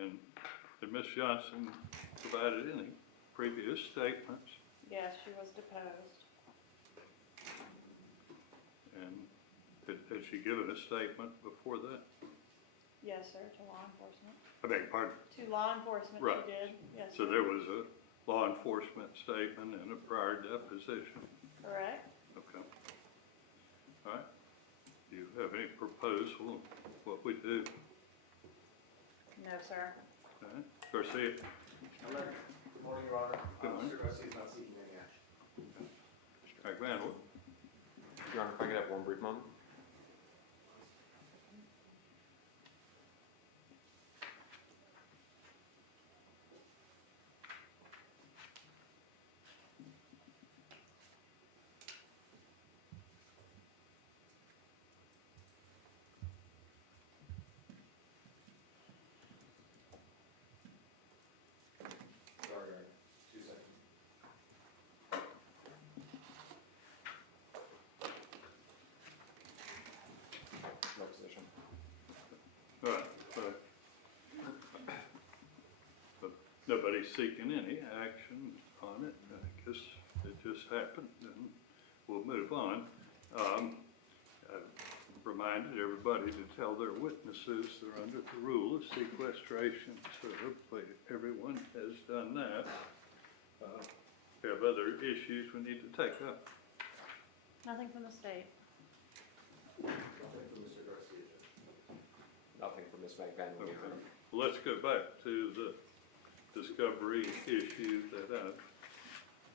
And did Ms. Johnson provided any previous statements? Yes, she was deposed. And had she given a statement before that? Yes, sir, to law enforcement. I beg your pardon? To law enforcement, Right. she did. Yes, So sir. there was a law enforcement statement and a prior deposition? Correct. Okay. All right. Do you have any proposal of what we do? No, sir. All right. Garcia? Good morning, Your Honor. Good morning. Mr. Garcia is not seeking any action. Magbanua? Your Honor, if I could have one brief moment. Sorry, Your Honor. 2 seconds. No position. All right. But nobody's seeking any action on it. I guess it just happened, and we'll move on. I've reminded everybody to tell their witnesses they're under the rule of sequestration, so hopefully everyone has done that. We have other issues we need to take up. Nothing from the state. Nothing from Mr. Garcia. Nothing for Ms. Magbanua, Your Honor. Well, let's go back to the discovery issue that I've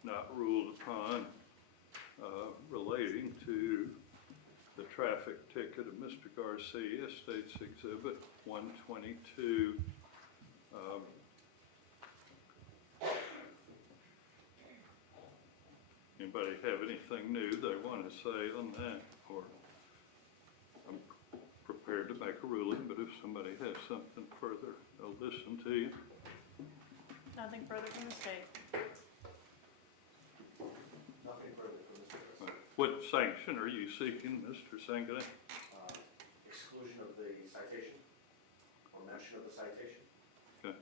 not ruled upon relating to the traffic ticket of Mr. Garcia, State's Exhibit 122. Anybody have anything new they want to say on that? Or I'm prepared to make a ruling, but if somebody has something further, I'll listen to you. Nothing further from the state. Nothing further from Mr. Garcia. What sanction are you seeking, Mr. Sangane? Exclusion of the citation, or mention of the citation. Okay.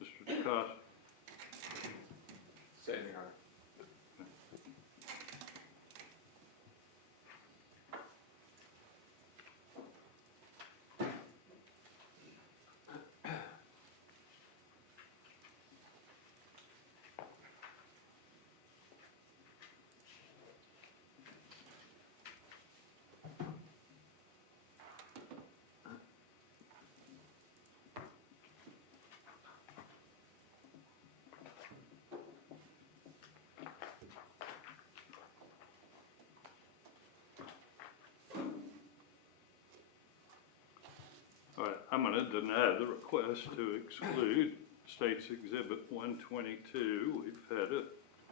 Mr. DeCosta? Same, Your Honor. All right, I'm going to deny the request to exclude State's Exhibit 122. We've had a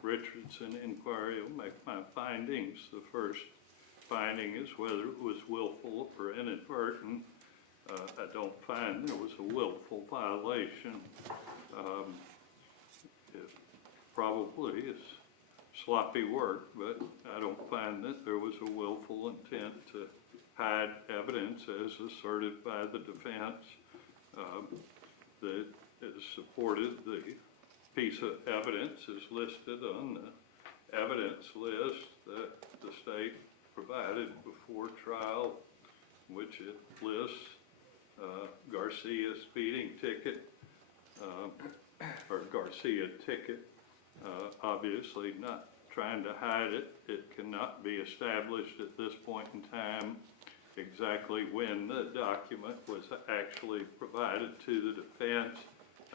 Richardson inquiry. I'll make my findings. The first finding is whether it was willful or inadvertent. I don't find there was a willful violation. It probably is sloppy work, but I don't find that there was a willful intent to hide evidence as asserted by the defense that is supported. The piece of evidence is listed on the evidence list that the state provided before trial, which it lists Garcia's speeding ticket, or Garcia ticket, obviously not trying to hide it. It cannot be established at this point in time exactly when the document was actually provided to the defense.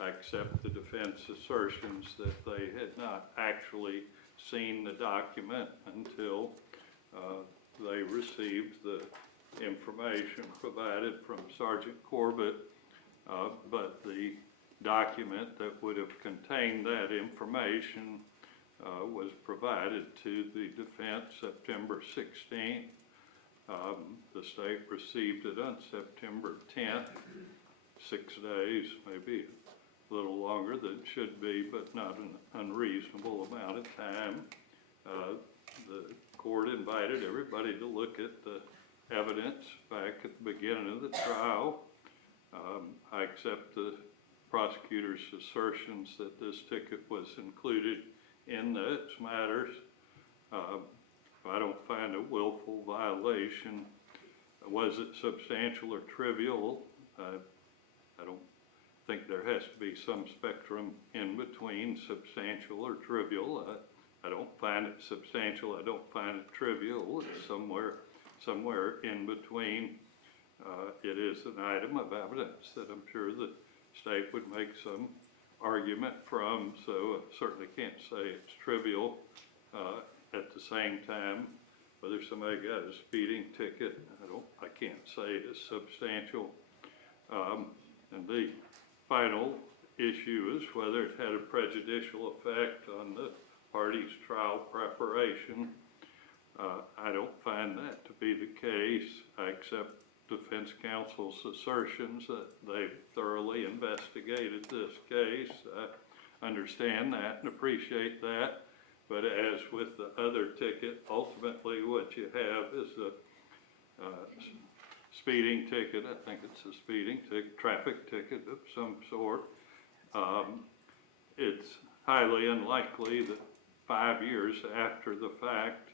I accept the defense assertions that they had not actually seen the document until they received the information provided from Sergeant Corbett, but the document that would have contained that information was provided to the defense September 16th. The state received it on September 10th, 6 days, maybe a little longer than it should be, but not an unreasonable amount of time. The court invited everybody to look at the evidence back at the beginning of the trial. I accept the prosecutor's assertions that this ticket was included in those matters. I don't find a willful violation. Was it substantial or trivial? I don't think there has to be some spectrum in between substantial or trivial. I don't find it substantial. I don't find it trivial. It's somewhere in between. It is an item of evidence that I'm sure the state would make some argument from, so I certainly can't say it's trivial. At the same time, whether somebody got a speeding ticket, I can't say it's substantial. And the final issue is whether it had a prejudicial effect on the party's trial preparation. I don't find that to be the case. I accept defense counsel's assertions that they've thoroughly investigated this case. I understand that and appreciate that. But as with the other ticket, ultimately what you have is a speeding ticket. I think it's a speeding ticket, traffic ticket of some sort. It's highly unlikely that 5 years after the fact,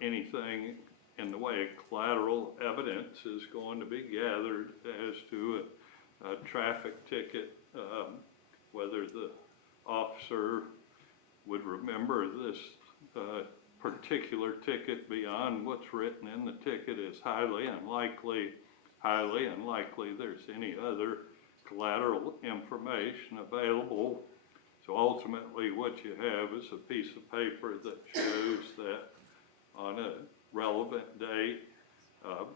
anything in the way of collateral evidence is going to be gathered as to a traffic ticket, whether the officer would remember this particular ticket beyond what's written in the ticket is highly unlikely. Highly unlikely there's any other collateral information available. So ultimately what you have is a piece of paper that shows that on a relevant date,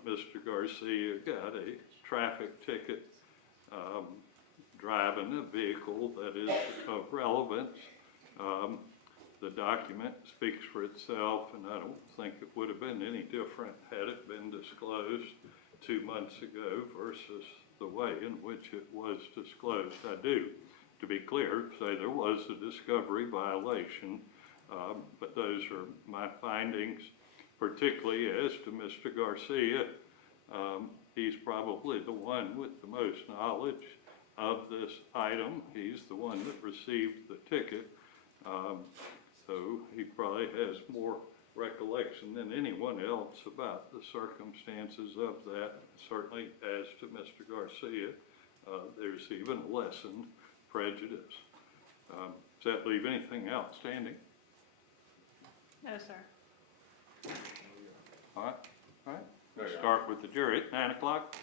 Mr. Garcia got a traffic ticket driving a vehicle that is of relevance. The document speaks for itself, and I don't think it would have been any different had it been disclosed 2 months ago versus the way in which it was disclosed. I do, to be clear, say there was a discovery violation, but those are my findings, particularly as to Mr. Garcia. He's probably the one with the most knowledge of this item. He's the one that received the ticket. So he probably has more recollection than anyone else about the circumstances of that. Certainly as to Mr. Garcia, there's even lessened prejudice. Does that leave anything outstanding? No, sir. All right. We'll start with the jury at 9 o'clock.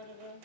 what it is?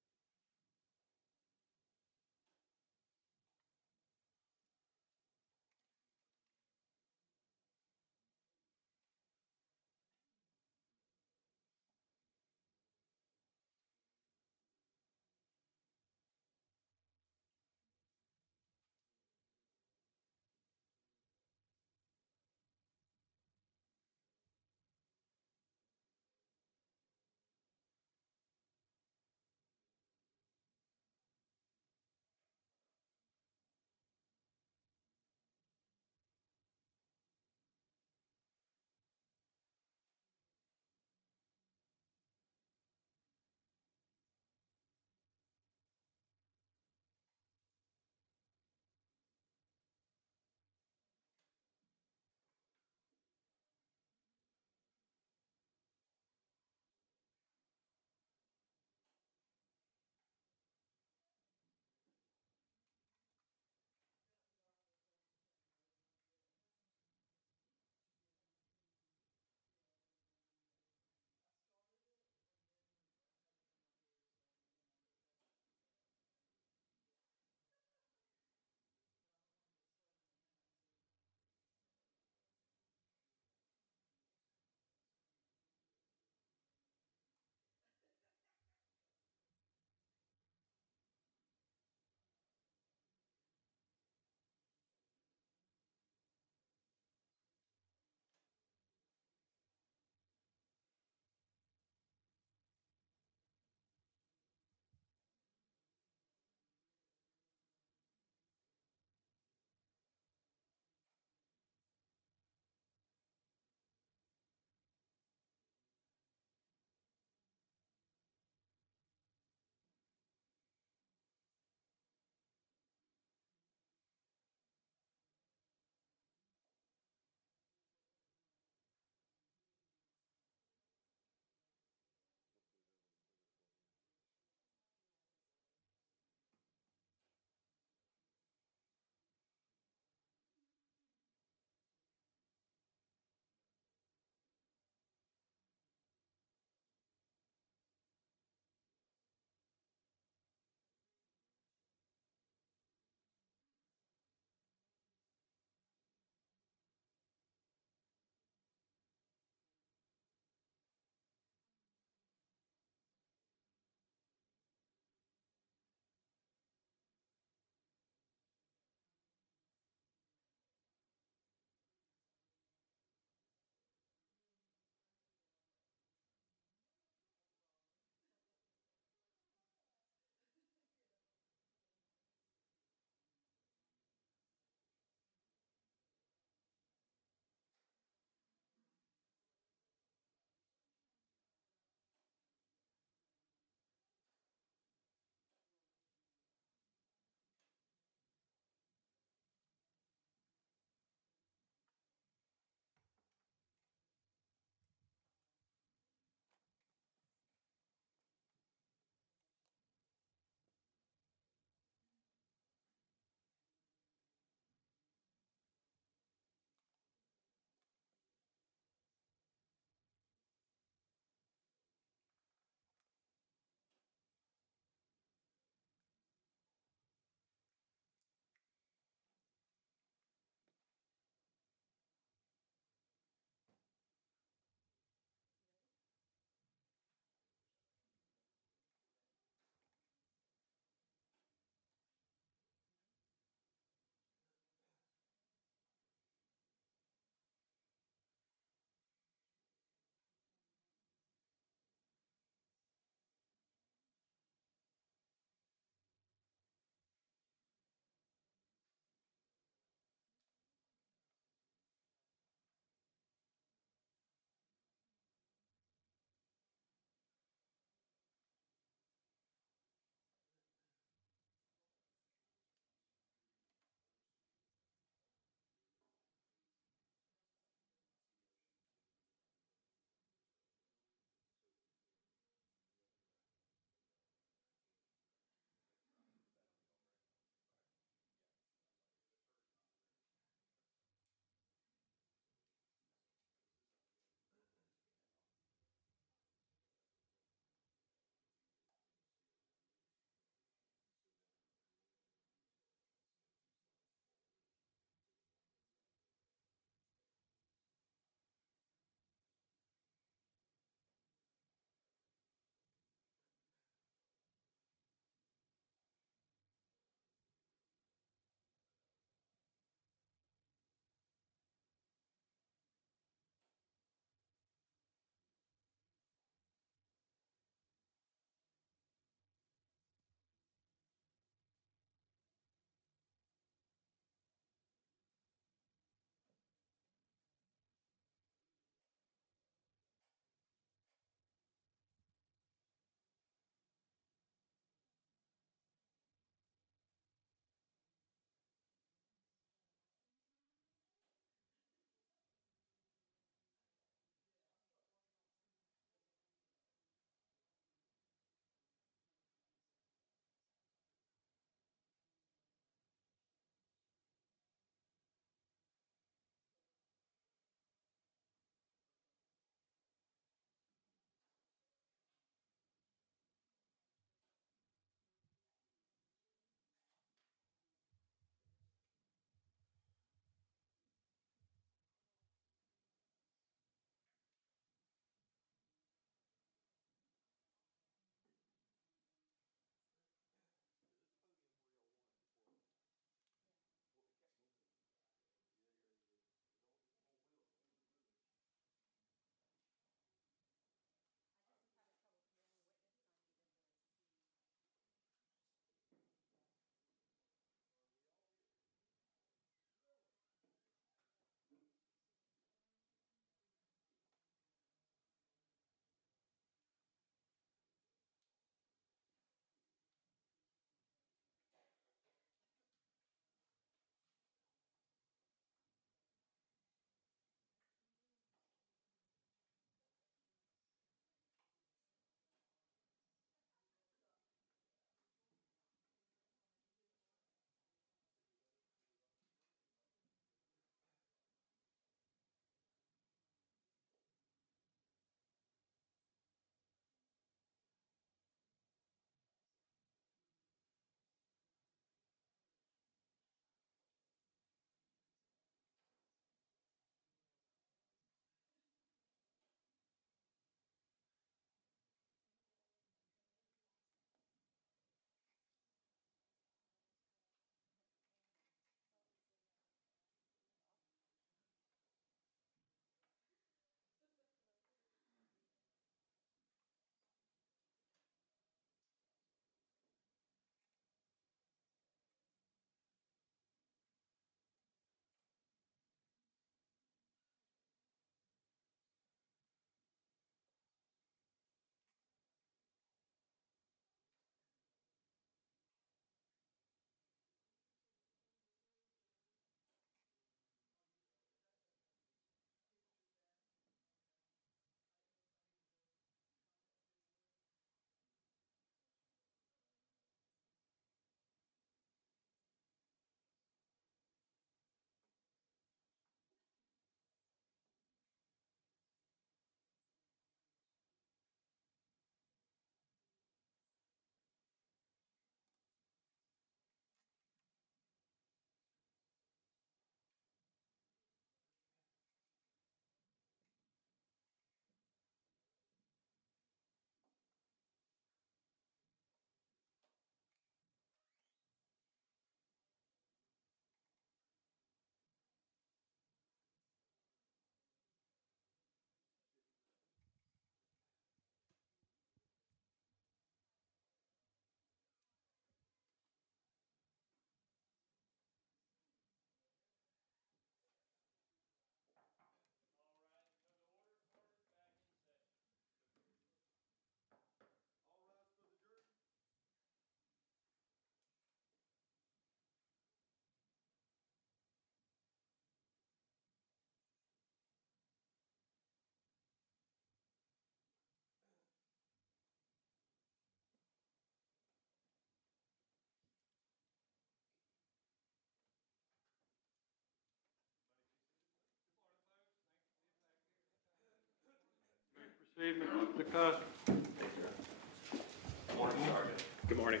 Good evening, Mr. Costa. Good morning, Sergeant. Good morning.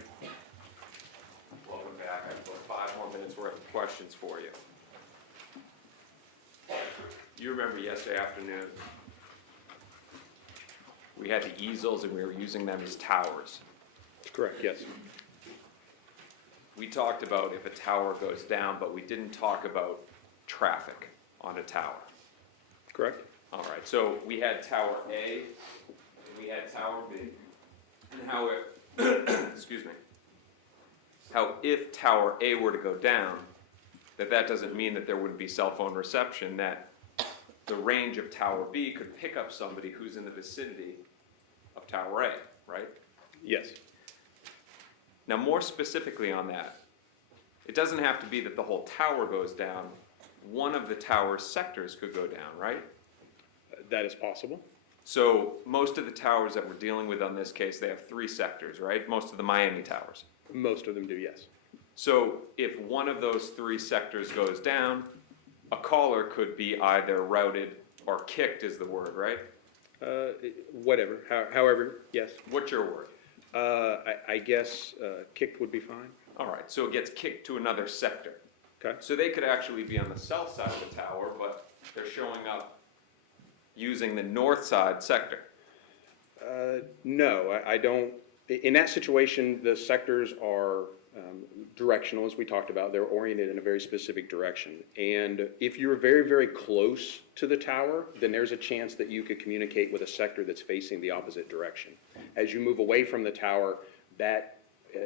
Welcome back. I have about 5 more minutes worth of questions for you. You remember yesterday afternoon, we had the easels and we were using them as towers. That's correct, yes. We talked about if a tower goes down, but we didn't talk about traffic on a tower. Correct? All right, so we had Tower A and we had Tower B. And how it, excuse me, how if Tower A were to go down, that doesn't mean that there wouldn't be cell phone reception, that the range of Tower B could pick up somebody who's in the vicinity of Tower A, right? Yes. Now, more specifically on that, it doesn't have to be that the whole tower goes down. One of the tower's sectors could go down, right? That is possible. So most of the towers that we're dealing with on this case, they have 3 sectors, right? Most of the Miami towers. Most of them do, yes. So if one of those 3 sectors goes down, a caller could be either routed or kicked is the word, right? Whatever, however, yes. What's your word? I guess kicked would be fine. All right, so it gets kicked to another sector. Okay. So they could actually be on the south side of the tower, but they're showing up using the north side sector. No, I don't. In that situation, the sectors are directional, as we talked about. They're oriented in a very specific direction. And if you're very, very close to the tower, then there's a chance that you could communicate with a sector that's facing the opposite direction. As you move away from the tower, that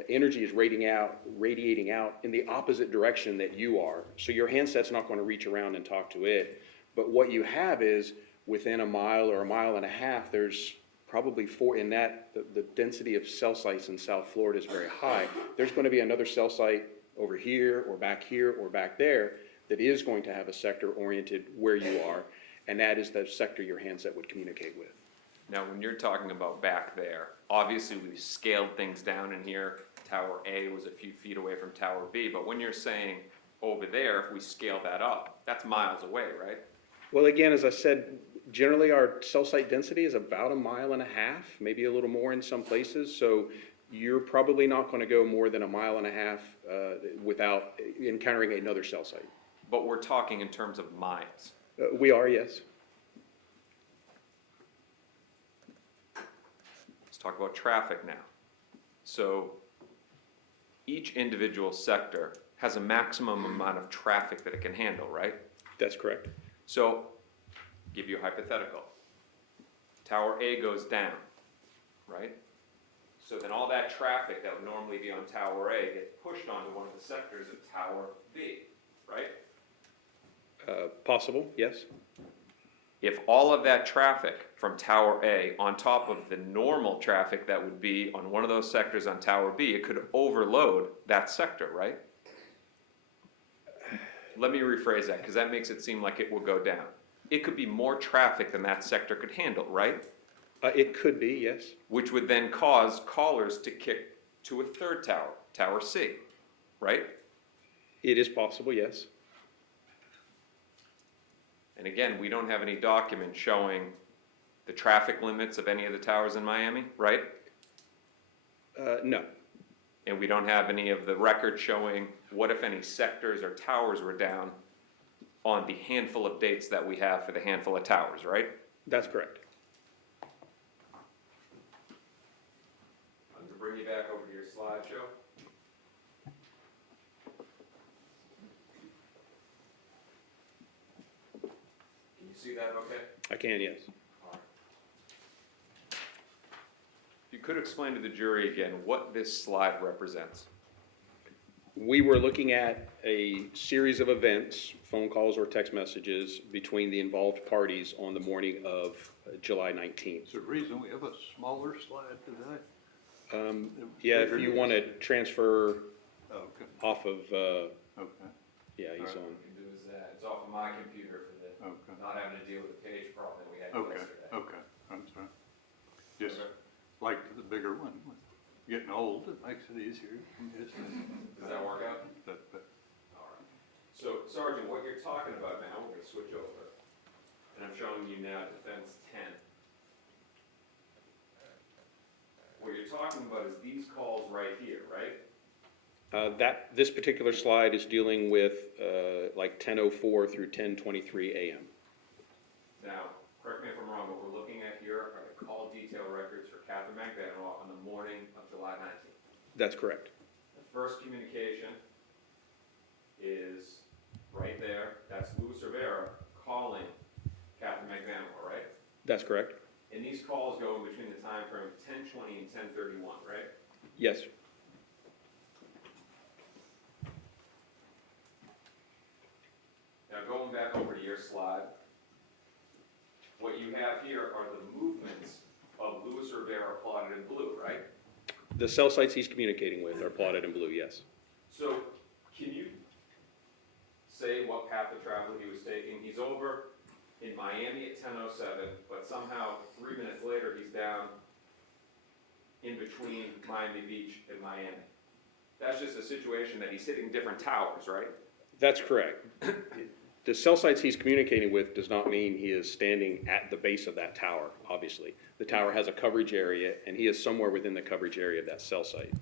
energy is radiating out in the opposite direction that you are. So your handset's not going to reach around and talk to it. But what you have is within a mile or a mile and a half, there's probably 4 in that, the density of cell sites in South Florida is very high. There's going to be another cell site over here or back there that is going to have a sector oriented where you are, and that is the sector your handset would communicate with. Now, when you're talking about back there, obviously we've scaled things down in here. Tower A was a few feet away from Tower B, but when you're saying over there, if we scale that up, that's miles away, right? Well, again, as I said, generally our cell site density is about a mile and a half, maybe a little more in some places. So you're probably not going to go more than a mile and a half without encountering another cell site. But we're talking in terms of miles. We are, yes. Let's talk about traffic now. So each individual sector has a maximum amount of traffic that it can handle, right? That's correct. So, give you a hypothetical. Tower A goes down, right? So then all that traffic that would normally be on Tower A gets pushed onto one of the sectors of Tower B, right? Possible, yes. If all of that traffic from Tower A on top of the normal traffic that would be on one of those sectors on Tower B, it could overload that sector, right? Let me rephrase that, because that makes it seem like it will go down. It could be more traffic than that sector could handle, right? It could be, yes. Which would then cause callers to kick to a third tower, Tower C, right? It is possible, yes. And again, we don't have any document showing the traffic limits of any of the towers in Miami, right? No. And we don't have any of the record showing what, if any, sectors or towers were down on the handful of dates that we have for the handful of towers, right? That's correct. I'm going to bring you back over to your slideshow. Can you see that okay? I can, yes. If you could explain to the jury again what this slide represents. We were looking at a series of events, phone calls or text messages, between the involved parties on the morning of July 19th. Is there a reason we have a smaller slide today? Yeah, if you want to transfer Okay, off of, okay, yeah, he's All right. on. What we can do is that. It's off of my computer for the okay, not having to deal with the page problem that we had okay, yesterday. okay, that's right. Just Okay. like the bigger one, getting old, it makes it easier. Yes. Does that work out? That- All right. So, Sergeant, what you're talking about now, we're going to switch over. And I'm showing you now defense 10. what you're talking about is these calls right here, right? This particular slide is dealing with like 10:04 through 10:23 a.m. Now, correct me if I'm wrong, what we're looking at here are the call detail records for Katherine Magbanua on the morning of July 19th. That's correct. The first communication is right there. That's Luis Rivera calling Katherine Magbanua, right? That's correct. And these calls go in between the time frame of 10:20 and 10:31, right? Yes. Now, going back over to your slide, what you have here are the movements of Luis Rivera plotted in blue, right? The cell sites he's communicating with are plotted in blue, yes. So, can you say what path of travel he was taking? He's over in Miami at 10:07, but somehow 3 minutes later he's down in between Miami Beach and Miami. That's just a situation that he's hitting different towers, right? That's correct. The cell sites he's communicating with does not mean he is standing at the base of that tower, obviously. The tower has a coverage area, and he is somewhere within the coverage area of that cell site.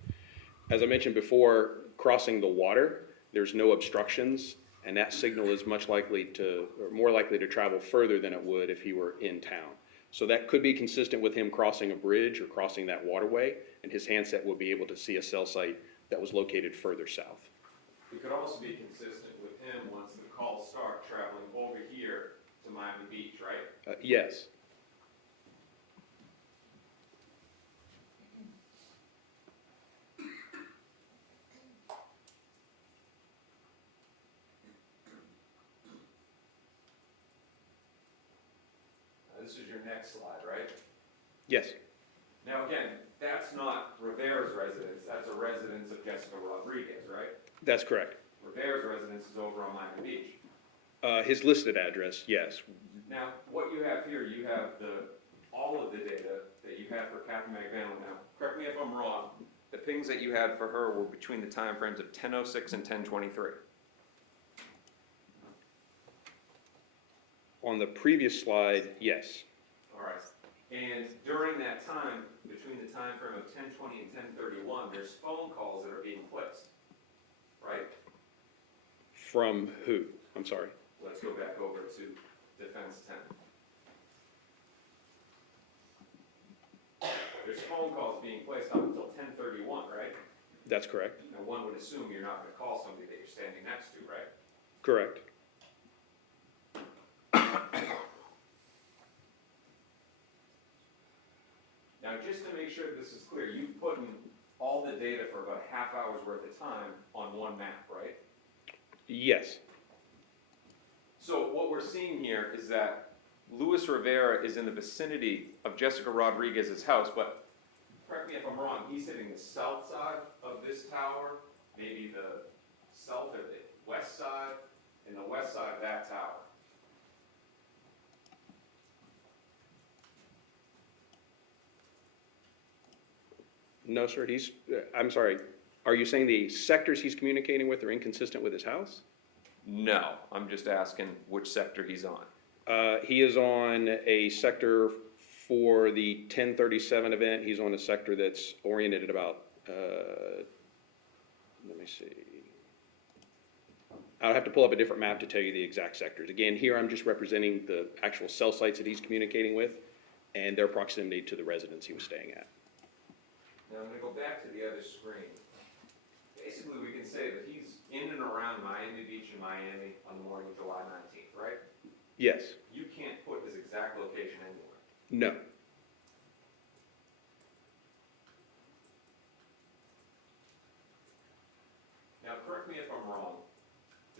As I mentioned before, crossing the water, there's no obstructions, and that signal is much likely to, or more likely to travel further than it would if he were in town. So that could be consistent with him crossing a bridge or crossing that waterway, and his handset will be able to see a cell site that was located further south. It could also be consistent with him once the calls start traveling over here to Miami Beach, right? Yes. This is your next slide, right? Yes. Now again, that's not Rivera's residence, that's a residence of Jessica Rodriguez, right? That's correct. Rivera's residence is over on Miami Beach. His listed address, yes. Now, what you have here, you have all of the data that you had for Katherine Magbanua. Now, correct me if I'm wrong, the pings that you had for her were between the time frames of 10:06 and 10:23. On the previous slide, yes. All right. And during that time, between the time frame of 10:20 and 10:31, there's phone calls that are being placed, right? From who? I'm sorry. Let's go back over to Defense 10. There's phone calls being placed up until 10:31, right? That's correct. Now, one would assume you're not going to call somebody that you're standing next to, right? Correct. Now, just to make sure this is clear, you've put in all the data for about a half hour's worth of time on one map, right? Yes. So what we're seeing here is that Luis Rivera is in the vicinity of Jessica Rodriguez's house, but correct me if I'm wrong, he's hitting the south side of this tower, maybe the south or the west side, and the west side of that tower. No, sir, I'm sorry, are you saying the sectors he's communicating with are inconsistent with his house? No, I'm just asking which sector he's on. He is on a sector for the 1037 event. He's on a sector that's oriented at about, let me see. I'll have to pull up a different map to tell you the exact sectors. Again, here I'm just representing the actual cell sites that he's communicating with and their proximity to the residence he was staying at. Now I'm going to go back to the other screen. Basically, we can say that he's in and around Miami Beach and Miami on the morning of July 19th, right? Yes. You can't put his exact location anywhere. No. Now, correct me if I'm wrong.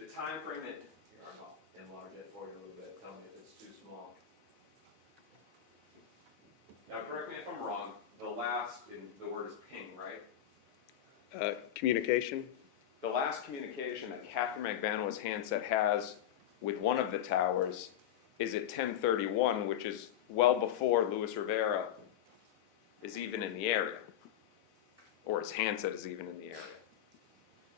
The time frame that, here, I'll enlarge it for you a little bit. Tell me if it's too small. Now, correct me if I'm wrong. The last, the word is ping, right? Communication? The last communication that Katherine Magbanua's handset has with one of the towers is at 10:31, which is well before Luis Rivera is even in the area, or his handset is even in the area.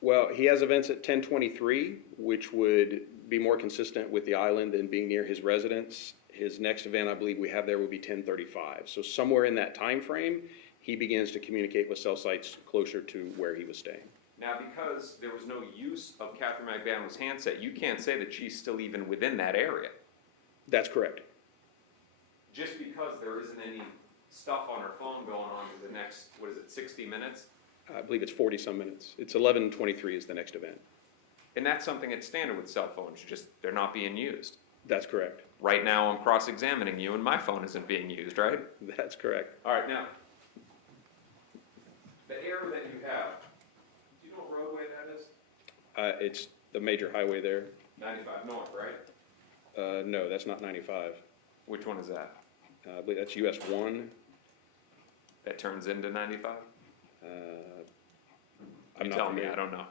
Well, he has events at 10:23, which would be more consistent with the island than being near his residence. His next event, I believe we have there, will be 10:35. So somewhere in that time frame, he begins to communicate with cell sites closer to where he was staying. Now, because there was no use of Katherine Magbanua's handset, you can't say that she's still even within that area. That's correct. Just because there isn't any stuff on her phone going on for the next, 60 minutes? I believe it's 40-some minutes. It's 11:23 is the next event. And that's something that's standard with cell phones, just they're not being used. That's correct. Right now, I'm cross-examining you, and my phone isn't being used, right? That's correct. All right, now, the error that you have, do you know what roadway that is? It's the major highway there. 95 North, right? No, that's not 95. Which one is that? I believe that's US 1. That turns into 95? I'm You not tell me, familiar. I don't know.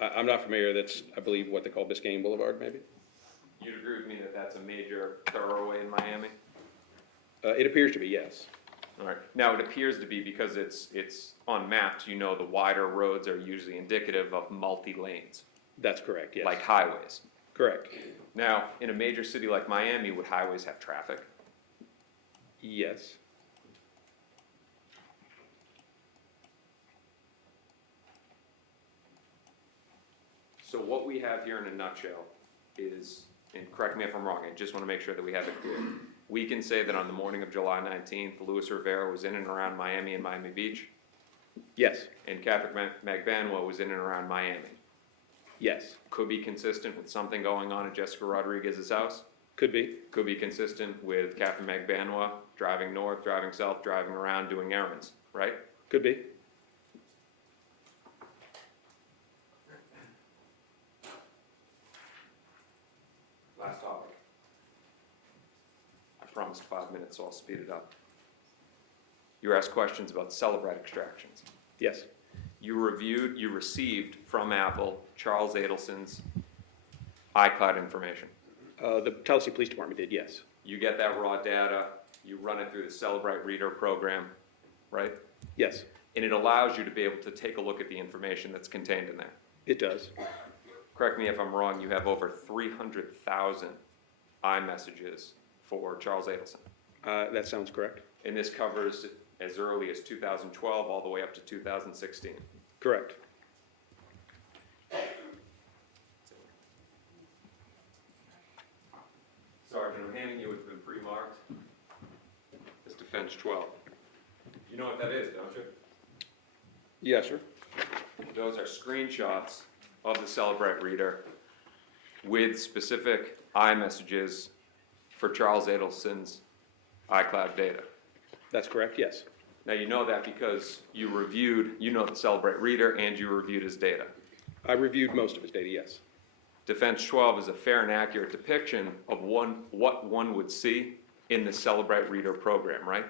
I'm not familiar. That's, I believe, what they call Biscayne Boulevard, maybe? You'd agree with me that that's a major thoroughway in Miami? It appears to be, yes. All right. Now, it appears to be because it's on maps, you know the wider roads are usually indicative of multi-lanes, That's correct, yes. like highways. Correct. Now, in a major city like Miami, would highways have traffic? Yes. So what we have here in a nutshell is, and correct me if I'm wrong, I just want to make sure that we have it clear. We can say that on the morning of July 19th, Luis Rivera was in and around Miami and Miami Beach, Yes. and Katherine Magbanua was in and around Miami. Yes. Could be consistent with something going on at Jessica Rodriguez's house. Could be. Could be consistent with Katherine Magbanua driving north, driving south, driving around, doing errands, right? Could be. Last topic. I promised 5 minutes, so I'll speed it up. You were asked questions about Celebrite extractions. Yes. You received from Apple Charles Adelson's iCloud information. The Tallahassee Police Department did, yes. You get that raw data, you run it through the Celebrite Reader program, right? Yes, And it allows you to be able to take a look at the information that's contained in there. it does. Correct me if I'm wrong, you have over 300,000 iMessages for Charles Adelson. That sounds correct. And this covers as early as 2012 all the way up to 2016. Correct. Sergeant, I'm handing you what's been pre-marked. It's Defense 12. You know what that is, don't you? Yes, sir. Those are screenshots of the Celebrite Reader with specific iMessages for Charles Adelson's iCloud data. That's correct, yes. Now you know that because you know the Celebrate Reader and you reviewed his data. I reviewed most of his data, yes. Defense 12 is a fair and accurate depiction of what one would see in the Celebrate Reader program, right?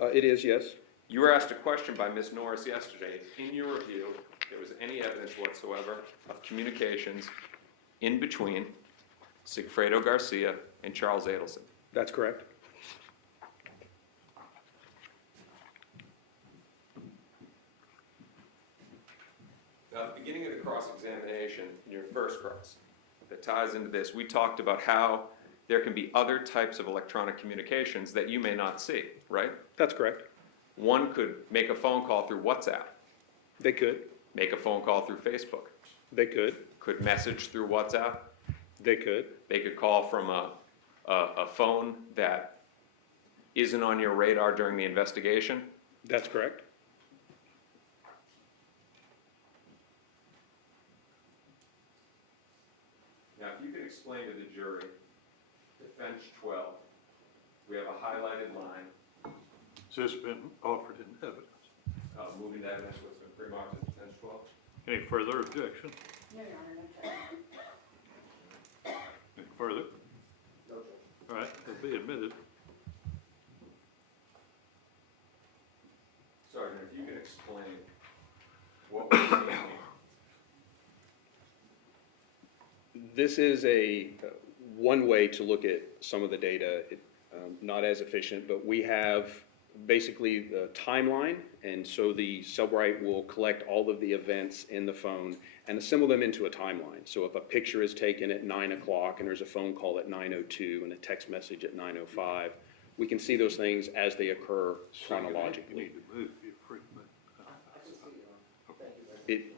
It is, yes. You were asked a question by Ms. Norris yesterday. In your review, there was any evidence whatsoever of communications in between Sigfredo Garcia and Charles Adelson. That's correct. Now, at the beginning of the cross-examination, in your first cross, that ties into this, we talked about how there can be other types of electronic communications that you may not see, right? That's correct. One could make a phone call through WhatsApp, They could. make a phone call through Facebook, They could. could message through WhatsApp, They could. they could call from a phone that isn't on your radar during the investigation. That's correct. Now, if you could explain to the jury, Defense 12, we have a highlighted line, Has this been offered in evidence? moving that evidence what's been pre-marked as Defense 12. Any further objection? No, Your Honor, no objection. Any further? No objection. All right, it'll be admitted. Sergeant, if you can explain what we're seeing here. This is one way to look at some of the data, not as efficient, but we have basically the timeline, and so the Cellbrite will collect all of the events in the phone and assemble them into a timeline. So if a picture is taken at 9 o'clock and there's a phone call at 9:02 and a text message at 9:05, we can see those things as they occur So you chronologically. Need to move your frequent. It,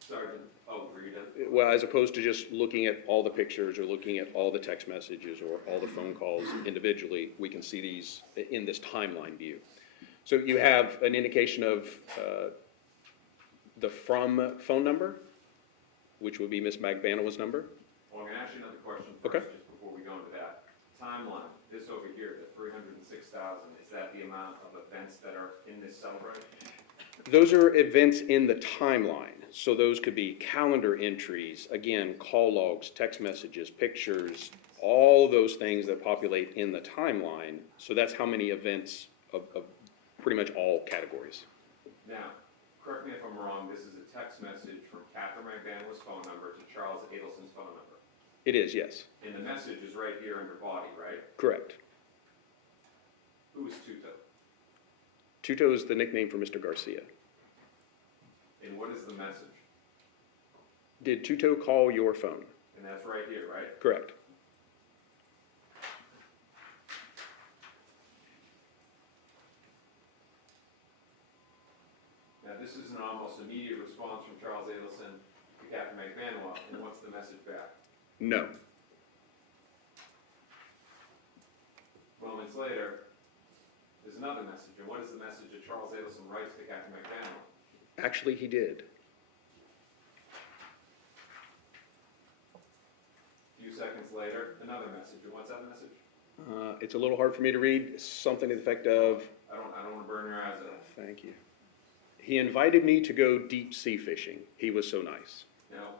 Sergeant, oh, were you done? well, as opposed to just looking at all the pictures or looking at all the text messages or all the phone calls individually, we can see these in this timeline view. So you have an indication of the from phone number, which would be Ms. Magbanua's number. Well, I'm gonna ask you another question Okay. first, just before we go into that. Timeline, this over here, the 306,000, is that the amount of events that are in this celebration? Those are events in the timeline. So those could be calendar entries, again, call logs, text messages, pictures, all those things that populate in the timeline. So that's how many events of pretty much all categories. Now, correct me if I'm wrong, this is a text message from Katherine Magbanua's phone number to Charles Adelson's phone number. It is, yes. And the message is right here under body, right? Correct. Who is Tuto? Tuto is the nickname for Mr. Garcia. And what is the message? Did Tuto call your phone? And that's right here, right? Correct. Now, this is an almost immediate response from Charles Adelson to Katherine Magbanua, and what's the message back? No. Moments later, there's another message, and what is the message that Charles Adelson writes to Katherine Magbanua? Actually, he did. A few seconds later, another message, and what's that message? It's a little hard for me to read. Something to the effect of, I don't want to burn your eyes out. thank you. He invited me to go deep sea fishing. He was so nice. Now,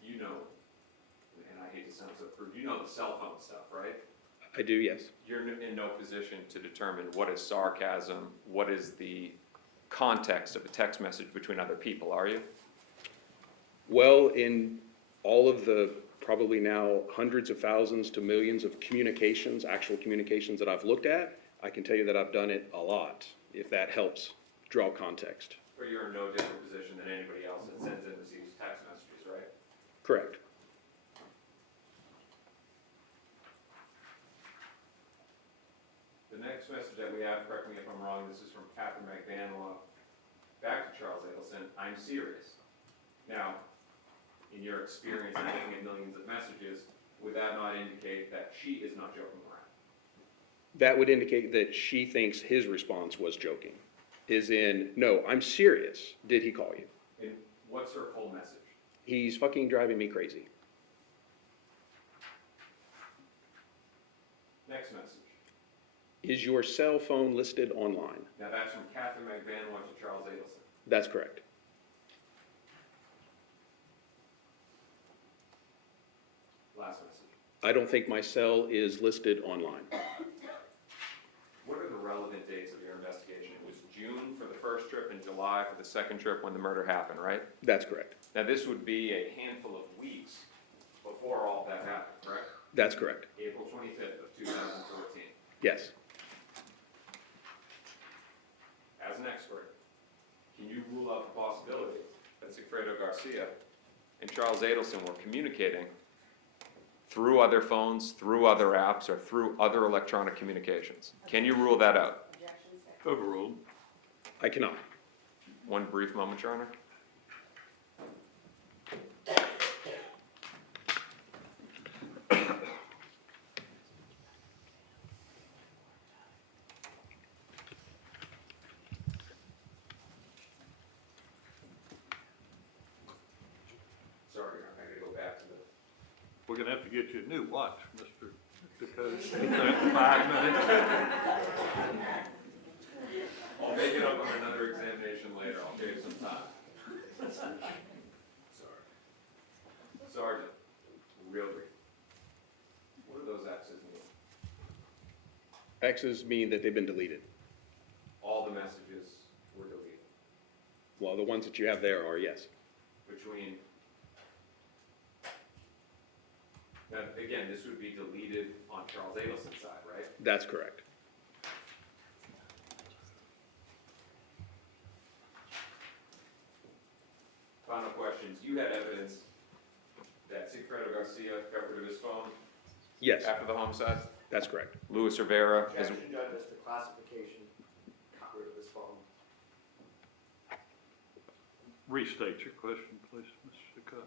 you know, and I hate to sound so crude, you know the cell phone stuff, right? I do, yes. You're in no position to determine what is sarcasm, what is the context of a text message between other people, are you? Well, in all of the probably now hundreds of thousands to millions of communications, actual communications that I've looked at, I can tell you that I've done it a lot, if that helps draw context. Or you're in no different position than anybody else that sends and receives text messages, right? Correct. The next message that we have, correct me if I'm wrong, this is from Katherine Magbanua back to Charles Adelson, I'm serious. Now, in your experience in looking at millions of messages, would that not indicate that she is not joking around? That would indicate that she thinks his response was joking. Is in, no, I'm serious. Did he call you? And what's her full message? He's fucking driving me crazy. Next message. Is your cell phone listed online? Now that's from Katherine Magbanua to Charles Adelson. That's correct. Last message. I don't think my cell is listed online. What are the relevant dates of your investigation? It was June for the first trip and July for the second trip when the murder happened, right? That's correct. Now this would be a handful of weeks before all that happened, correct? That's correct. April 25th of 2014. Yes. As an expert, can you rule out the possibility that Sigfredo Garcia and Charles Adelson were communicating through other phones, through other apps, or through other electronic communications? Can you rule that out? Overruled. I cannot. One brief moment, Your Honor. Sorry, I gotta go back to the We're gonna have to get you a new watch, Mr. Dakota. Is that 5 minutes? I'll make it up on another examination later, I'll save some time. Sorry. Sergeant, real brief. What do those X's mean? X's mean that they've been deleted. All the messages were deleted. Well, the ones that you have there are, yes. Between, now, again, this would be deleted on Charles Adelson's side, right? That's correct. Final questions. You had evidence that Sigfredo Garcia got rid of his phone Yes. after the homicide? That's correct. Luis Rivera is, Objection, Judge, that's the classification, got rid of this phone. Restate your question, please, Mr. Acosta.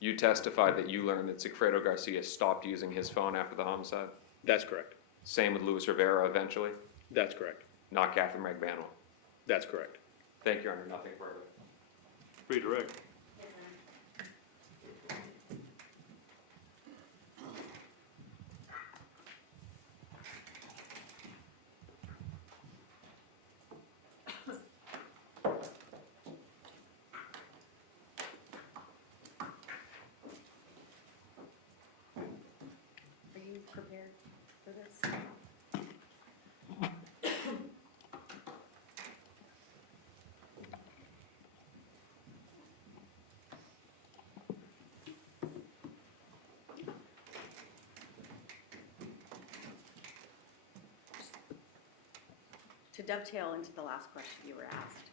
you testified that you learned that Sigfredo Garcia stopped using his phone after the homicide? That's correct. Same with Luis Rivera eventually, That's correct. not Katherine Magbanua. That's correct. Thank you, Your Honor, nothing further. Redirect. Are you prepared for this? To dovetail into the last question you were asked,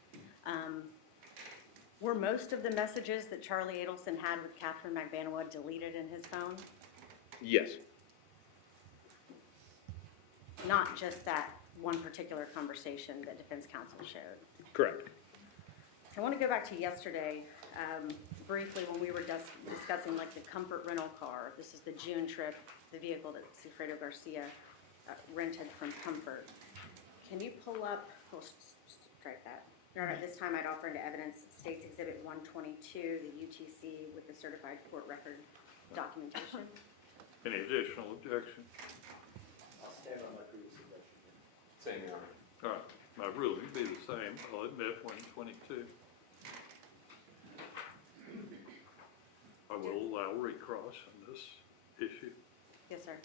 were most of the messages that Charlie Adelson had with Katherine Magbanua deleted in his phone? Yes. Not just that one particular conversation that defense counsel showed. Correct. I want to go back to yesterday, briefly when we were discussing like the Comfort rental car. This is the June trip, the vehicle that Sigfredo Garcia rented from Comfort. Can you pull up, we'll strike that. Your Honor, at this time I'd offer into evidence State's Exhibit 122, the UTC with the certified court record documentation. Any additional objection? I'll stand on my previous objection. Same, Your Honor. All right, my ruling would be the same. I'll admit 122. I will allow recross on this issue. Yes, sir.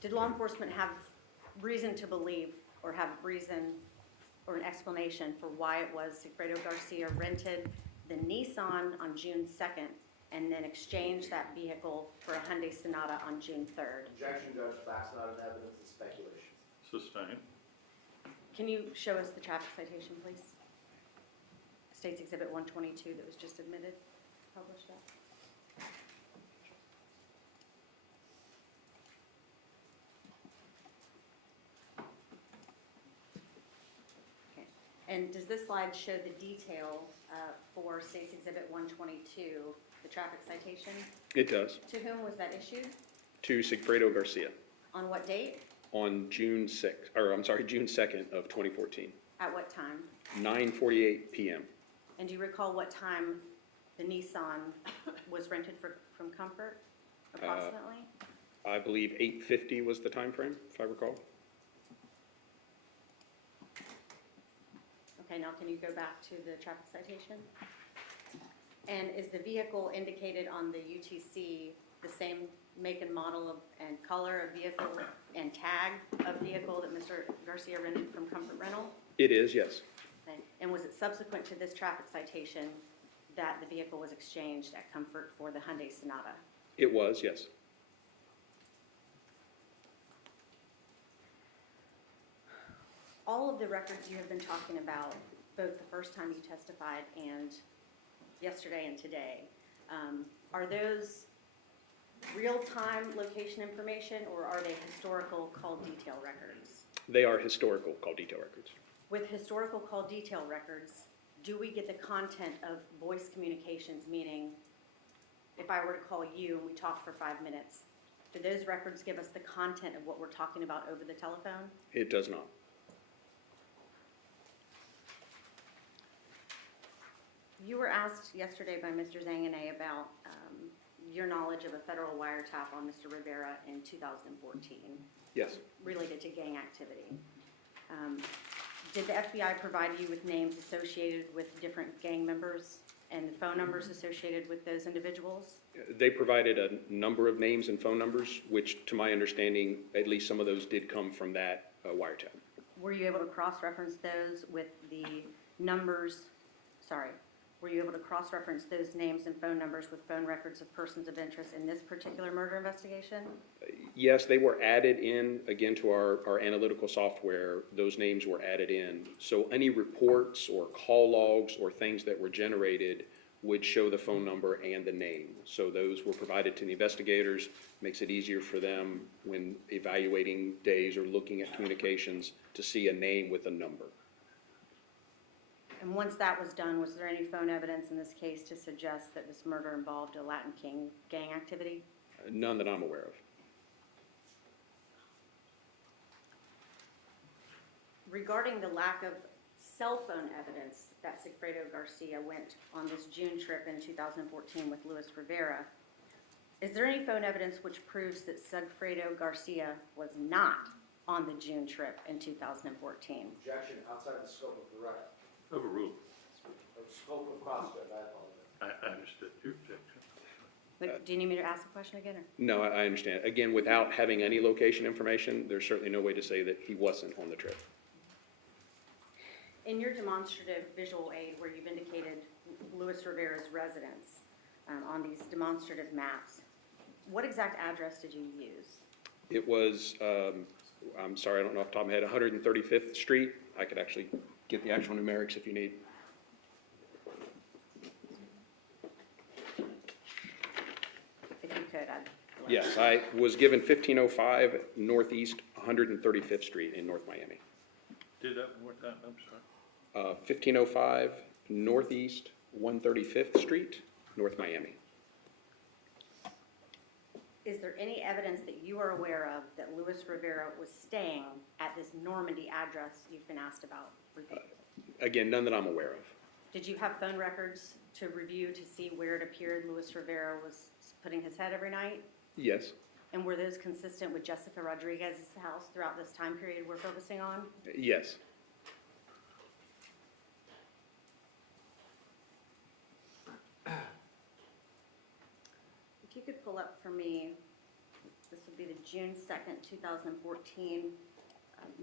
Did law enforcement have reason to believe or have reason or an explanation for why it was Sigfredo Garcia rented the Nissan on June 2nd and then exchanged that vehicle for a Hyundai Sonata on June 3rd? Objection, Judge, facts not in evidence, it's speculation. Sustained. Can you show us the traffic citation, please? State's Exhibit 122 that was just admitted, published that. Okay. And does this slide show the detail for State's Exhibit 122, the traffic citation? It does. To whom was that issued? To Sigfredo Garcia On what date? on June 2nd of 2014, At what time? 9:48 p.m. And do you recall what time the Nissan was rented from Comfort, approximately? I believe 8:50 was the time frame, if I recall. Okay, now can you go back to the traffic citation? And is the vehicle indicated on the UTC the same make and model and color of vehicle and tag of vehicle that Mr. Garcia rented from Comfort Rental? It is, yes. Okay. And was it subsequent to this traffic citation that the vehicle was exchanged at Comfort for the Hyundai Sonata? It was, yes. All of the records you have been talking about, both the first time you testified and yesterday and today, are those real-time location information or are they historical call detail records? They are historical call detail records. With historical call detail records, do we get the content of voice communications, meaning if I were to call you and we talk for 5 minutes, do those records give us the content of what we're talking about over the telephone? It does not. You were asked yesterday by Mr. Zanganeh about your knowledge of a federal wiretap on Mr. Rivera in 2014 Yes. related to gang activity. Did the FBI provide you with names associated with different gang members and the phone numbers associated with those individuals? They provided a number of names and phone numbers, which to my understanding, at least some of those did come from that wiretap. Were you able to cross-reference those with the numbers, were you able to cross-reference those names and phone numbers with phone records of persons of interest in this particular murder investigation? Yes, they were added in, again, to our analytical software. Those names were added in. So any reports or call logs or things that were generated would show the phone number and the name. So those were provided to the investigators, makes it easier for them when evaluating days or looking at communications to see a name with a number. And once that was done, was there any phone evidence in this case to suggest that this murder involved a Latin King gang activity? None that I'm aware of. Regarding the lack of cell phone evidence that Sigfredo Garcia went on this June trip in 2014 with Luis Rivera, is there any phone evidence which proves that Sigfredo Garcia was not on the June trip in 2014? Objection outside the scope of the record. Overruled. The scope of cross-check, I apologize. I understood your objection. Do you need me to ask the question again? Or? No, I understand. Again, without having any location information, there's certainly no way to say that he wasn't on the trip. In your demonstrative visual aid where you've indicated Luis Rivera's residence on these demonstrative maps, what exact address did you use? It was, I'm sorry, I don't know off the top of my head, 135th Street. I could actually get the actual numerics if you need. If you could, I'd like Yes, I was given 1505 Northeast 135th Street in North Miami. Did that one more time, I'm sorry. 1505 Northeast 135th Street, North Miami. Is there any evidence that you are aware of that Luis Rivera was staying at this Normandy address you've been asked about repeatedly? Again, none that I'm aware of. Did you have phone records to review to see where it appeared Luis Rivera was putting his head every night? Yes, And were those consistent with Jessica Rodriguez's house throughout this time period we're focusing on? yes. If you could pull up for me, this would be the June 2nd, 2014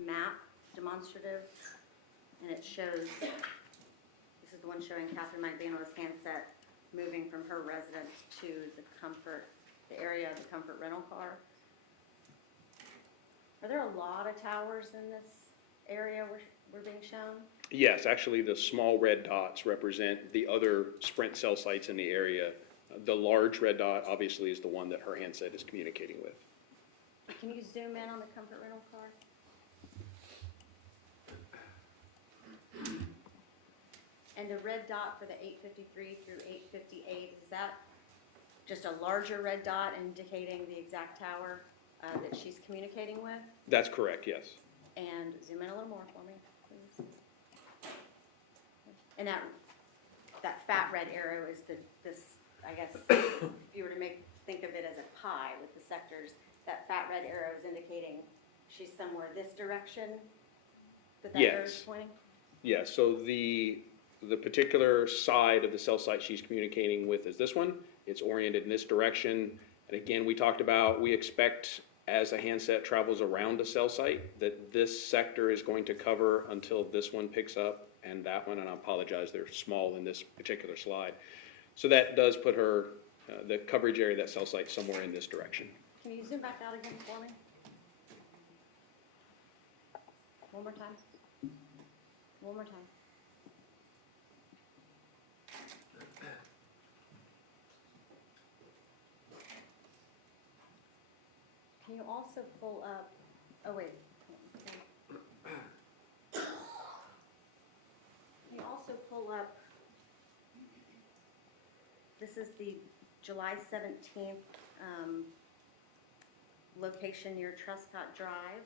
map demonstrative, and it shows, this is the one showing Katherine Magbanua's handset moving from her residence to the area of the Comfort rental car. Are there a lot of towers in this area we're being shown? Yes, actually, the small red dots represent the other Sprint cell sites in the area. The large red dot, obviously, is the one that her handset is communicating with. Can you zoom in on the Comfort rental car? And the red dot for the 853 through 858, is that just a larger red dot indicating the exact tower that she's communicating with? That's correct, yes. And zoom in a little more for me, please. And that fat red arrow is this, I guess, if you were to think of it as a pie with the sectors, that fat red arrow is indicating she's somewhere this direction that arrow is Yes. pointing? Yes, so the particular side of the cell site she's communicating with is this one. It's oriented in this direction. And again, we talked about, we expect as a handset travels around a cell site that this sector is going to cover until this one picks up and that one, and I apologize, they're small in this particular slide. So that does put her, the coverage area of that cell site somewhere in this direction. Can you zoom back out again for me? One more time. One more time. Can you also pull up, oh wait. Can you also pull up, this is the July 17th location near Truscott Drive.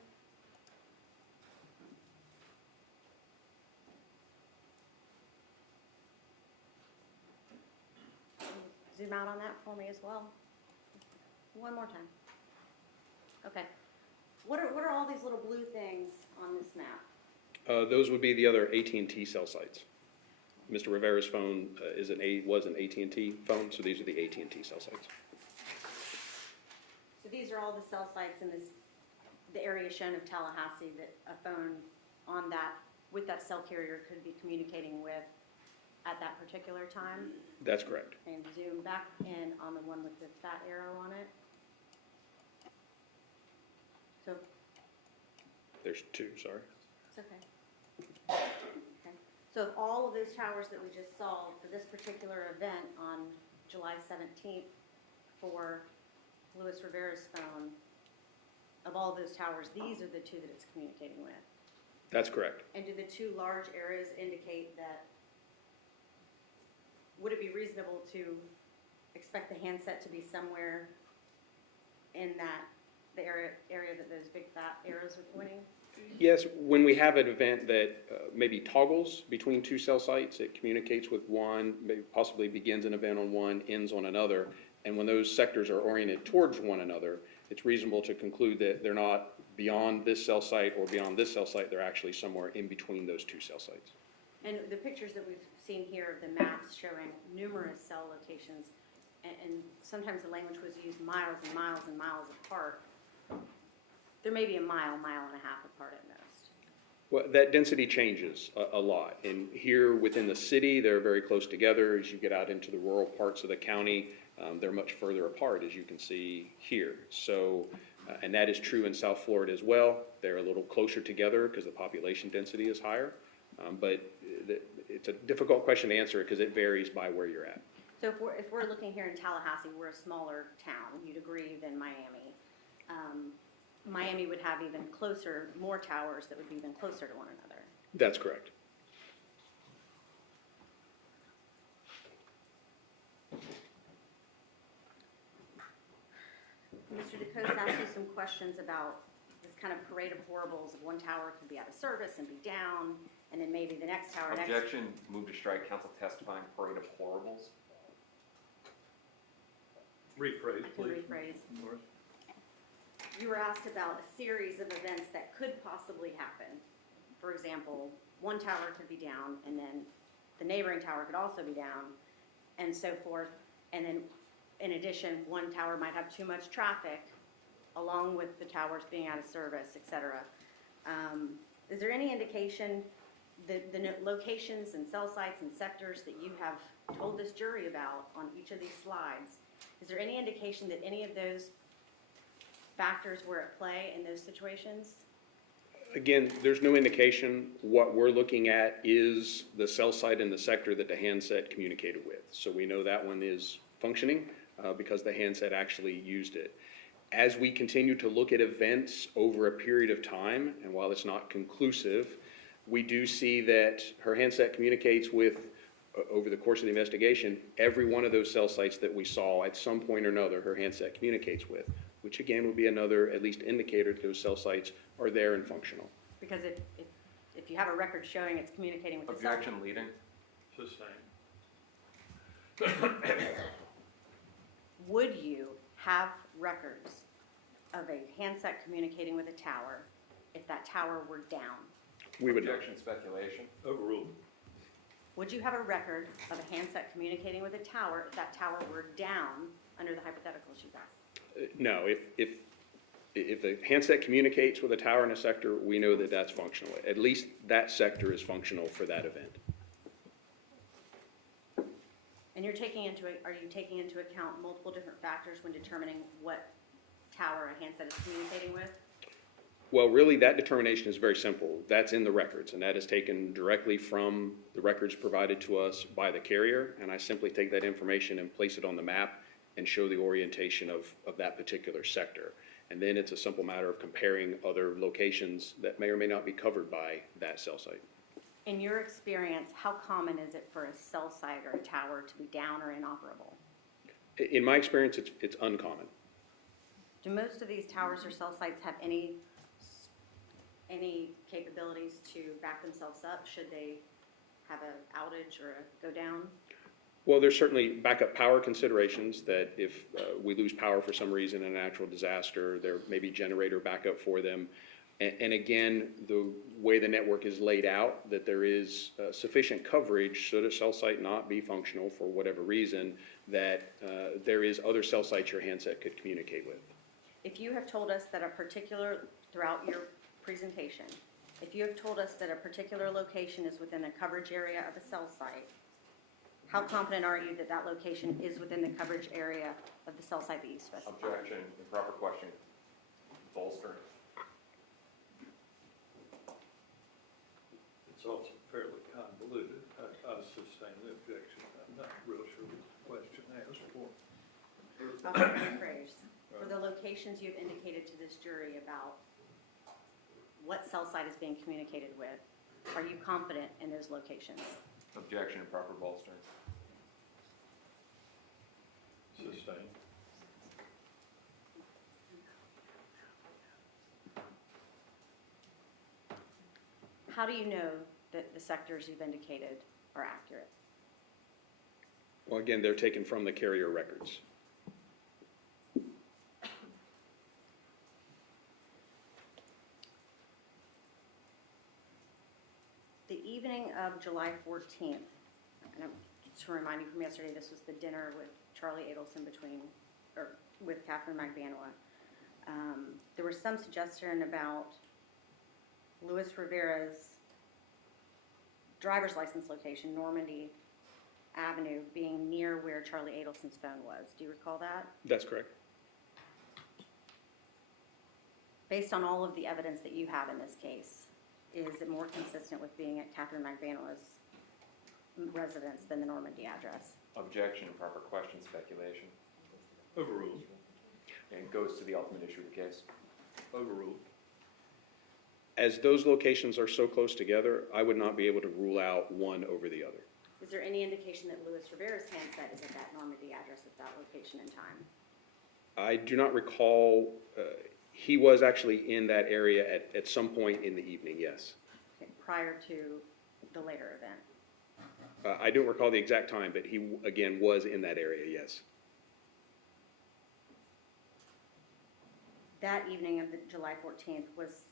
Zoom out on that for me as well. One more time. Okay. What are all these little blue things on this map? Those would be the other AT&T cell sites. Mr. Rivera's phone was an AT&T phone, so these are the AT&T cell sites. So these are all the cell sites in the area shown of Tallahassee that a phone on that, with that cell carrier could be communicating with at that particular time. That's correct. And zoom back in on the one with the fat arrow on it. So, There's two, sorry. it's okay. Okay. So if all of those towers that we just saw for this particular event on July 17th for Luis Rivera's phone, of all those towers, these are the two that it's communicating with? That's correct. And do the two large areas indicate that, would it be reasonable to expect the handset to be somewhere in that, the area that those big fat arrows are pointing? Yes, when we have an event that maybe toggles between two cell sites, it communicates with one, maybe possibly begins an event on one, ends on another, and when those sectors are oriented towards one another, it's reasonable to conclude that they're not beyond this cell site or beyond this cell site, they're actually somewhere in between those two cell sites. And the pictures that we've seen here of the maps showing numerous cell locations, and sometimes the language was used miles and miles and miles apart. There may be a mile, mile and a half apart at most. Well, that density changes a lot. And here within the city, they're very close together. As you get out into the rural parts of the county, they're much further apart, as you can see here. So, and that is true in South Florida as well. They're a little closer together because the population density is higher. But it's a difficult question to answer because it varies by where you're at. So if we're looking here in Tallahassee, we're a smaller town, you'd agree, than Miami. Miami would have even closer, more towers that would be even closer to one another. That's correct. Mr. DeCoste asked you some questions about this kind of parade of horribles. One tower could be out of service and be down, and then maybe the next tower next. Objection, move to strike counsel testifying parade of horribles. Rephrase, I can please. rephrase. Morris. You were asked about a series of events that could possibly happen. For example, one tower could be down, and then the neighboring tower could also be down, and so forth. And then, in addition, one tower might have too much traffic, along with the towers being out of service, et cetera. Is there any indication that the locations and cell sites and sectors that you have told this jury about on each of these slides, is there any indication that any of those factors were at play in those situations? Again, there's no indication. What we're looking at is the cell site and the sector that the handset communicated with. So we know that one is functioning because the handset actually used it. As we continue to look at events over a period of time, and while it's not conclusive, we do see that her handset communicates with, over the course of the investigation, every one of those cell sites that we saw at some point or another her handset communicates with, which again would be another at least indicator that those cell sites are there and functional. Because if you have a record showing it's communicating with the cell Objection leading. Sustained. would you have records of a handset communicating with a tower if that tower were down? We would not. Objection speculation. Overruled. Would you have a record of a handset communicating with a tower if that tower were down under the hypotheticals you've asked? No, if the handset communicates with a tower in a sector, we know that that's functional. At least that sector is functional for that event. And are you taking into account multiple different factors when determining what tower a handset is communicating with? Well, really, that determination is very simple. That's in the records, and that is taken directly from the records provided to us by the carrier, and I simply take that information and place it on the map and show the orientation of that particular sector. And then it's a simple matter of comparing other locations that may or may not be covered by that cell site. In your experience, how common is it for a cell site or a tower to be down or inoperable? In my experience, it's uncommon. Do most of these towers or cell sites have any capabilities to back themselves up should they have an outage or go down? Well, there's certainly backup power considerations that if we lose power for some reason in a natural disaster, there may be generator backup for them. And again, the way the network is laid out, that there is sufficient coverage should a cell site not be functional for whatever reason, that there is other cell sites your handset could communicate with. If you have told us that throughout your presentation, if you have told us that a particular location is within a coverage area of a cell site, how confident are you that that location is within the coverage area of the cell site that you specified? Objection, improper question. Bolster. It's also fairly convoluted. I'll rephrase. For the locations you've indicated to this jury about what cell site is being communicated with, are you confident in those locations? Objection and proper bolstering. Sustained. How do you know that the sectors you've indicated are accurate? Well, again, they're taken from the carrier records. The evening of July 14th, and to remind you from yesterday, this was the dinner with Charlie Adelson with Katherine Magbanua. There was some suggestion about Luis Rivera's driver's license location, Normandy Avenue, being near where Charlie Adelson's phone was. Do you recall that? That's correct. Based on all of the evidence that you have in this case, is it more consistent with being at Katherine Magbanua's residence than the Normandy address? Objection and proper question speculation. Overruled. And it goes to the ultimate issue of the case. Overruled. As those locations are so close together, I would not be able to rule out one over the other. Is there any indication that Luis Rivera's handset is at that Normandy address at that location and time? I do not recall, he was actually in that area at some point in the evening, yes. Okay, prior to the later event? I don't recall the exact time, but he, again, was in that area, yes. That evening of the July 14th was,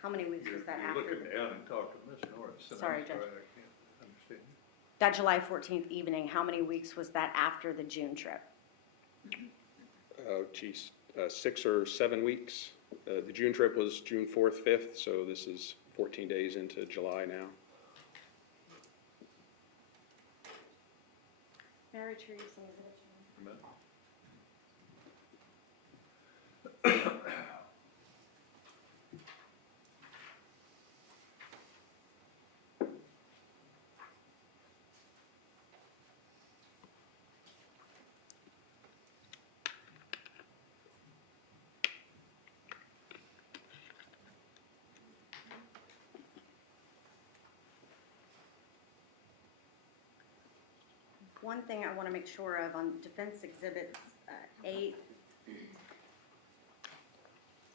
how many weeks was that You're after? looking down and talk to Ms. Norris. and I'm Sorry, Judge. I can't understand you. That July 14th evening, how many weeks was that after the June trip? Oh, geez, 6 or 7 weeks. The June trip was June 4th, 5th, so this is 14 days into July now. Mary Teresa, Amen. One thing I want to make sure of on Defense Exhibits 8,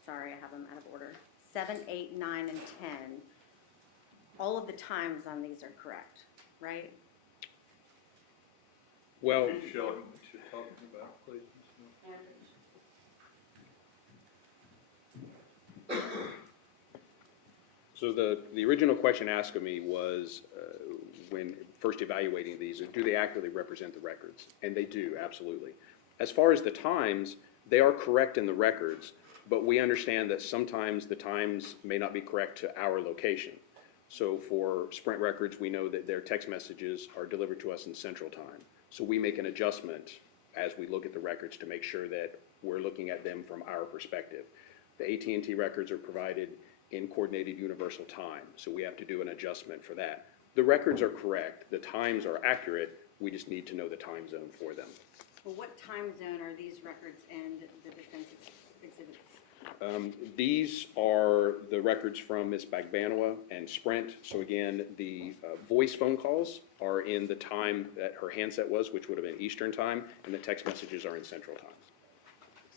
sorry, I have them out of order, 7, 8, 9, and 10, all of the times on these are correct, right? Well, Can you show them what you're talking about, please? Ms. Norris? so the original question asked of me was, when first evaluating these, do they accurately represent the records? And they do, absolutely. As far as the times, they are correct in the records, but we understand that sometimes the times may not be correct to our location. So for Sprint records, we know that their text messages are delivered to us in Central Time. So we make an adjustment as we look at the records to make sure that we're looking at them from our perspective. The AT&T records are provided in Coordinated Universal Time, so we have to do an adjustment for that. The records are correct, the times are accurate, we just need to know the time zone for them. Well, what time zone are these records in the Defense Exhibits? These are the records from Ms. Magbanua and Sprint. So again, the voice phone calls are in the time that her handset was, which would have been Eastern Time, and the text messages are in Central Time.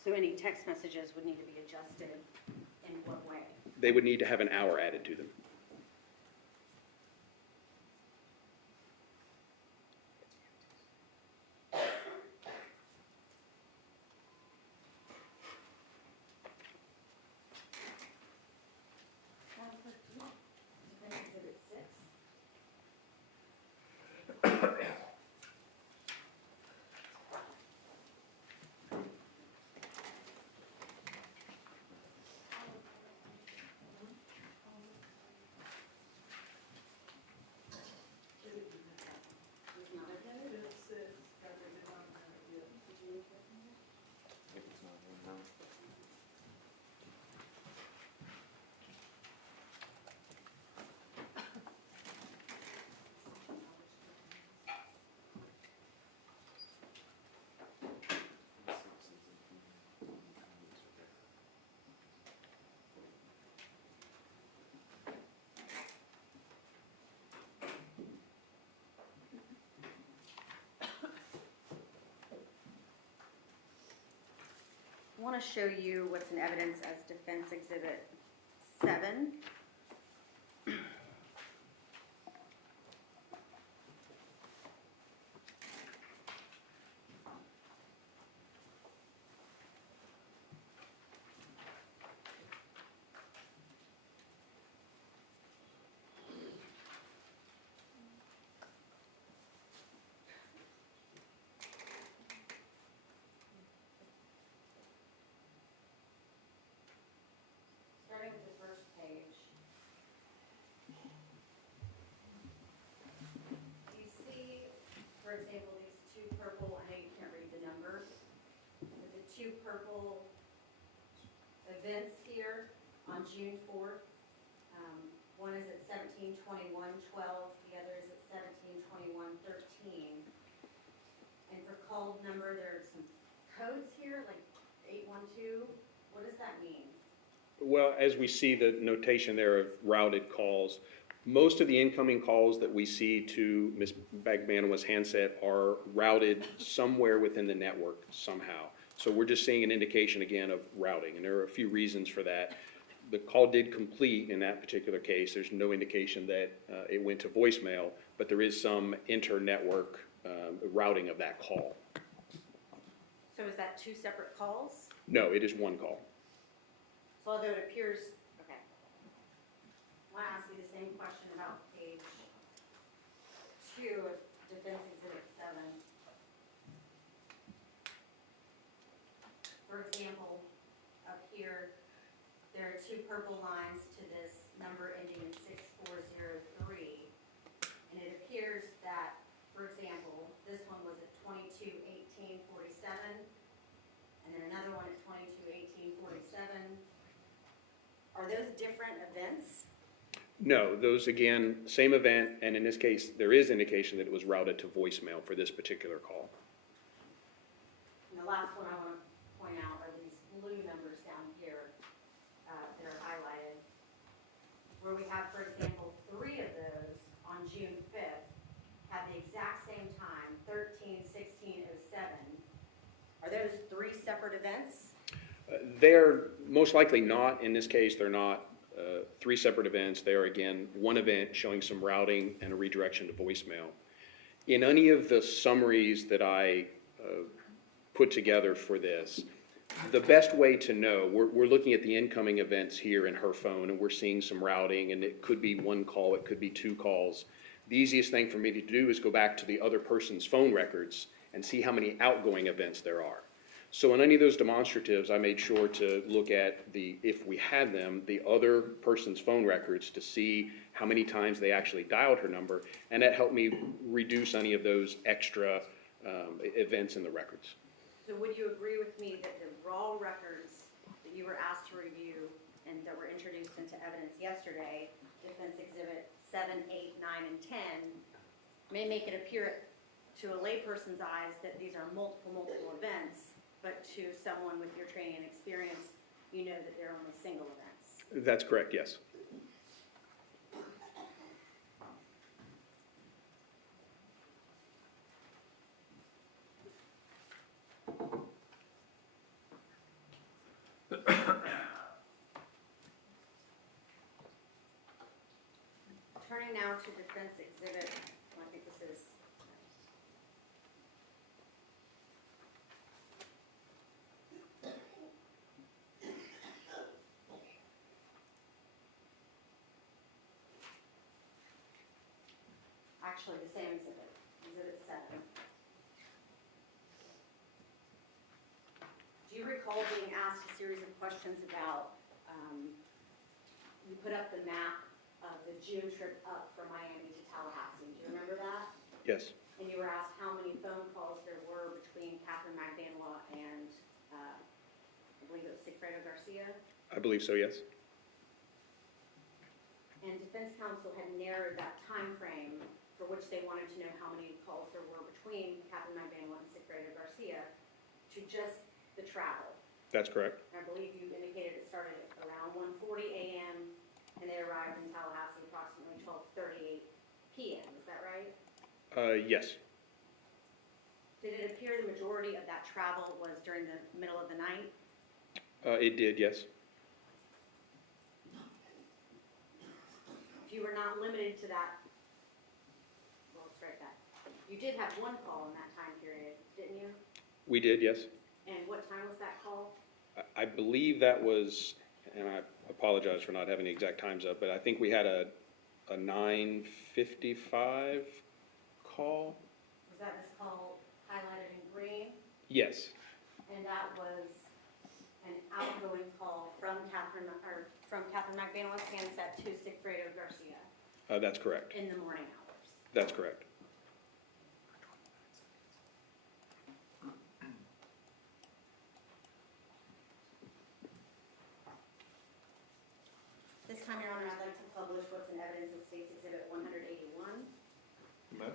So any text messages would need to be adjusted in what way? They would need to have an hour added to them. Exhibit 6. I want to show you what's in evidence as Defense Exhibit 7. Starting with the first page. You see, for example, these two purple, I know you can't read the numbers, but the two purple events here on June 4th. One is at 17:21:12, the other is at 17:21:13. And for called number, there are some codes here, like 812. What does that mean? Well, as we see the notation there of routed calls, most of the incoming calls that we see to Ms. Magbanua's handset are routed somewhere within the network somehow. So we're just seeing an indication again of routing, and there are a few reasons for that. The call did complete in that particular case. There's no indication that it went to voicemail, but there is some inter-network routing of that call. So is that two separate calls? No, it is one call. So although it appears, okay. I want to ask you the same question about page 2 of Defense Exhibit 7. For example, up here, there are two purple lines to this number ending in 6403. And it appears that, for example, this one was at 22:18:47, and then another one at 22:18:47. Are those different events? No, those again, same event, and in this case, there is indication that it was routed to voicemail for this particular call. And the last one I want to point out are these blue numbers down here that are highlighted, where we have, for example, 3 of those on June 5th have the exact same time, 13:16:07. Are those 3 separate events? They're most likely not, in this case, they're not 3 separate events. They are, again, one event showing some routing and a redirection to voicemail. In any of the summaries that I put together for this, the best way to know, we're looking at the incoming events here in her phone, and we're seeing some routing, and it could be 1 call, it could be 2 calls. The easiest thing for me to do is go back to the other person's phone records and see how many outgoing events there are. So in any of those demonstratives, I made sure to look at if we had them, the other person's phone records to see how many times they actually dialed her number, and that helped me reduce any of those extra events in the records. So would you agree with me that the raw records that you were asked to review and that were introduced into evidence yesterday, Defense Exhibit 7, 8, 9, and 10, may make it appear to a layperson's eyes that these are multiple events, but to someone with your training and experience, you know that they're only single events? That's correct, yes. Turning now to Defense Exhibit, I think this is, actually the same exhibit, Exhibit 7. Do you recall being asked a series of questions about, you put up the map of the June trip up from Miami to Tallahassee. Do you remember that? Yes. And you were asked how many phone calls there were between Katherine Magbanua and, I believe it was Sigfredo Garcia? I believe so, yes. And Defense Counsel had narrowed that time frame for which they wanted to know how many calls there were between Katherine Magbanua and Sigfredo Garcia to just the travel. That's correct. I believe you indicated it started at around 1:40 a.m. and they arrived in Tallahassee approximately 12:38 p.m. Is that right? Yes. Did it appear the majority of that travel was during the middle of the night? It did, yes. If you were not limited to that, well, let's strike that. You did have one call in that time period, didn't you? We did, yes. And what time was that call? I believe that was, and I apologize for not having the exact times up, but I think we had a 9:55 call. Was that this call highlighted in green? Yes, And that was an outgoing call from Katherine Magbanua's handset to Sigfredo Garcia that's correct. in the morning hours. That's correct. This time, Your Honor, I'd like to publish what's in evidence in State's Exhibit 181. No?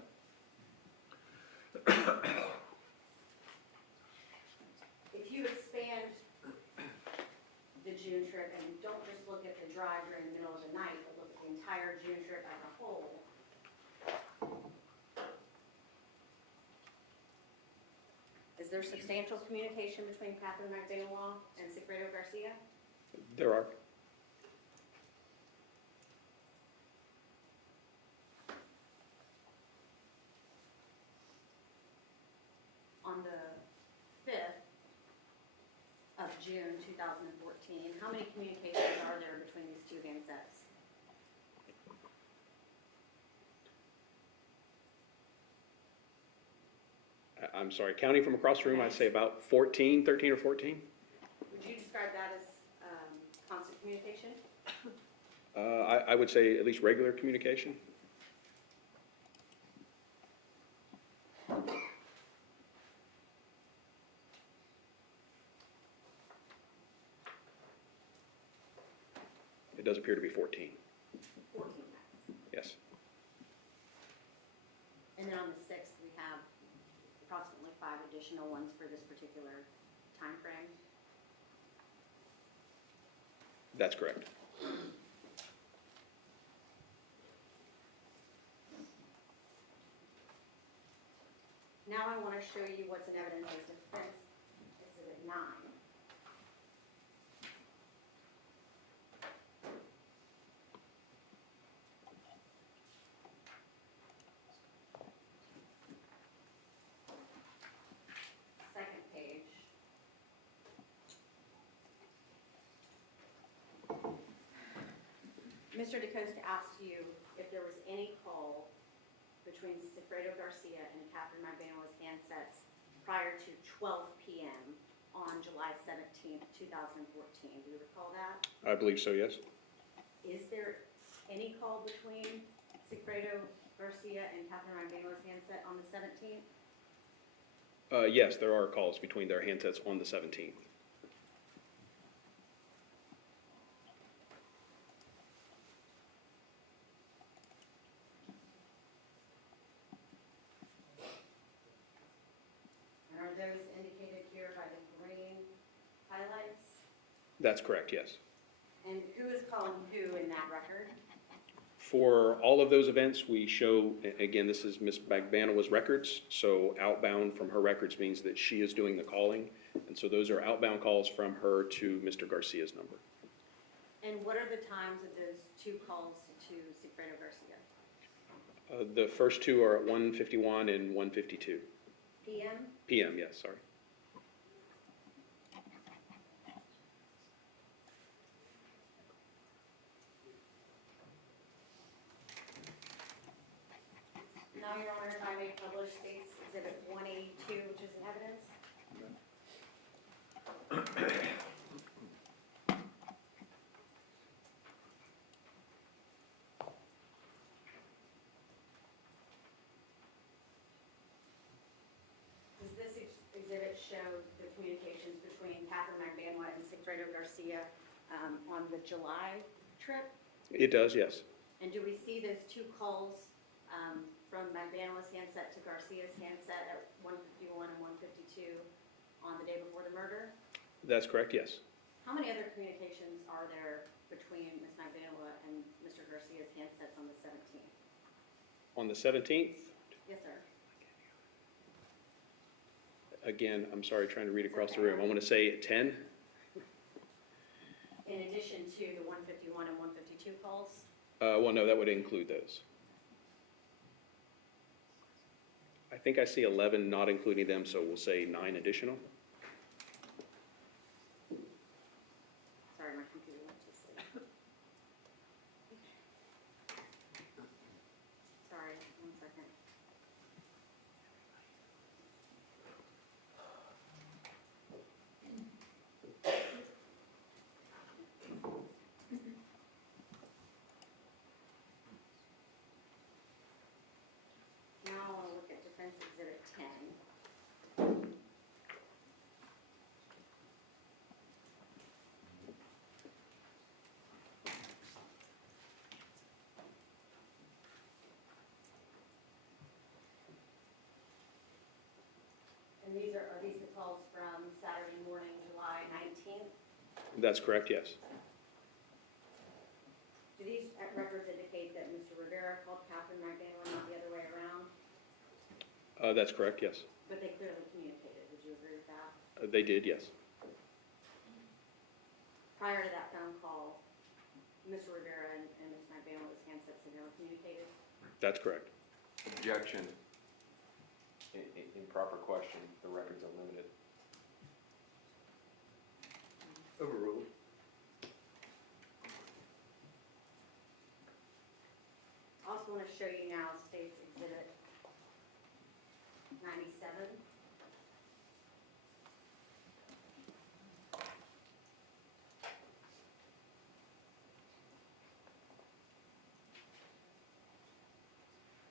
If you expand the June trip and don't just look at the drive during the middle of the night, but look at the entire June trip as a whole, is there substantial communication between Katherine Magbanua and Sigfredo Garcia? There are. On the 5th of June 2014, how many communications are there between these two handsets? I'm sorry, counting from across the room, I'd say about 13 or 14. Would you describe that as constant communication? I would say at least regular communication. It does appear to be 14, 14 times. yes. And then on the 6th, we have approximately 5 additional ones for this particular time frame. That's correct. Now I want to show you what's in evidence as defense exhibit 9. Second page. Mr. DeCosta asked you if there was any call between Sigfredo Garcia and Katherine Magbanua's handsets prior to 12 p.m. on July 17th, 2014. Do you recall that? I believe so, yes. Is there any call between Sigfredo Garcia and Katherine Magbanua's handset on the 17th? Yes, there are calls between their handsets on the 17th. And are those indicated here by the green highlights? That's correct, yes. And who is calling who in that record? For all of those events, we show, again, this is Ms. Magbanua's records, so outbound from her records means that she is doing the calling, and so those are outbound calls from her to Mr. Garcia's number. And what are the times of those two calls to Sigfredo Garcia? The first two are at 1:51 and 1:52 PM? p.m., yes, sorry. Now, Your Honor, if I may publish State's Exhibit 182, which is in evidence. Does this exhibit show the communications between Katherine Magbanua and Sigfredo Garcia on the July trip? It does, yes. And do we see those two calls from Magbanua's handset to Garcia's handset at 1:51 and 1:52 on the day before the murder? That's correct, yes. How many other communications are there between Ms. Magbanua and Mr. Garcia's handsets on the 17th? On the 17th, Yes, sir. again, I'm sorry, trying to read across the room. I want to say 10. addition to the 151 and 152 calls? Well, no, that would include those. I think I see 11 not including them, so we'll say 9 additional. Sorry, my computer went to sleep. Sorry, 1 second. Now I want to look at Defense Exhibit 10. And are these the calls from Saturday morning, July 19th? That's correct, yes. Do these records indicate that Mr. Rivera called Katherine Magbanua, not the other way around? That's correct, yes. But they clearly communicated, would you agree with that? They did, yes. Prior to that phone call, Mr. Rivera and Ms. Magbanua's handsets had never communicated? That's correct. Objection. Improper question, the records are limited. Overruled. I also want to show you now State's Exhibit 97.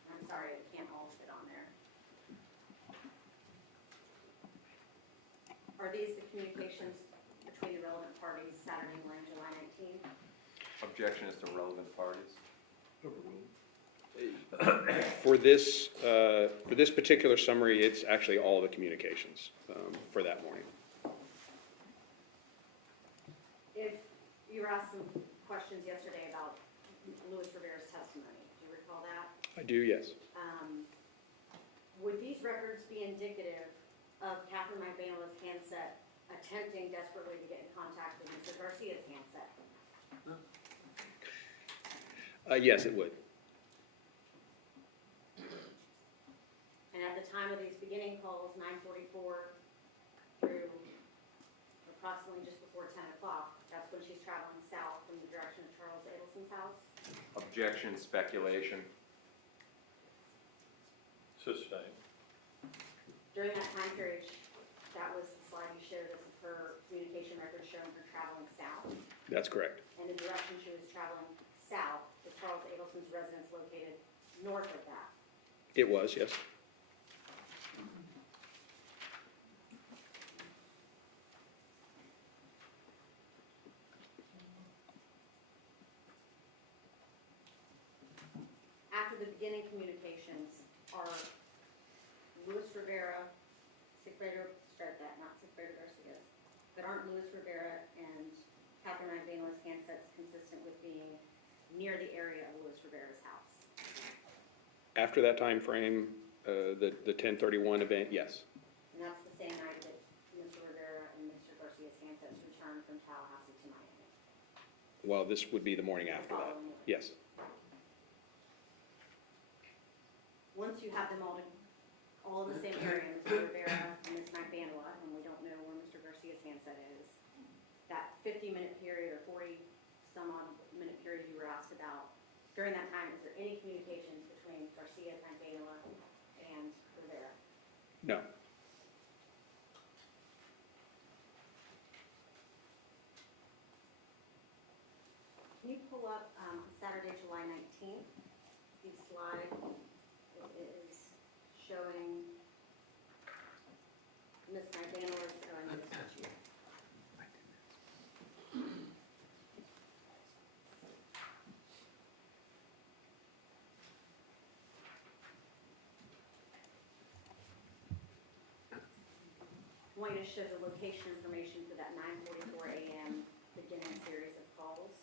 I'm sorry, it can't all fit on there. Are these the communications between the relevant parties Saturday morning, July 19th? Objection is to relevant parties. Overruled. For this particular summary, it's actually all the communications for that morning. If you were asked some questions yesterday about Luis Rivera's testimony, do you recall that? I do, yes. Would these records be indicative of Katherine Magbanua's handset attempting desperately to get in contact with Mr. Garcia's handset? Yes, it would. And at the time of these beginning calls, 9:44 through approximately just before 10 o'clock, that's when she's traveling south from the direction of Charles Adelson's house? Objection, speculation. Sustained. During that time period, that was the slide you showed us of her communication records showing her traveling south. That's correct. And the direction she was traveling south, was Charles Adelson's residence located north of that. It was, yes. After the beginning communications are Luis Rivera, Sigfredo, start that, not Sigfredo Garcia, but aren't Luis Rivera and Katherine Magbanua's handsets consistent with being near the area of Luis Rivera's house? After that time frame, the 1031 event, yes. And that's the same night that Mr. Rivera and Mr. Garcia's handsets returned from Tallahassee to Miami? Well, this would be the morning after that. Following it. Yes. Once you have them all in the same area, Mr. Rivera and Ms. Magbanua, and we don't know where Mr. Garcia's handset is, that 50-minute period or 40-some-odd minute period you were asked about, during that time, is there any communications between Garcia, Magbanua, and Rivera? No. Can you pull up Saturday, July 19th, the slide? It is showing Ms. Magbanua's, oh, I need to switch you. I want you to show the location information for that 9:44 a.m. beginning series of calls.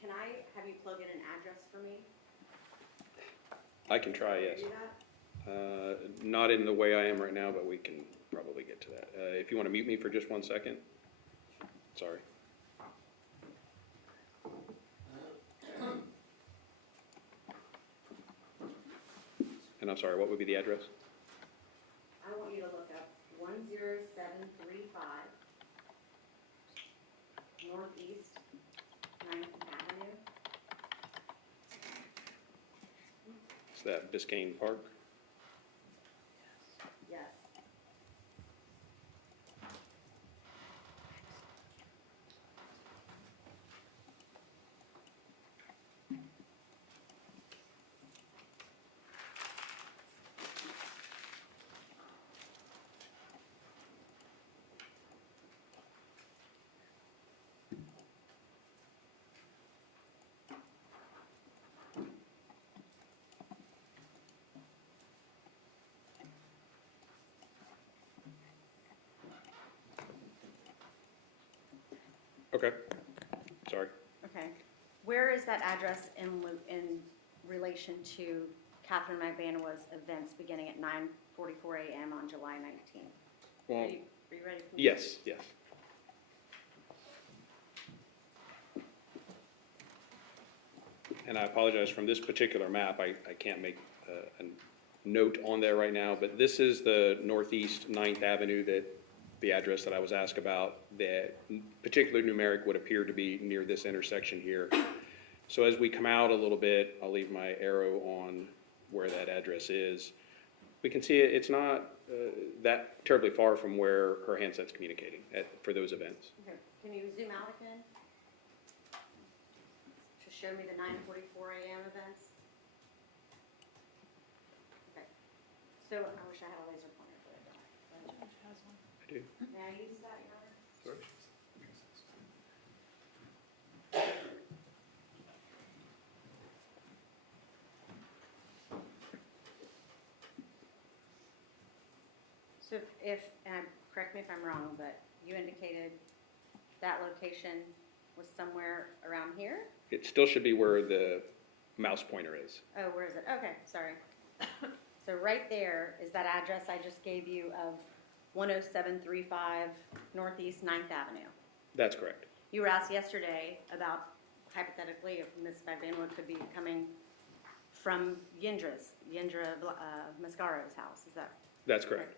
Can I have you plug in an address for me? I can try, yes. Can you do that? Not in the way I am right now, but we can probably get to that. If you want to mute me for just 1 second. Sorry. And I'm sorry, what would be the address? I want you to look up 10735 Northeast 9th Avenue. Is that Biscayne Park? Yes. Okay, sorry. Okay. Where is that address in relation to Katherine Magbanua's events beginning at 9:44 a.m. on July 19th? Well, Are you ready for me? yes, yes. And I apologize, from this particular map, I can't make a note on there right now, but this is the Northeast 9th Avenue, that the address that I was asked about. That particular numeric would appear to be near this intersection here. So as we come out a little bit, I'll leave my arrow on where that address is. We can see it's not that terribly far from where her handset's communicating for those events. Okay. Can you zoom out again? To show me the 9:44 a.m. events? Okay. So I wish I had a laser pointer for it. I do. May I use that, Your Honor? Sorry. So and correct me if I'm wrong, but you indicated that location was somewhere around here? It still should be where the mouse pointer is. Oh, where is it? Okay, sorry. So right there is that address I just gave you of 10735 Northeast 9th Avenue. That's correct. You were asked yesterday about, hypothetically, if Ms. Magbanua could be coming from Yindra Mascaro's house. Is that That's correct.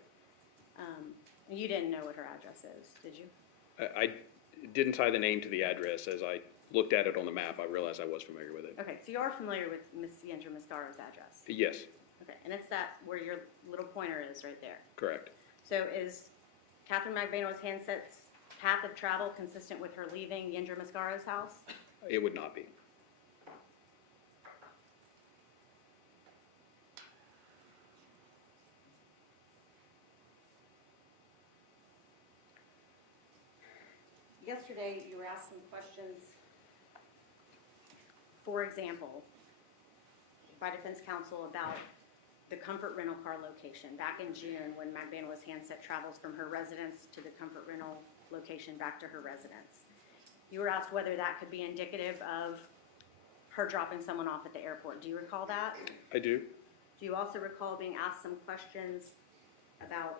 you didn't know what her address is, did you? I didn't tie the name to the address. As I looked at it on the map, I realized I was familiar with it. Okay, so you are familiar with Ms. Yindra Mascaro's address? Yes, Okay, and it's that where your little pointer is right there. correct. So is Katherine Magbanua's handset's path of travel consistent with her leaving Yindra Mascaro's house? It would not be. Yesterday, you were asked some questions, for example, by defense counsel about the Comfort rental car location. Back in June, when Magbanua's handset travels from her residence to the Comfort rental location back to her residence. You were asked whether that could be indicative of her dropping someone off at the airport. Do you recall that? I do. Do you also recall being asked some questions about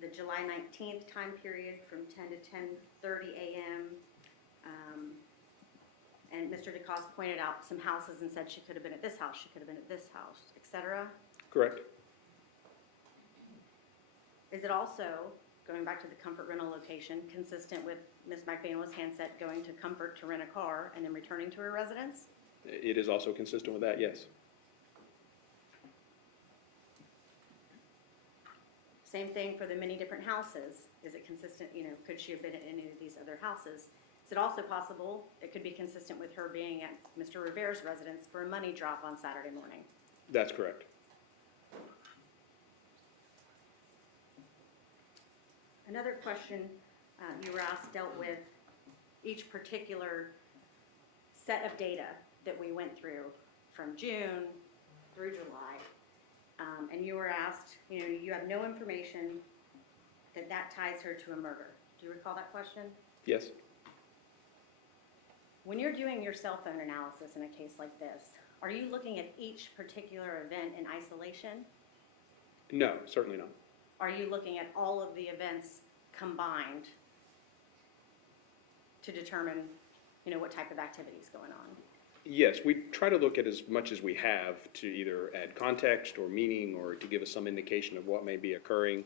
the July 19th time period from 10 to 10:30 a.m.? And Mr. DeCoste pointed out some houses and said she could have been at this house, she could have been at this house, etc. Correct. Is it also, going back to the Comfort rental location, consistent with Ms. Magbanua's handset going to Comfort to rent a car and then returning to her residence? It is also consistent with that, yes. Same thing for the many different houses. Is it consistent, could she have been at any of these other houses? Is it also possible it could be consistent with her being at Mr. Rivera's residence for a money drop on Saturday morning? That's correct. Another question you were asked dealt with each particular set of data that we went through from June through July. And you were asked, you have no information that ties her to a murder. Do you recall that question? Yes. When you're doing your cell phone analysis in a case like this, are you looking at each particular event in isolation? No, certainly not. Are you looking at all of the events combined to determine, what type of activity is going on? Yes, we try to look at as much as we have to either add context or meaning or to give us some indication of what may be occurring.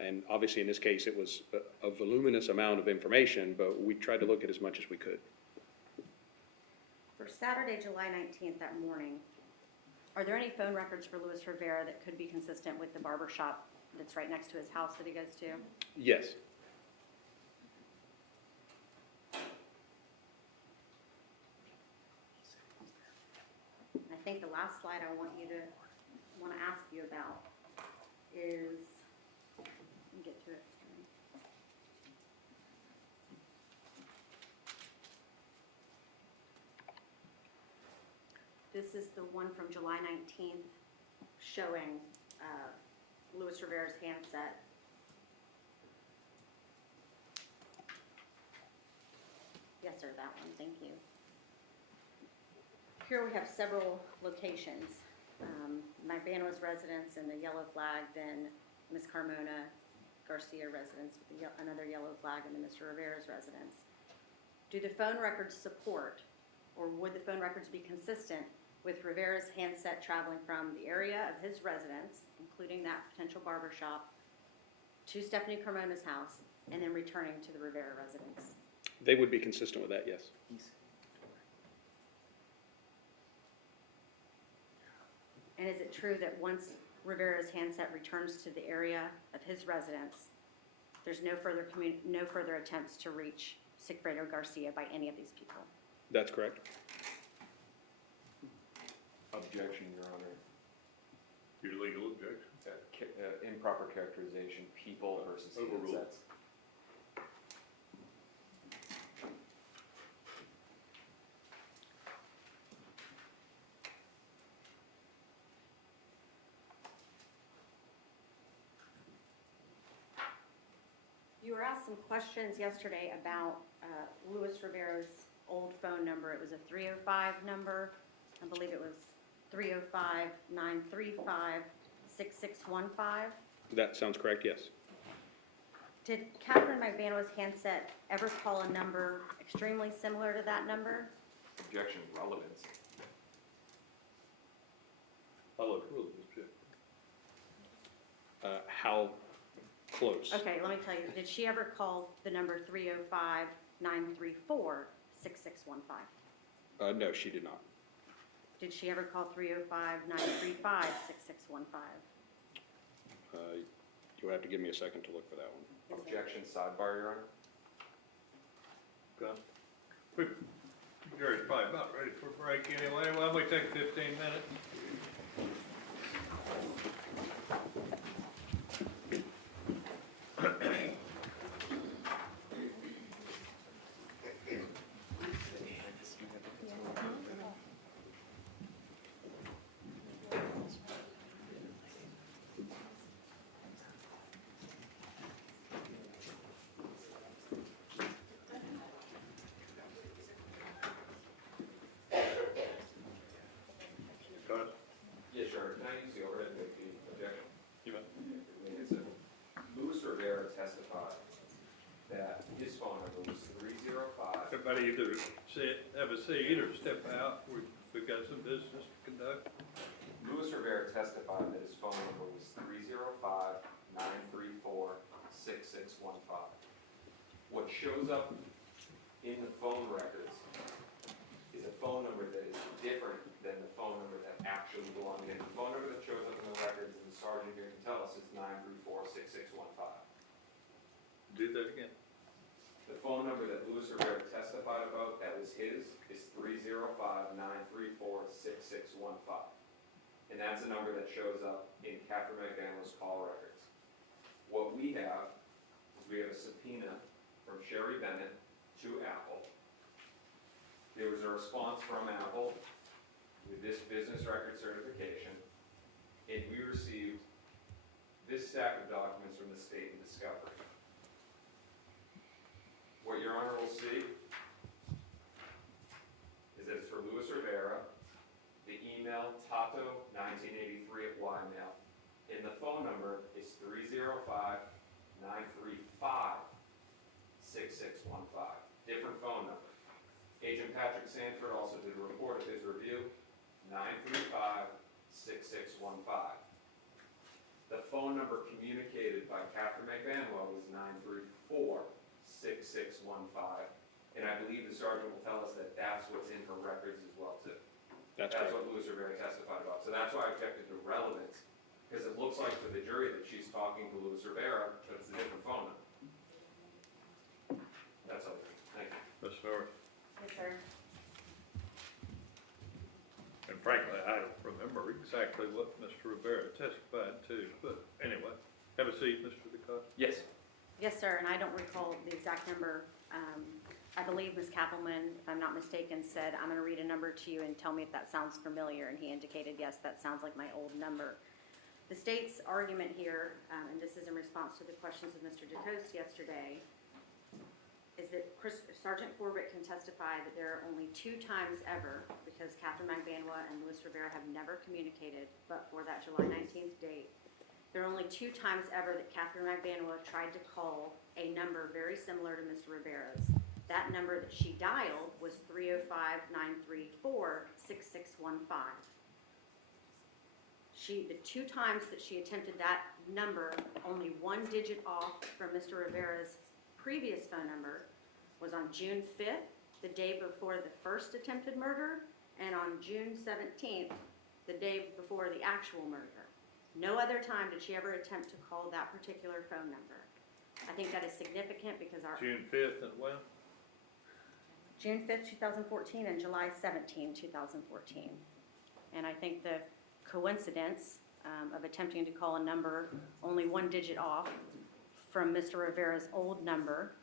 And obviously, in this case, it was a voluminous amount of information, but we tried to look at as much as we could. For Saturday, July 19th, that morning, are there any phone records for Luis Rivera that could be consistent with the barber shop that's right next to his house that he goes to? Yes. I think the last slide I want to ask you about is, let me get to it. This is the one from July 19th showing Luis Rivera's handset. Yes, sir, that one, thank you. Here we have several locations. Magbanua's residence and the yellow flag, then Ms. Carmona Garcia residence with another yellow flag, and then Mr. Rivera's residence. Do the phone records support, or would the phone records be consistent with Rivera's handset traveling from the area of his residence, including that potential barber shop, to Stephanie Carmona's house, and then returning to the Rivera residence? They would be consistent with that, yes. And is it true that once Rivera's handset returns to the area of his residence, there's no further attempts to reach Sigfredo Garcia by any of these people? That's correct. Objection, Your Honor. Your legal objection. Improper characterization, people versus Overruled. handsets. You were asked some questions yesterday about Luis Rivera's old phone number. It was a 305 number. I believe it was 305-935-6615. That sounds correct, yes. Did Katherine Magbanua's handset ever call a number extremely similar to that number? Objection, relevance. I look really good. How close? Okay, let me tell you. Did she ever call the number 305-934-6615? No, she did not. Did she ever call 305-935-6615? You'll have to give me a second to look for that one. Objection, sidebar, Your Honor. Okay. Gary's probably about ready for a break anyway. Why don't we take 15 minutes? Yes, Your Honor. Can I use the overhead to make the objection? You bet. Luis Rivera testified that his phone number was 305. Everybody either sit, have a seat, or step out. We've got some business to conduct. Luis Rivera testified that his phone number was 305-934-6615. What shows up in the phone records is a phone number that is different than the phone number that actually belonged in. The phone number that shows up in the records, and the sergeant here can tell us, is 934-6615. Do that again. The phone number that Luis Rivera testified about that was his is 305-934-6615. And that's a number that shows up in Katherine Magbanua's call records. What we have is we have a subpoena from Sherry Bennett to Apple. There was a response from Apple with this business record certification, and we received this stack of documents from the state in discovery. What Your Honor will see is that it's for Luis Rivera, the email tato1983 at Ymail. In the phone phone number is 305-935-6615. Different phone number. Agent Patrick Sanford also did a report of his review, 935-6615. The phone number communicated by Katherine Magbanua was 934-6615. And I believe the sergeant will tell us that that's what's in her records as well too. That's That's correct. what Louis Rivera testified about. So that's why I objected to relevance, because it looks like to the jury that she's talking to Louis Rivera, but it's a different phone number. That's all. Thank you. Ms. Norris. Yes, sir. And frankly, I don't remember exactly what Mr. Rivera testified to, but anyway, have a seat, Mr. DeCosta. Yes. Yes, sir, and I don't recall the exact number. I believe Ms. Kappelman, if I'm not mistaken, said, I'm going to read a number to you and tell me if that sounds familiar, and he indicated, yes, that sounds like my old number. The state's argument here, and this is in response to the questions of Mr. DeCoste yesterday, is that Sergeant Corbett can testify that there are only 2 times ever, because Katherine Magbanua and Louis Rivera have never communicated, but for that July 19th date, there are only 2 times ever that Katherine Magbanua tried to call a number very similar to Mr. Rivera's. That number that she dialed was 305-934-6615. The 2 times that she attempted that number, only 1 digit off from Mr. Rivera's previous phone number, was on June 5th, the day before the first attempted murder, and on June 17th, the day before the actual murder. No other time did she ever attempt to call that particular phone number. I think that is significant because our June 5th and when? June 5th, 2014 and July 17, 2014. And I think the coincidence of attempting to call a number only 1 digit off from Mr. Rivera's old number,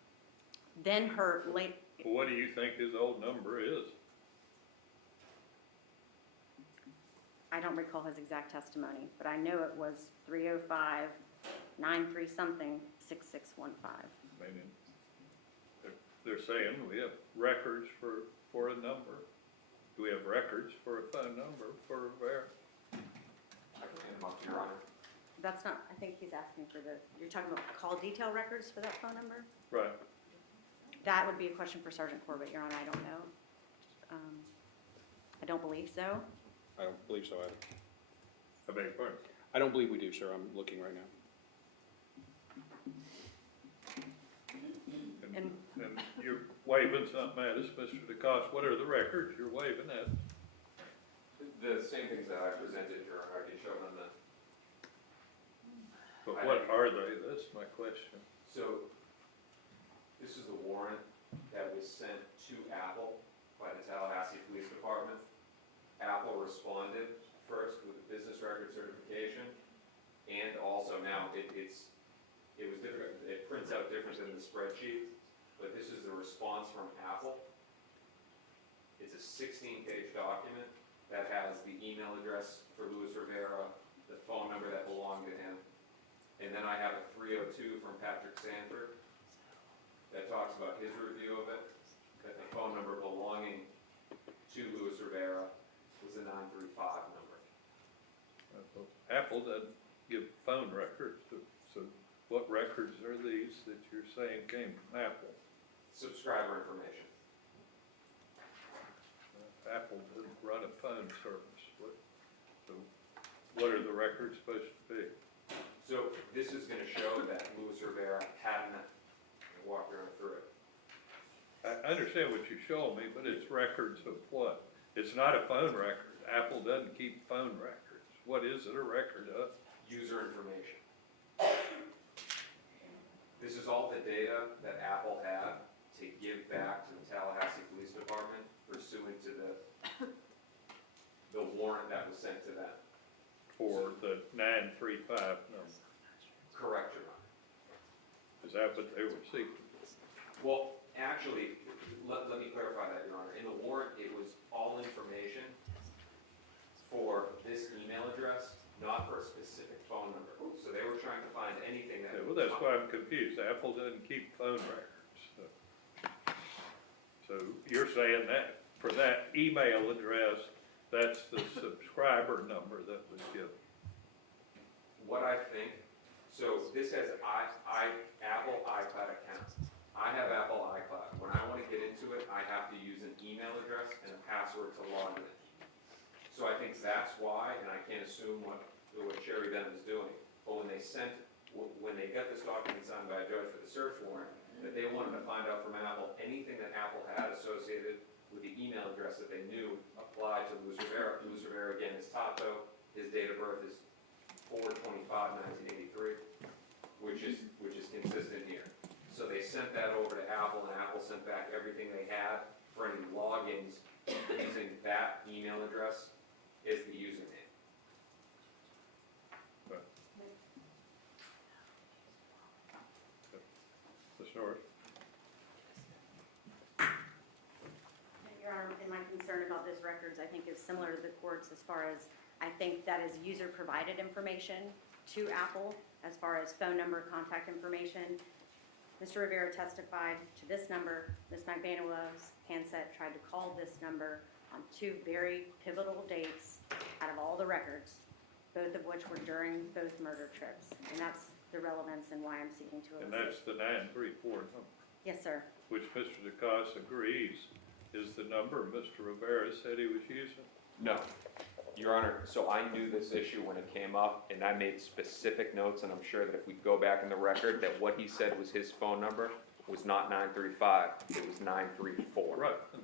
then her late... Well, what do you think his old number is? I don't recall his exact testimony, but I know it was 305-93-something, 6615. Maybe they're saying we have records for a number. Do we have records for a phone number for Rivera? I can hand them up to Your Honor. That's not, I think he's asking for you're talking about call detail records for that phone number? Right. That would be a question for Sergeant Corbett, Your Honor, I don't know. I don't believe so. I don't believe so either. I beg your pardon? I don't believe we do, sir. I'm looking right now. And you're waving something at us, Mr. DeCoste. What are the records you're waving at? The same things that I presented, Your Honor, I can show them the. But what are they? That's my question. So, this is the warrant that was sent to Apple by the Tallahassee Police Department. Apple responded first with a business record certification, and also now it was different. It prints out different than the spreadsheet, but this is the response from Apple. It's a 16-page document that has the email address for Louis Rivera, the phone number that belonged to him, and then I have a 302 from Patrick Sanford that talks about his review of it, that the phone number belonging to Louis Rivera was a 935 number. Apple doesn't give phone records, so what records are these that you're saying came from Apple? Subscriber information. Apple doesn't run a phone service. What are the records supposed to be? So this is going to show that Louis Rivera hadn't walked around through it. I understand what you're showing me, but it's records of what? It's not a phone record. Apple doesn't keep phone records. What is it a record of? User information. This is all the data that Apple had to give back to the Tallahassee Police Department pursuant to the warrant that was sent to them. For the 935 number. Correct, Your Honor. Is that what they were seeking? Well, actually, let me clarify that, Your Honor. In the warrant, it was all information for this email address, not for a specific phone number. So they were trying to find anything that. Yeah, well, that's why I'm confused. Apple doesn't keep phone records. So you're saying that for that email address, that's the subscriber number that was given? what I think, so this has Apple iCloud account. I have Apple iCloud. When I want to get into it, I have to use an email address and a password to log in. So I think that's why, and I can't assume what Sherry Dunn is doing, but when they got this document signed by a judge for the search warrant, that they wanted to find out from Apple anything that Apple had associated with the email address that they knew applied to Luis Rivera. Luis Rivera, again, is Tato. His date of birth is 4/25/1983, which is consistent here. So they sent that over to Apple, and Apple sent back everything they had for any logins using that email address as the username. Mr. Norris? Your Honor, and my concern about those records, I think, is similar to the court's as far as, I think that is user-provided information to Apple as far as phone number, contact information. Mr. Rivera testified to this number. Ms. Magbanua's handset tried to call this number on 2 very pivotal dates out of all the records, both of which were during both murder trips. And that's the relevance and why I'm seeking to And elicit. that's the 934 number, Yes, sir. which Mr. DeCoste agrees is the number Mr. Rivera said he was using. No, Your Honor, so I knew this issue when it came up, and I made specific notes, and I'm sure that if we go back in the record, that what he said was his phone number was not 935, it was 934. Right, and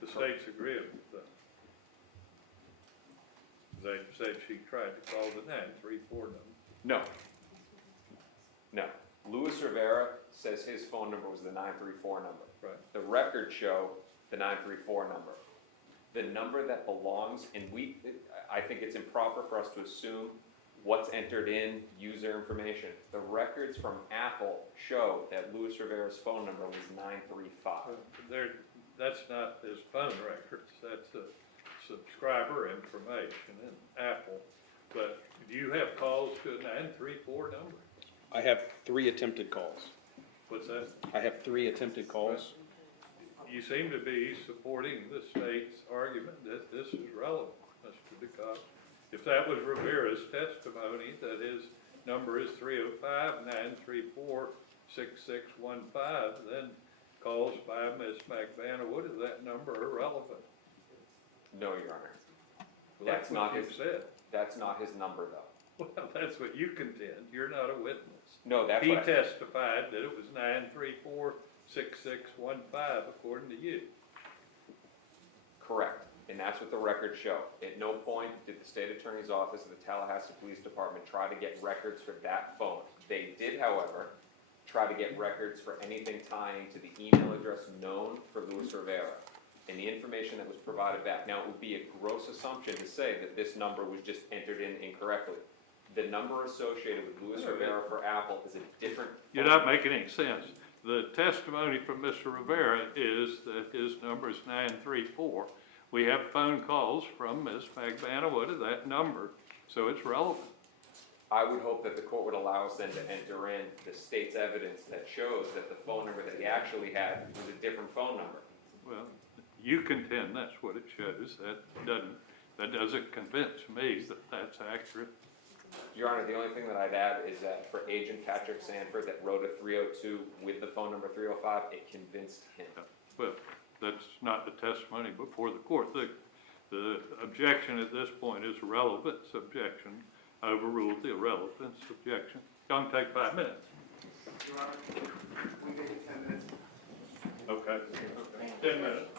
the state's agreeing with that. They said she tried to call the 934 number. No. No. Luis Rivera says his phone number was the 934 number. Right. The records show the 934 number. The number that belongs, and I think it's improper for us to assume what's entered in user information. The records from Apple show that Luis Rivera's phone number was 935. That's not his phone records, that's a subscriber information in Apple. But do you have calls to a 934 number? I have 3 attempted calls. What's that? I have 3 attempted calls. You seem to be supporting the state's argument that this is relevant, Mr. DeCoste. If that was Rivera's testimony, that his number is 305-934-6615, then calls by Ms. Magbanua to that number are relevant. No, Your Honor. Well, That's not what you his- said. That's not his number, though. Well, that's what you contend. You're not a witness. No, that's He what I, testified that it was 934-6615, according to you. correct. And that's what the records show. At no point did the state attorney's office of the Tallahassee Police Department try to get records for that phone. They did, however, try to get records for anything tying to the email address known for Luis Rivera and the information that was provided back. Now, it would be a gross assumption to say that this number was just entered in incorrectly. The number associated with Luis Rivera for Apple is a different phone. You're not making any sense. The testimony from Mr. Rivera is that his number is 934. We have phone calls from Ms. Magbanua to that number, so it's relevant. I would hope that the court would allow us then to enter in the state's evidence that shows that the phone number that he actually had was a different phone number. Well, you contend that's what it shows. That doesn't convince me that that's accurate. Your Honor, the only thing that I'd add is that for Agent Patrick Sanford that wrote a 302 with the phone number 305, it convinced him. Well, that's not the testimony before the court. The objection at this point is relevance objection. Overruled the irrelevance objection. Don't take 5 minutes. Your Honor, we gave you 10 minutes. Okay. 10 minutes.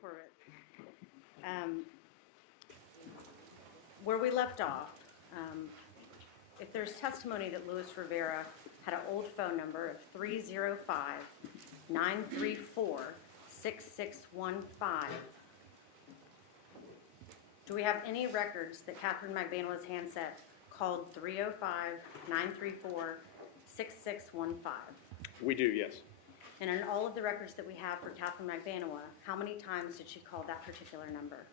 Corbett. Where we left off, if there's testimony that Luis Rivera had an old phone number of 305-934-6615, do we have any records that Katherine Magbanua's handset called 305-934-6615? We do, yes. And in all of the records that we have for Katherine Magbanua, how many times did she call that particular number?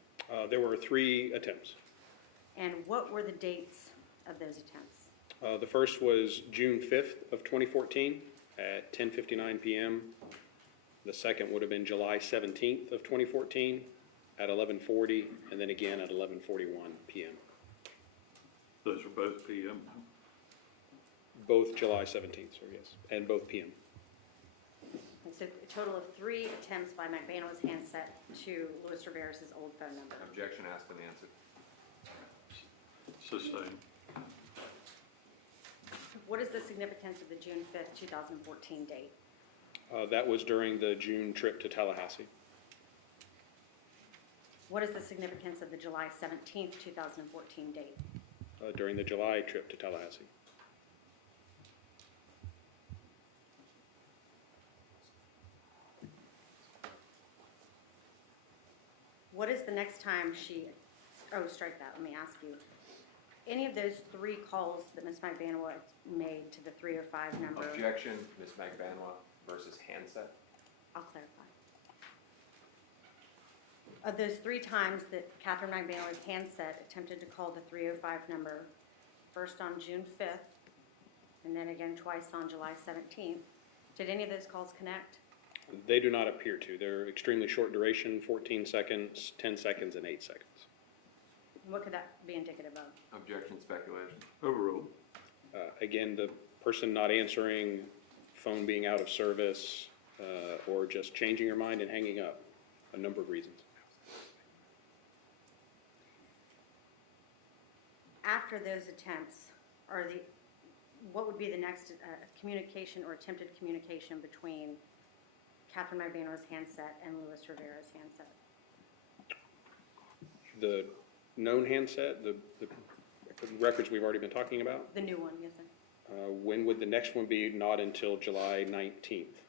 There were 3 attempts. And what were the dates of those attempts? The first was June 5th of 2014 at 10:59 p.m. The second would have been July 17th of 2014 at 11:40, and then again at 11:41 p.m. Those are both PM. Both July 17th, sir, yes, and both p.m. And so a total of 3 attempts by Magbanua's handset to Luis Rivera's old phone number. Objection asked and answered. Sustained. What is the significance of the June 5th, 2014 date? That was during the June trip to Tallahassee. What is the significance of the July 17th, 2014 date? During the July trip to Tallahassee. What is the next time strike that, let me ask you. Any of those 3 calls that Ms. Magbanua made to the 305 number? Objection, Ms. Magbanua versus handset. I'll clarify. Of those 3 times that Katherine Magbanua's handset attempted to call the 305 number, first on June 5th, and then again twice on July 17th, did any of those calls connect? They do not appear to. They're extremely short duration, 14 seconds, 10 seconds, and 8 seconds. What could that be indicative of? Objection, speculation. Overruled. Again, the person not answering, phone being out of service, or just changing your mind and hanging up. A number of reasons. After those attempts, what would be the next communication or attempted communication between Katherine Magbanua's handset and Luis Rivera's handset? The known handset, the records we've already been talking about, The new one, yes, sir. when would the next one be? Not until July 19th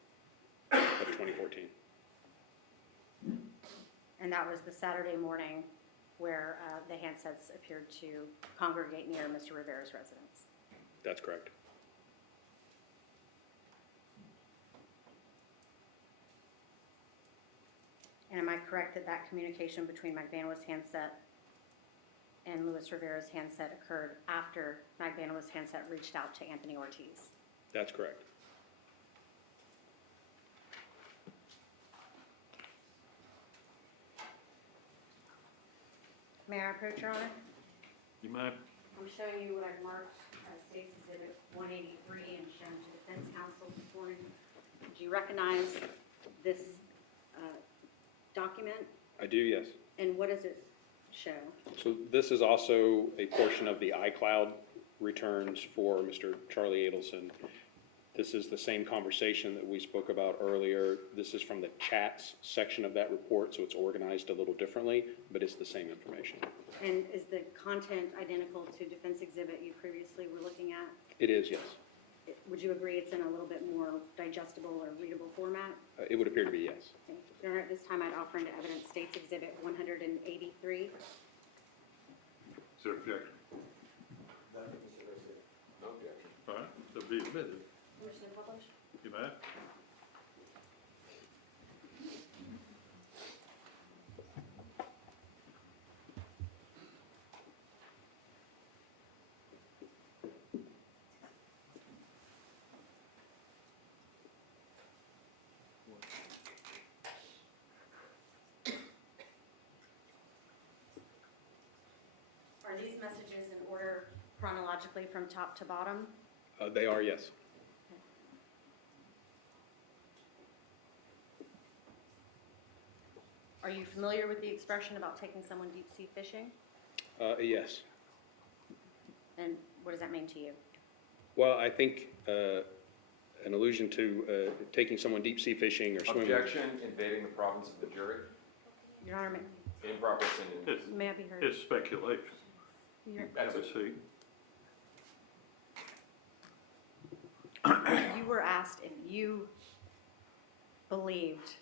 of 2014. And that was the Saturday morning where the handsets appeared to congregate near Mr. Rivera's residence. That's correct. And am I correct that that communication between Magbanua's handset and Luis Rivera's handset occurred after Magbanua's handset reached out to Anthony Ortiz? That's correct. May I approach, Your Honor? You might, I'm showing you what I've marked as State's Exhibit 183 and shown to Defense Counsel this morning. Do you recognize this document? I do, yes. And what does it show? So this is also a portion of the iCloud returns for Mr. Charlie Adelson. This is the same conversation that we spoke about earlier. This is from the chats section of that report, so it's organized a little differently, but it's the same information. And is the content identical to Defense Exhibit you previously were looking at? It is, yes. Would you agree it's in a little bit more digestible or readable format? It would appear to be yes. Okay. Your Honor, at this time I'd offer into evidence State's Exhibit 183. is there objection? Nothing, Mr. Garcia. No objection. All right, so be admitted. Permission to publish? You may. Are these messages in order chronologically from top to bottom? They are, yes. Are you familiar with the expression about taking someone deep sea fishing? Yes. And what does that mean to you? Well, I think an allusion to taking someone deep sea fishing or swimming. Objection, invading the province of the jury. Your Honor, Improper sending. may I be heard? It's speculation. That's Have a it. seat. You were asked if you believed,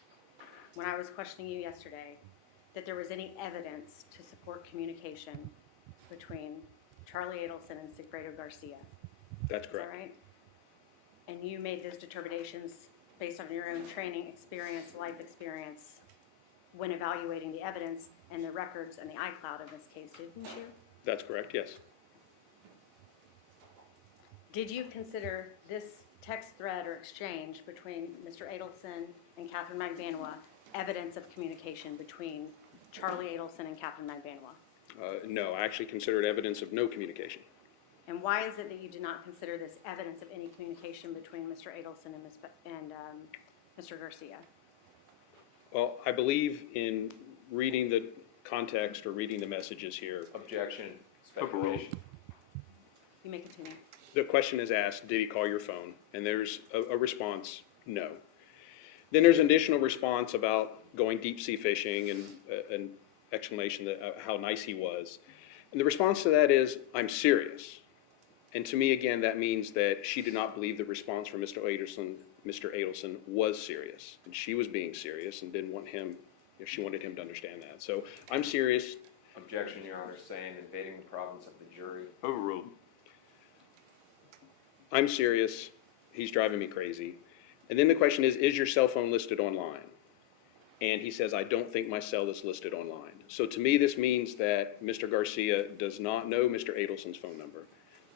when I was questioning you yesterday, that there was any evidence to support communication between Charlie Adelson and Sigfredo Garcia. That's Is that correct. right? And you made those determinations based on your own training experience, life experience, when evaluating the evidence and the records and the iCloud in this case, didn't you? That's correct, yes. Did you consider this text thread or exchange between Mr. Adelson and Katherine Magbanua evidence of communication between Charlie Adelson and Katherine Magbanua? No, I actually consider it evidence of no communication. And why is it that you do not consider this evidence of any communication between Mr. Adelson and Mr. Garcia? Well, I believe in reading the context or reading the messages here. Objection, Overruled. speculation. You may continue. The question is asked, did he call your phone? And there's a response, no. Then there's an additional response about going deep sea fishing and an explanation that how nice he was. And the response to that is, I'm serious. And to me, again, that means that she did not believe the response from Mr. Adelson was serious. And she was being serious and didn't want him, she wanted him to understand that. So I'm serious. Objection, Your Honor, saying invading the province of the jury. Overruled. I'm serious. He's driving me crazy. And then the question is your cell phone listed online? And he says, I don't think my cell is listed online. So to me, this means that Mr. Garcia does not know Mr. Adelson's phone number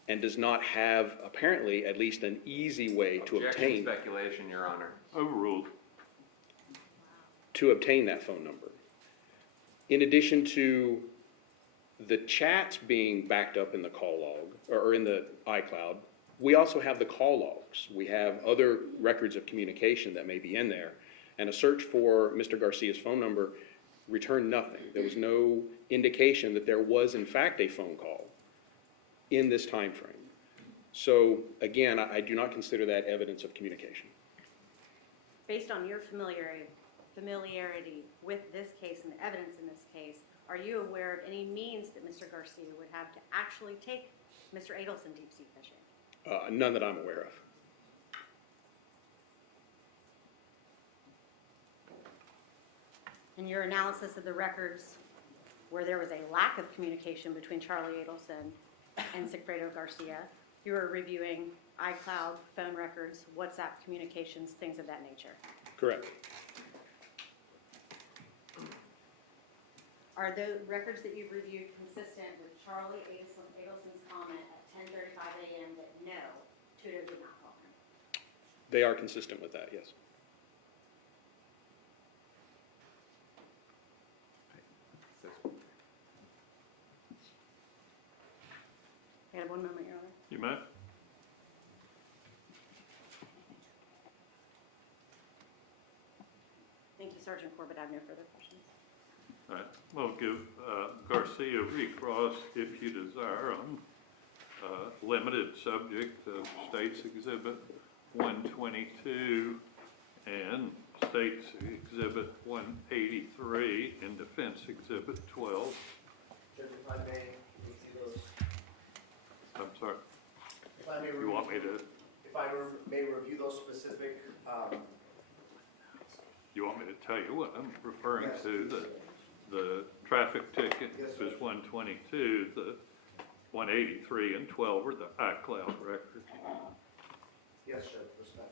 and does not have, apparently, at least an easy way to Objection, speculation, Your Honor. Overruled. obtain that phone number. In addition to the chats being backed up in the call log, or in the iCloud, we also have the call logs. We have other records of communication that may be in there. And a search for Mr. Garcia's phone number returned nothing. There was no indication that there was in fact a phone call in this time frame. So again, I do not consider that evidence of communication. Based on your familiarity with this case and the evidence in this case, are you aware of any means that Mr. Garcia would have to actually take Mr. Adelson deep sea fishing? None that I'm aware of. In your analysis of the records where there was a lack of communication between Charlie Adelson and Sigfredo Garcia, you were reviewing iCloud, phone records, WhatsApp communications, things of that nature. Correct. Are the records that you've reviewed consistent with Charlie Adelson's comment at 10:35 a.m. that no, Tudor did not call him? They are consistent with that, yes. I have 1 moment, Your Honor. You may. Thank you, Sergeant Corbett. I have no further questions. All right, we'll give Garcia recross if you desire on limited subject of States Exhibit 122 and States Exhibit 183 and Defense Exhibit 12. Judge, if I may review those. I'm sorry, If I may you want me to, If I may review those specific, you want me to tell you what I'm referring Yes. to? The traffic ticket Yes, sir. is 122, the 183 and 12 are the iCloud records. yes, Judge, respect.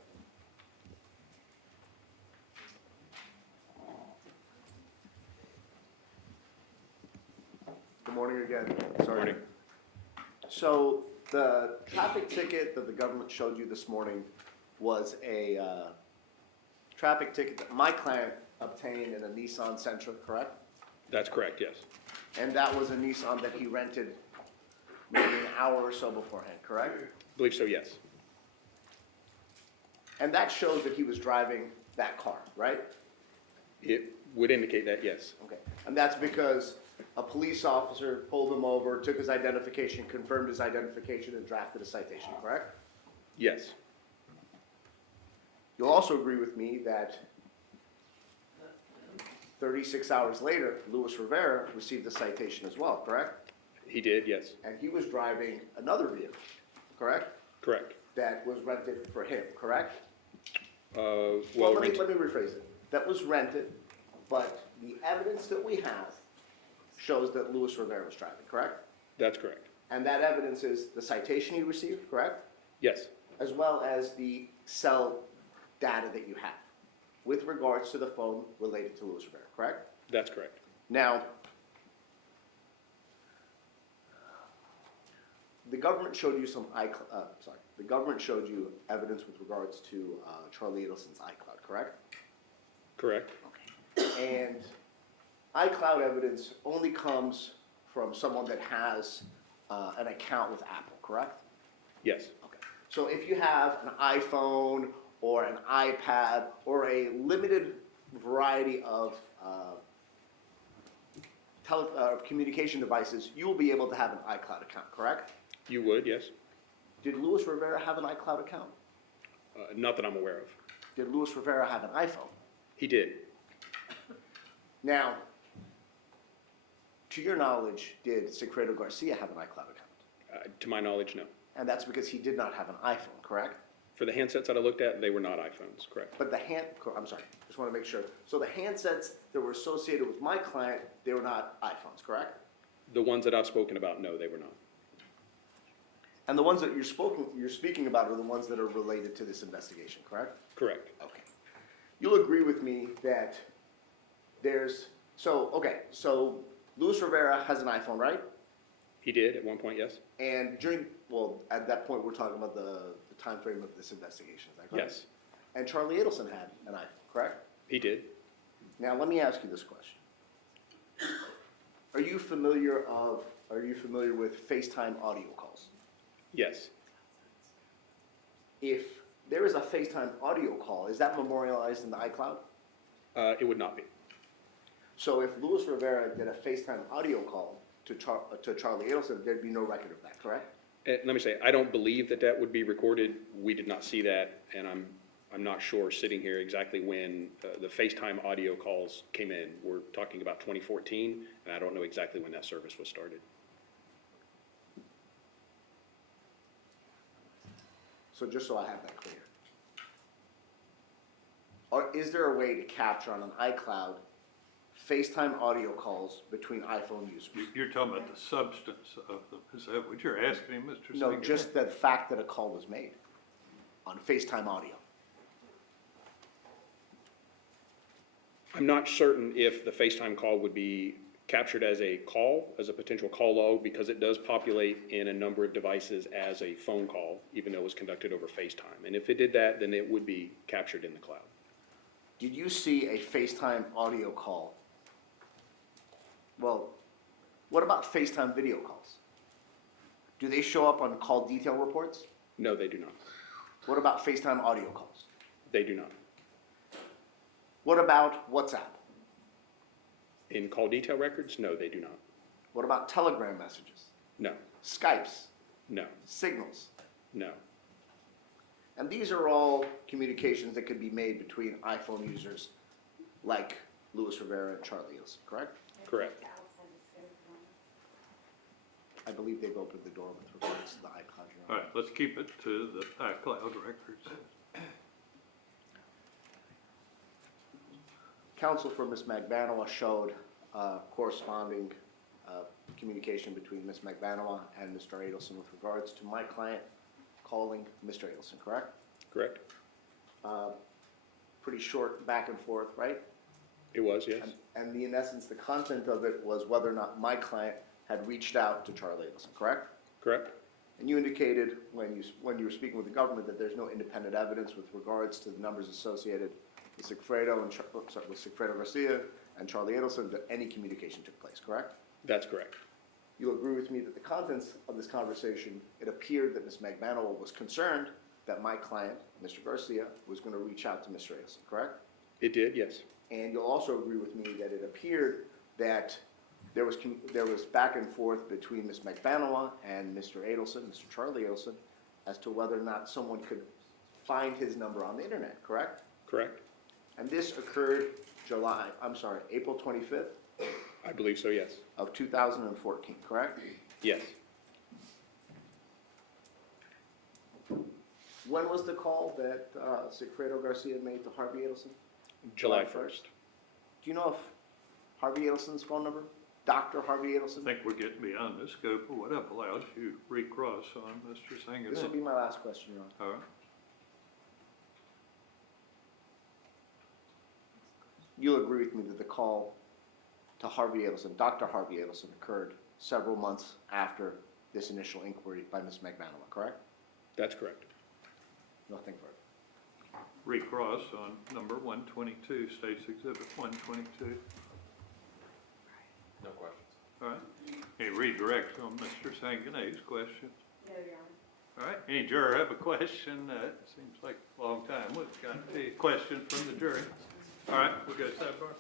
Good morning again, Sergeant. So the traffic ticket that the government showed you this morning was a traffic ticket that my client obtained in a Nissan Sentra, correct? That's correct, yes. And that was a Nissan that he rented maybe an hour or so beforehand, correct? I believe so, yes. And that shows that he was driving that car, right? It would indicate that, yes. Okay. And that's because a police officer pulled him over, took his identification, confirmed his identification, and drafted a citation, correct? Yes. You'll also agree with me that 36 hours later, Luis Rivera received a citation as well, correct? He did, yes. And he was driving another vehicle, correct? Correct. That was rented for him, correct? Well, Let me rephrase it. That was rented, but the evidence that we have shows that Luis Rivera was driving, correct? that's correct. And that evidence is the citation he received, correct? Yes, As well as the cell data that you have with regards to the phone related to Luis Rivera, correct? that's correct. Now, the government showed you the government showed you evidence with regards to Charlie Adelson's iCloud, correct? Correct. And iCloud evidence only comes from someone that has an account with Apple, correct? Yes, Okay. So if you have an iPhone or an iPad or a limited variety of communication devices, you will be able to have an iCloud account, correct? you would, yes. Did Luis Rivera have an iCloud account? Not that I'm aware of. Did Luis Rivera have an iPhone? He did. Now, to your knowledge, did Sigfredo Garcia have an iCloud account? To my knowledge, no. And that's because he did not have an iPhone, correct? For the handsets that I looked at, they were not iPhones, correct? But I'm sorry, just want to make sure. So the handsets that were associated with my client, they were not iPhones, correct? The ones that I've spoken about, no, they were not. And the ones that you're speaking about are the ones that are related to this investigation, correct? Correct. Okay. You'll agree with me that so Luis Rivera has an iPhone, right? He did at one point, yes? And at that point, we're talking about the time frame of this investigation, is that correct? Yes, And Charlie Adelson had an iPhone, correct? he did. Now, let me ask you this question. Are you familiar with FaceTime audio calls? Yes, If there is a FaceTime audio call, is that memorialized in the iCloud? it would not be. So if Luis Rivera did a FaceTime audio call to Charlie Adelson, there'd be no record of that, correct? Let me say, I don't believe that that would be recorded. We did not see that, and I'm not sure sitting here exactly when the FaceTime audio calls came in. We're talking about 2014, and I don't know exactly when that service was started. So just so I have that clear. Or is there a way to capture on an iCloud FaceTime audio calls between iPhone users? You're talking about the substance of them. Is that what you're asking him, Mr. No, Singer? just the fact that a call was made on FaceTime audio. I'm not certain if the FaceTime call would be captured as a call, as a potential call log, because it does populate in a number of devices as a phone call, even though it was conducted over FaceTime. And if it did that, then it would be captured in the cloud. Did you see a FaceTime audio call? Well, what about FaceTime video calls? Do they show up on call detail reports? No, they do not. What about FaceTime audio calls? They do not. What about WhatsApp? In call detail records, no, they do not. What about Telegram messages? No, Skypes? no, Signals? no. And these are all communications that could be made between iPhone users like Luis Rivera and Charlie Adelson, correct? Correct. I believe they've opened the door with regards to the iCloud. Your All Honor. right, let's keep it to the iCloud records. Counsel for Ms. Magbanua showed corresponding communication between Ms. Magbanua and Mr. Adelson with regards to my client calling Mr. Adelson, correct? Correct. Pretty short back and forth, right? It was, yes. And in essence, the content of it was whether or not my client had reached out to Charlie Adelson, correct? Correct. And you indicated when you were speaking with the government that there's no independent evidence with regards to the numbers associated with Sigfredo Garcia and Charlie Adelson that any communication took place, correct? That's correct. You'll agree with me that the contents of this conversation, it appeared that Ms. Magbanua was concerned that my client, Mr. Garcia, was going to reach out to Mr. Adelson, correct? It did, yes. And you'll also agree with me that it appeared that there was back and forth between Ms. Magbanua and Mr. Adelson, Mr. Charlie Adelson, as to whether or not someone could find his number on the internet, correct? Correct. And this occurred April 25th I believe so, yes. of 2014, correct? Yes. When was the call that Sigfredo Garcia made to Harvey Adelson? July 1st. Do you know if Harvey Adelson's phone number? Dr. Harvey I Adelson? think we're getting beyond the scope of what I've allowed you to recross on Mr. This will Sanganet. be my last question, Your Honor. All right. You'll agree with me that the call to Harvey Adelson, Dr. Harvey Adelson, occurred several months after this initial inquiry by Ms. Magbanua, correct? That's correct. Nothing further. Recross on number 122, State's Exhibit 122. No questions. All right. Any redirect on Mr. Sanganet's question? No, Your Honor. All right. Any juror have a question? It seems like a long time. We've got a question from the jury. All right, we'll go sidebar.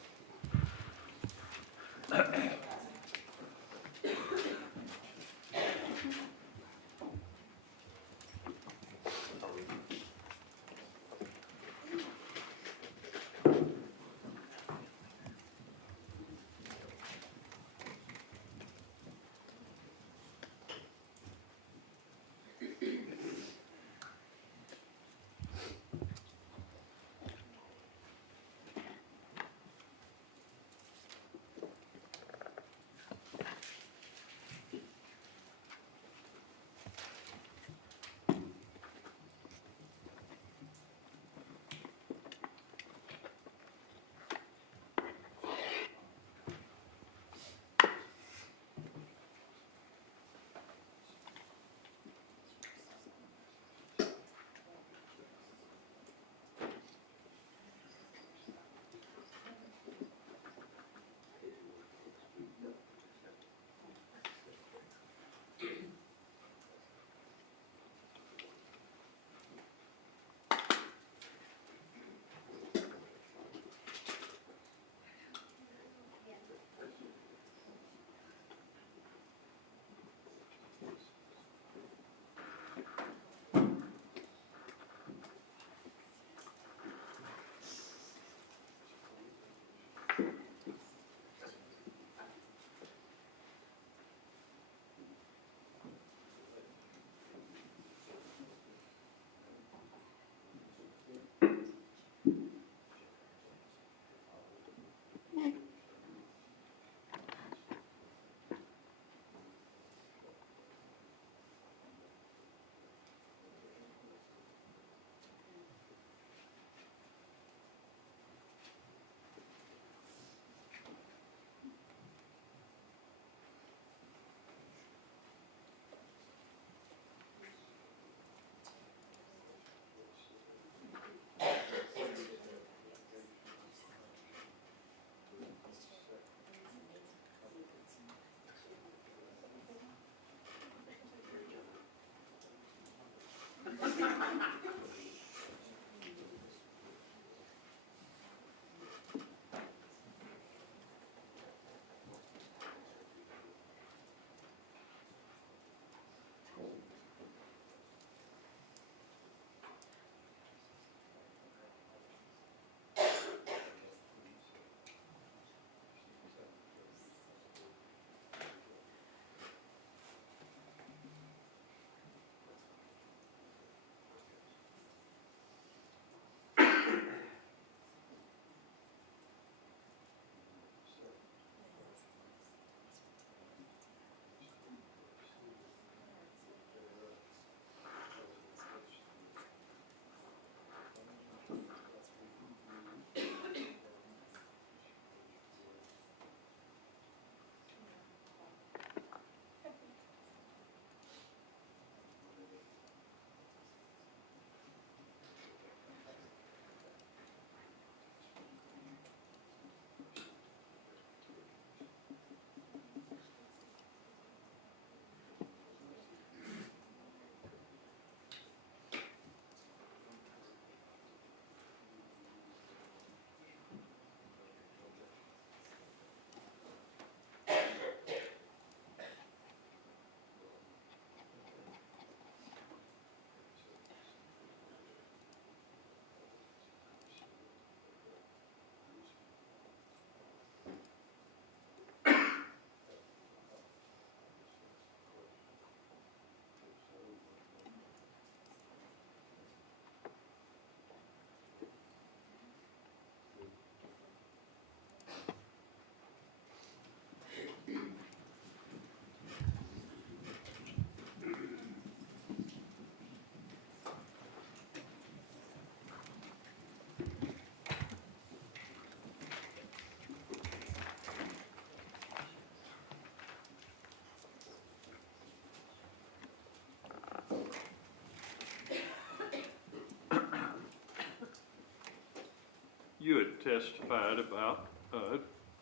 had testified about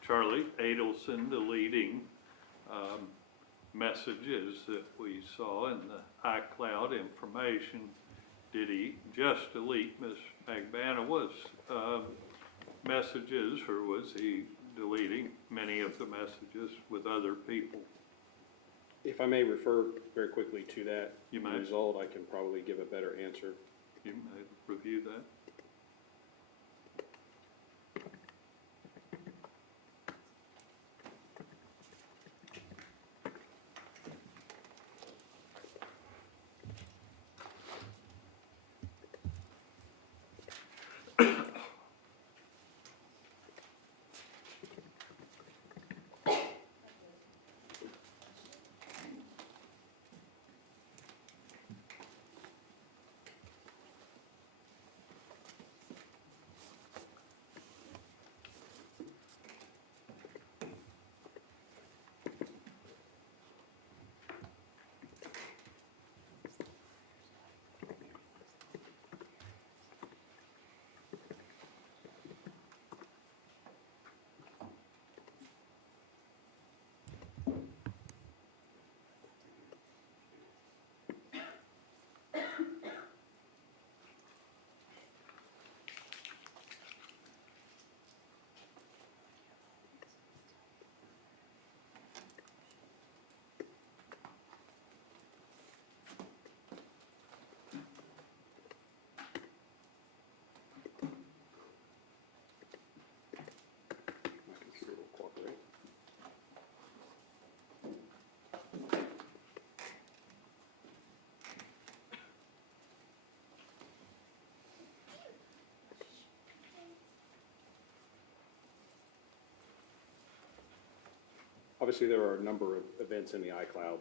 Charlie Adelson deleting messages that we saw in the iCloud information. Did he just delete Ms. Magbanua's messages, or was he deleting many of the messages with other people? If I may refer very quickly to that You may. result, I can probably give a better answer. You may review that. My computer will cooperate. Obviously, there are a number of events in the iCloud,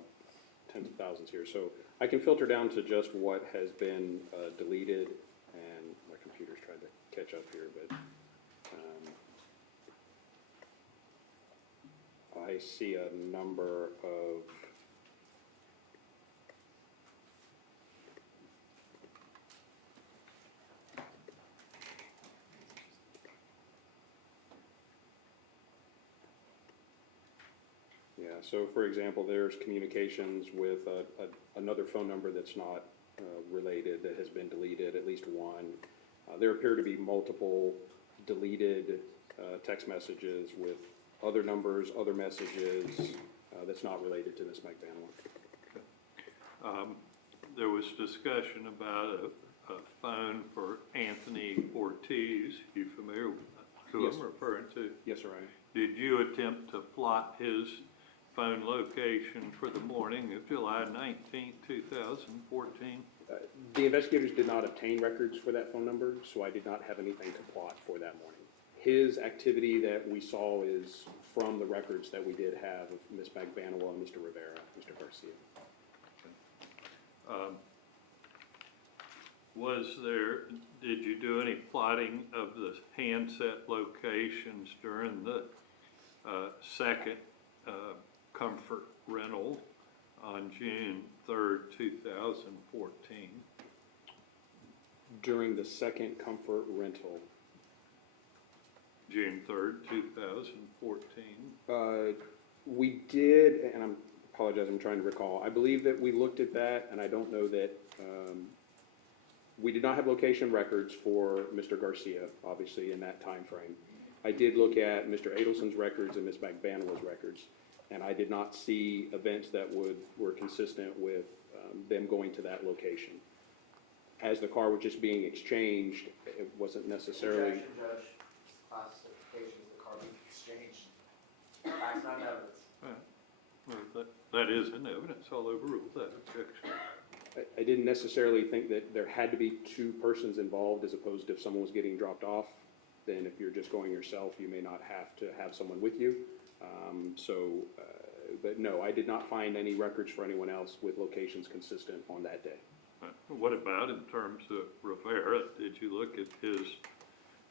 tens of thousands here, so I can filter down to just what has been deleted, and my computer's tried to catch up here, but I see a number of so for example, there's communications with another phone number that's not related that has been deleted, at least one. There appear to be multiple deleted text messages with other numbers, other messages that's not related to Ms. Magbanua. There was discussion about a phone for Anthony Ortiz. You familiar with who Yes. I'm referring to? Yes, sir, I am. Did you attempt to plot his phone location for the morning of July 19, 2014? The investigators did not obtain records for that phone number, so I did not have anything to plot for that morning. His activity that we saw is from the records that we did have of Ms. Magbanua and Mr. Rivera, Mr. Garcia. Did you do any plotting of the handset locations during the second comfort rental on June 3rd, 2014? During the second comfort rental, June 3rd, 2014? we did, and I apologize, I'm trying to recall. I believe that we looked at that, and I don't know that, we did not have location records for Mr. Garcia, obviously, in that time frame. I did look at Mr. Adelson's records and Ms. Magbanua's records, and I did not see events that were consistent with them going to that location. As the car was just being exchanged, it wasn't necessarily. Objection, Judge. Classification is the car being exchanged. Facts, not evidence. Well, that is in evidence. I'll overrule that objection. I didn't necessarily think that there had to be two persons involved, as opposed to if someone was getting dropped off, then if you're just going yourself, you may not have to have someone with you. But no, I did not find any records for anyone else with locations consistent on that day. What about in terms of Rivera? Did you look at his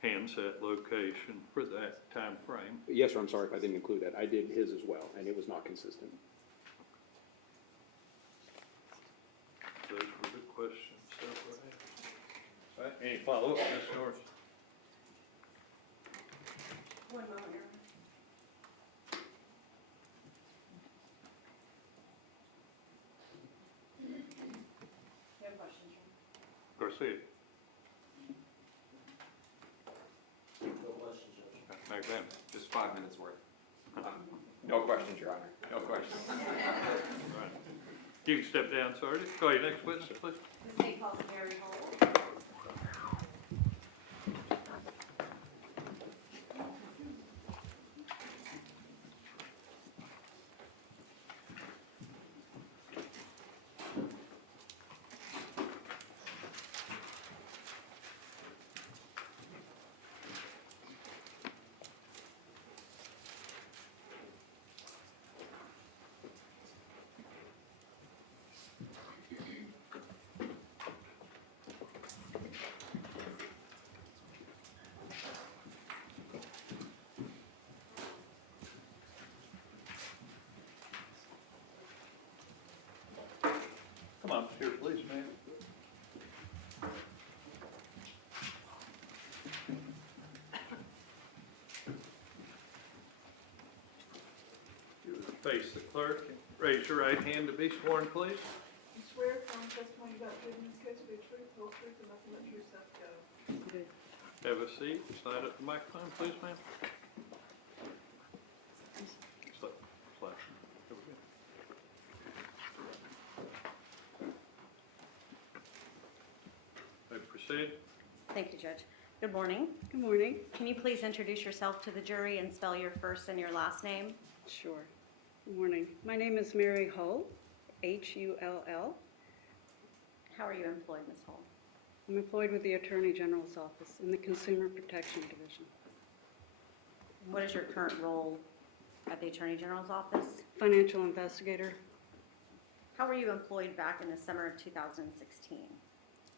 handset location for that time frame? Yes, sir, I'm sorry if I didn't include that. I did his as well, and it was not consistent. Those were the questions that were asked. All right, any follow-up, Ms. Norris? Garcia. Magbanua. Just 5 minutes worth. No questions, Your Honor. No questions. Right. You can step down, Sergeant. Call your next witness, please. The state calls Mary Hall. Come on, here, please, ma'am. You would face the clerk and raise your right hand to be sworn, please. You swear affirm testimony about giving this case to be true, whole truth, and nothing but true self go. Have a seat. Slide up the microphone, please, ma'am. Slide. There we go. May I proceed? Thank you, Judge. Good morning. Good morning. Can you please introduce yourself to the jury and spell your first and your last name? Sure. Good morning. My name is Mary Hull, Hull. How are you employed, Ms. Hull? I'm employed with the Attorney General's Office in the Consumer Protection Division. What is your current role at the Attorney General's office? Financial investigator. How were you employed back in the summer of 2016?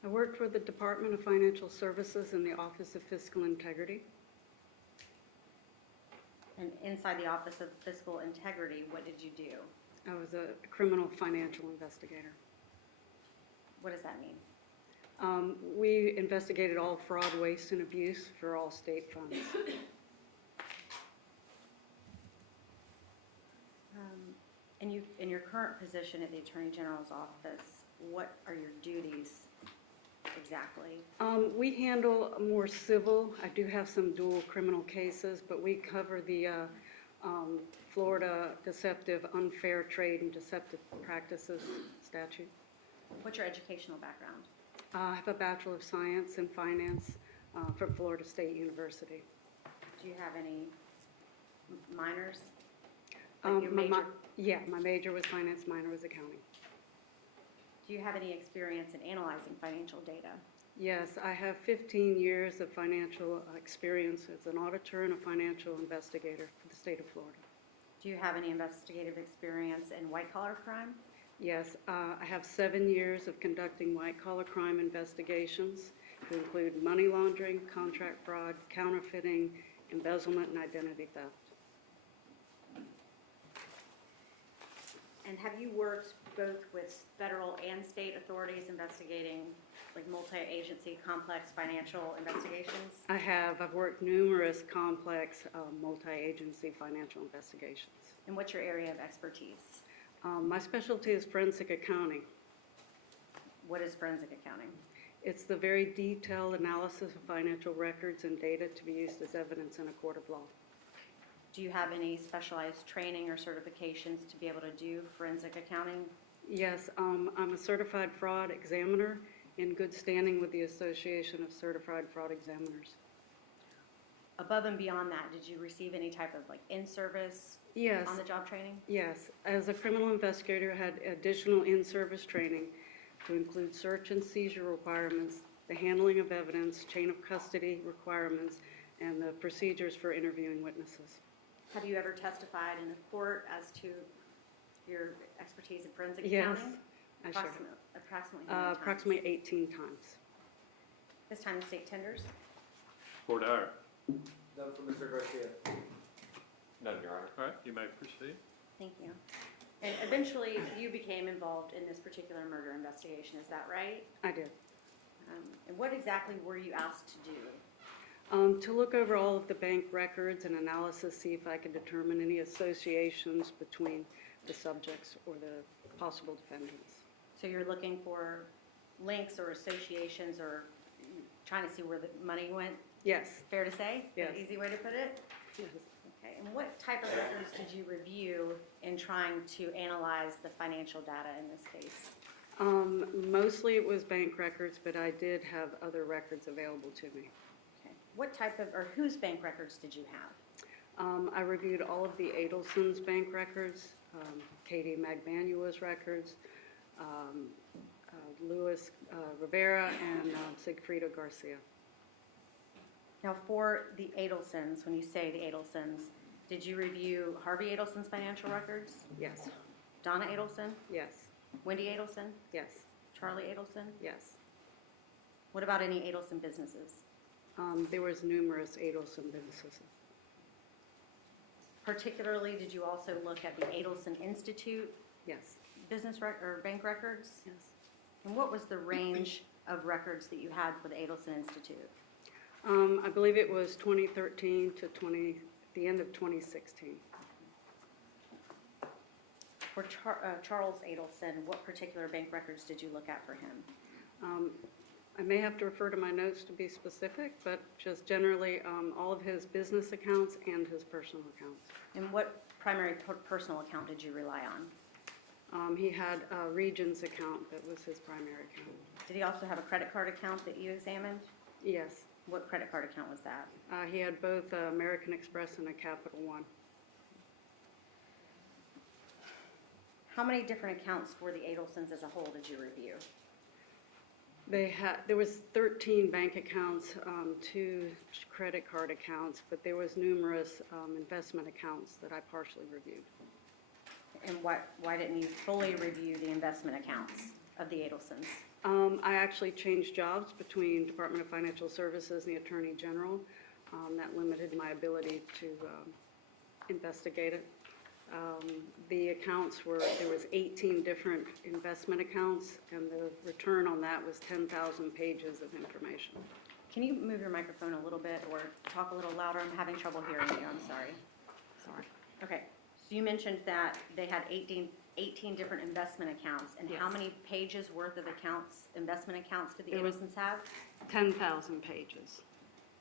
I worked for the Department of Financial Services in the Office of Fiscal Integrity. And inside the Office of Fiscal Integrity, what did you do? I was a criminal financial investigator. What does that mean? We investigated all fraud, waste, and abuse for all state funds. In your current position at the Attorney General's office, what are your duties exactly? We handle more civil. I do have some dual criminal cases, but we cover the Florida Deceptive Unfair Trade and Deceptive Practices statute. What's your educational background? I have a Bachelor of Science in Finance from Florida State University. Do you have any minors? Like your major? My major was finance, minor was accounting. Do you have any experience in analyzing financial data? Yes, I have 15 years of financial experience as an auditor and a financial investigator for the state of Florida. Do you have any investigative experience in white-collar crime? Yes, I have 7 years of conducting white-collar crime investigations to include money laundering, contract fraud, counterfeiting, embezzlement, and identity theft. And have you worked both with federal and state authorities investigating like multi-agency complex financial investigations? I have. I've worked numerous complex multi-agency financial investigations. And what's your area of expertise? My specialty is forensic accounting. What is forensic accounting? It's the very detailed analysis of financial records and data to be used as evidence in a court of law. Do you have any specialized training or certifications to be able to do forensic accounting? Yes, I'm a certified fraud examiner in good standing with the Association of Certified Fraud Examiners. Above and beyond that, did you receive any type of like in-service Yes. on-the-job training? Yes, as a criminal investigator, I had additional in-service training to include search and seizure requirements, the handling of evidence, chain of custody requirements, and the procedures for interviewing witnesses. Have you ever testified in a court as to your expertise in forensic Yes, accounting? I sure. Approximately how many times? Approximately 18 times. This time the state tenders? Court order. None for Mr. Garcia. None, Your Honor. All right, you may proceed. Thank you. And eventually you became involved in this particular murder investigation, is that right? I did. And what exactly were you asked to do? To look over all of the bank records and analysis, see if I could determine any associations between the subjects or the possible defendants. So you're looking for links or associations or trying to see where the money went? Yes. Fair to say? Yes. An easy way to put it? Yes. Okay, and what type of records did you review in trying to analyze the financial data in this case? Mostly it was bank records, but I did have other records available to me. Okay. What type of, or whose bank records did you have? I reviewed all of the Adelson's bank records, Katie Magbanua's records, Luis Rivera, and Sigfredo Garcia. Now, for the Adelsons, when you say the Adelsons, did you review Harvey Adelson's financial records? Yes. Donna Adelson? Yes. Wendy Adelson? Yes. Charlie Adelson? Yes. What about any Adelson businesses? There was numerous Adelson businesses. Particularly, did you also look at the Adelson Institute Yes. business or bank records? Yes. And what was the range of records that you had for the Adelson Institute? I believe it was 2013 to the end of 2016. For Charles Adelson, what particular bank records did you look at for him? I may have to refer to my notes to be specific, but just generally all of his business accounts and his personal accounts. And what primary personal account did you rely on? He had a Regions account that was his primary account. Did he also have a credit card account that you examined? Yes. What credit card account was that? He had both American Express and a Capital One. How many different accounts for the Adelsons as a whole did you review? There was 13 bank accounts, 2 credit card accounts, but there was numerous investment accounts that I partially reviewed. And why didn't you fully review the investment accounts of the Adelsons? I actually changed jobs between Department of Financial Services and the Attorney General. That limited my ability to investigate it. The accounts there was 18 different investment accounts, and the return on that was 10,000 pages of information. Can you move your microphone a little bit or talk a little louder? I'm having trouble hearing you, I'm sorry. Sorry. Okay, so you mentioned that they had 18 different investment accounts, and how Yes. many pages worth of accounts, investment accounts did the It was- Adelsons have? 10,000 pages,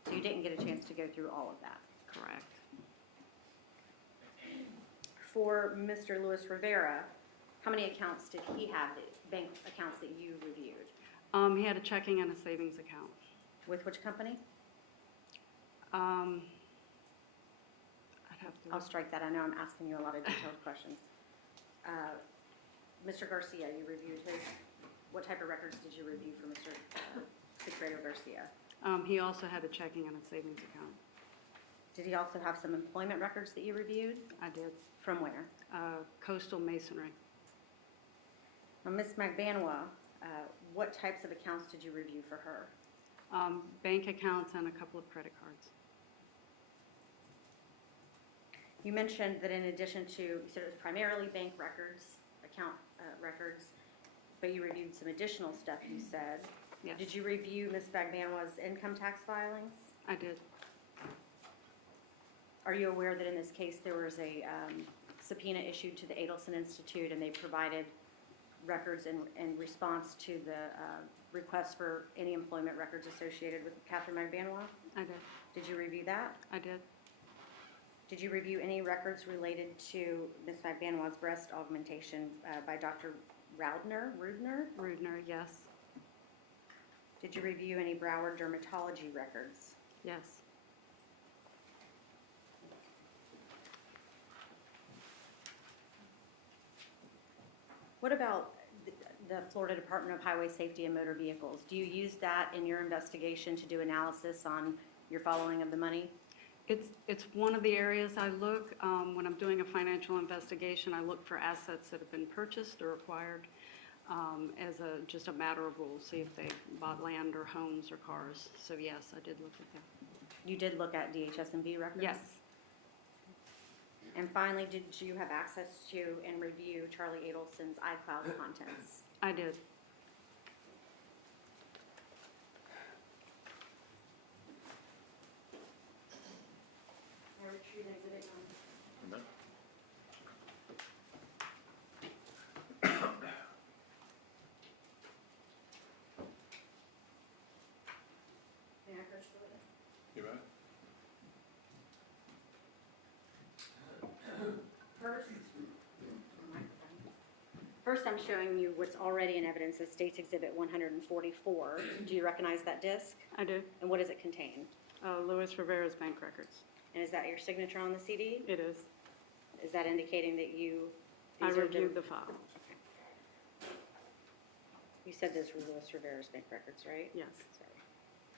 So you didn't get a chance to go through all of that. correct. For Mr. Luis Rivera, how many accounts did he have, bank accounts that you reviewed? He had a checking and a savings account. With which company? I'd have to. I'll strike that, I know I'm asking you a lot of detailed questions. Mr. Garcia, you reviewed his, what type of records did you review for Mr. Sigfredo Garcia? He also had a checking and a savings account. Did he also have some employment records that you reviewed? I did. From where? Coastal Masonry. Now, Ms. Magbanua, what types of accounts did you review for her? Bank accounts and a couple of credit cards. You mentioned that in addition to, you said it was primarily bank records, account records, but you reviewed some additional stuff, you said. Yes. Did you review Ms. Magbanua's income tax filings? I did. Are you aware that in this case there was a subpoena issued to the Adelson Institute and they provided records in response to the request for any employment records associated with Katherine Magbanua? I did. Did you review that? I did. Did you review any records related to Ms. Magbanua's breast augmentation by Dr. Rudner? Rudner, yes. Did you review any Broward dermatology records? Yes. What about the Florida Department of Highway Safety and Motor Vehicles? Do you use that in your investigation to do analysis on your following of the money? It's one of the areas I look. When I'm doing a financial investigation, I look for assets that have been purchased or acquired as just a matter of rules, see if they bought land or homes or cars. So yes, I did look at them. You did look at DHS&B records? Yes. And finally, did you have access to and review Charlie Adelson's iCloud contents? I did. I retrieved exhibit number. You right? First, I'm showing you what's already in evidence as State's Exhibit 144. Do you recognize that disc? I do. And what does it contain? Luis Rivera's bank records. And is that your signature on the CD? It is. Is that indicating that you? I these are reviewed the file. You said those were Luis Rivera's bank records, right? Yes. Sorry.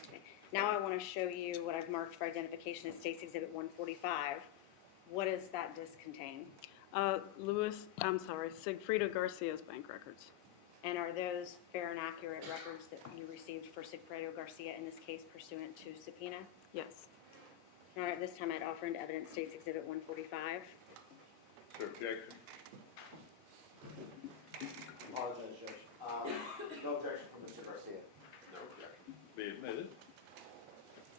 Okay. Now I want to show you what I've marked for identification as State's Exhibit 145. What does that disc contain? Sigfredo Garcia's bank records. And are those fair and accurate records that you received for Sigfredo Garcia in this case pursuant to subpoena? Yes. All right, this time I'd offer into evidence State's Exhibit 145. Is there objection? Apologize, Judge. No objection from Mr. Garcia. No objection. Be admitted.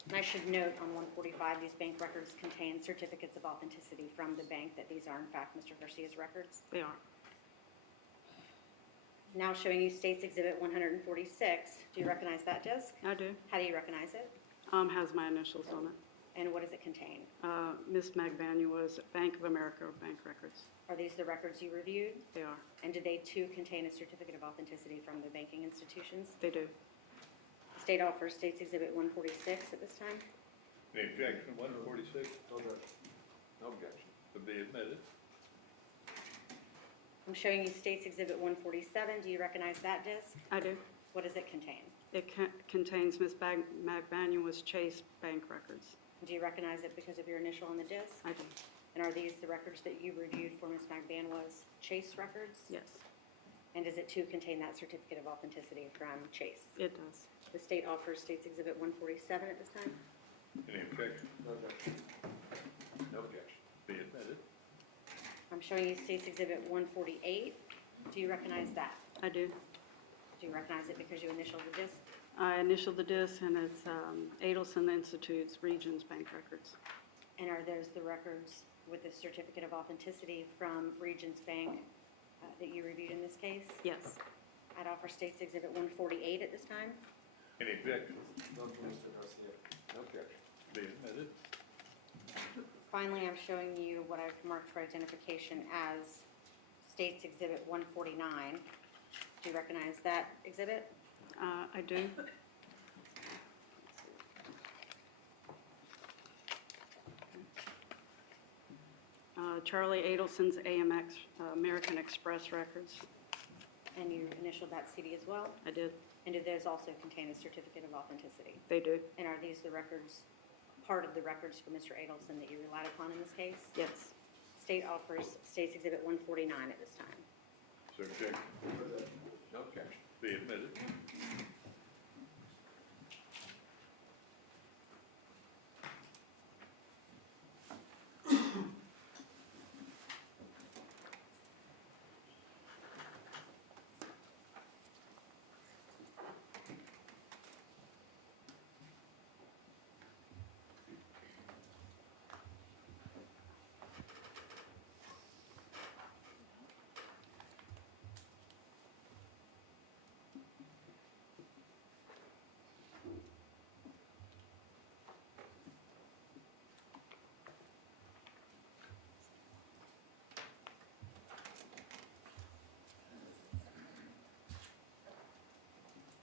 And I should note on 145, these bank records contain certificates of authenticity from the bank that these are in fact Mr. Garcia's records. They are. Now showing you State's Exhibit 146. Do you recognize that disc? I do. How do you recognize it? Has my initials on it. And what does it contain? Ms. Magbanua's Bank of America bank records. Are these the records you reviewed? They are. And do they too contain a certificate of authenticity from the banking institutions? They do. The state offers State's Exhibit 146 at this time. Any objection, 146? No objection. No objection. To be admitted. I'm showing you State's Exhibit 147. Do you recognize that disc? I do. What does it contain? It contains Ms. Magbanua's Chase bank records. Do you recognize it because of your initial on the disc? I do. And are these the records that you reviewed for Ms. Magbanua's Chase records? Yes, And does it too contain that certificate of authenticity from Chase? it does. The state offers State's Exhibit 147 at this time. Any objection? No objection. No objection. Be admitted. I'm showing you State's Exhibit 148. Do you recognize that? I do. Do you recognize it because you initialed the disc? I initialed the disc and it's Adelson Institute's Regions bank records. And are those the records with the certificate of authenticity from Regions Bank that you reviewed in this case? Yes. I'd offer State's Exhibit 148 at this time. Any objection? None from Mr. Garcia. No objection. Be admitted. Finally, I'm showing you what I've marked for identification as State's Exhibit 149. Do you recognize that exhibit? I do. Charlie Adelson's AMX American Express records. And you initialed that CD as well? I did. And do those also contain a certificate of authenticity? They do. And are these the records, part of the records for Mr. Adelson that you relied upon in this case? Yes. State offers State's Exhibit 149 at this time. Is there objection? No objection. Be admitted.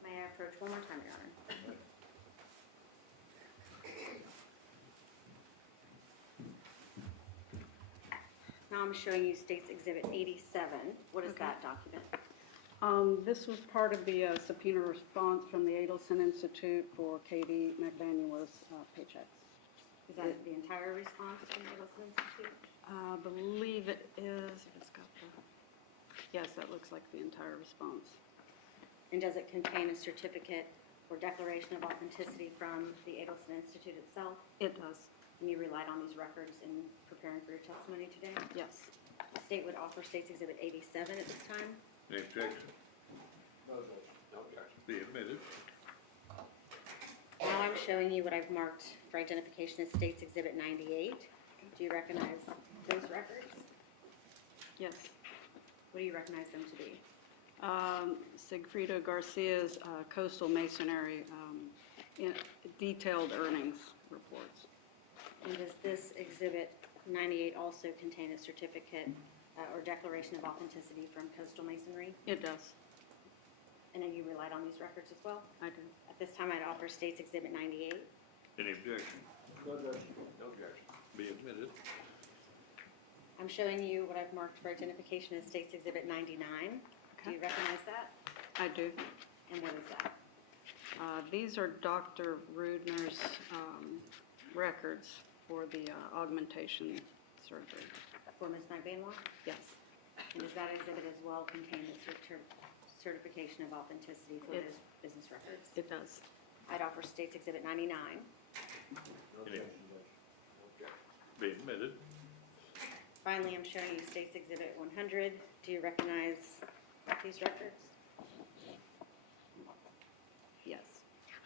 May I approach one more time, Your Honor? Now I'm showing you State's Exhibit 87. What is that document? This was part of the subpoena response from the Adelson Institute for Katie Magbanua's paychecks. Is that the entire response from the Adelson Institute? I believe it is. It's got the, yes, that looks like the entire response. And does it contain a certificate or declaration of authenticity from the Adelson Institute itself? It does. And you relied on these records in preparing for your testimony today? Yes. The state would offer State's Exhibit 87 at this time. Any objection? No objection. No objection. Be admitted. Now I'm showing you what I've marked for identification as State's Exhibit 98. Do you recognize those records? Yes. What do you recognize them to be? Sigfredo Garcia's coastal masonry detailed earnings report. And does this Exhibit 98 also contain a certificate or declaration of authenticity from Coastal Masonry? It does. And then you relied on these records as well? I do. At this time, I'd offer State's Exhibit 98. Any objection? No objection. No objection. Be admitted. I'm showing you what I've marked for identification as State's Exhibit 99. Do you Okay. recognize that? I do. And what is that? These are Dr. Rudner's records for the augmentation surgery. For Ms. Magbanua? Yes, And does that exhibit as well contain the certification of authenticity for It- those business records? it does. I'd offer State's Exhibit 99. No Any- objection, Judge. Be admitted. Finally, I'm showing you State's Exhibit 100. Do you recognize these records? Yes.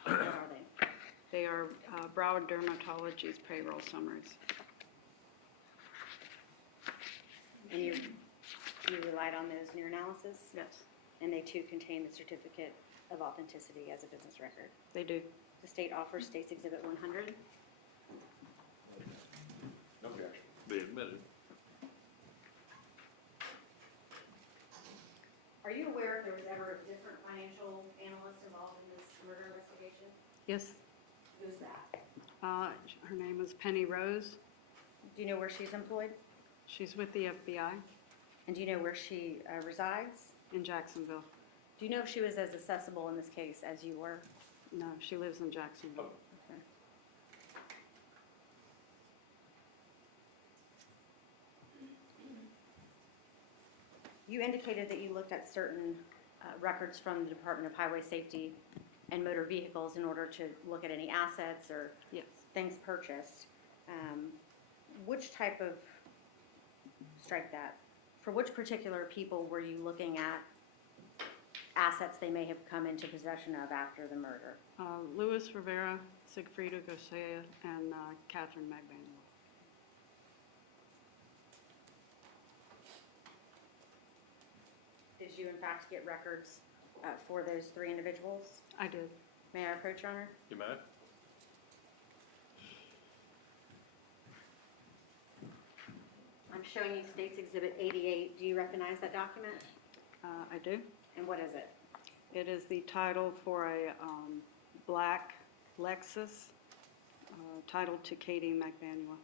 What are they? They are Broward Dermatology's payroll summaries. And you relied on those in your analysis? Yes, And they too contain the certificate of authenticity as a business record. they do. The state offers State's Exhibit 100. No objection. Be admitted. Are you aware if there was ever a different financial analyst involved in this murder investigation? Yes, Who's that? her name is Penny Rose. Do you know where she's employed? She's with the FBI And do you know where she resides? in Jacksonville. Do you know if she was as accessible in this case as you were? No, she lives in Jacksonville. Okay. You indicated that you looked at certain records from the Department of Highway Safety and Motor Vehicles in order to look at any assets or Yes. things purchased. Which type of, strike that, for which particular people were you looking at assets they may have come into possession of after the murder? Luis Rivera, Sigfredo Garcia, and Katherine Magbanua. Did you in fact get records for those three individuals? I did. May I approach, Your Honor? You may. I'm showing you State's Exhibit 88. Do you recognize that document? I do. And what is it? It is the title for a black Lexus, titled to Katie Magbanua.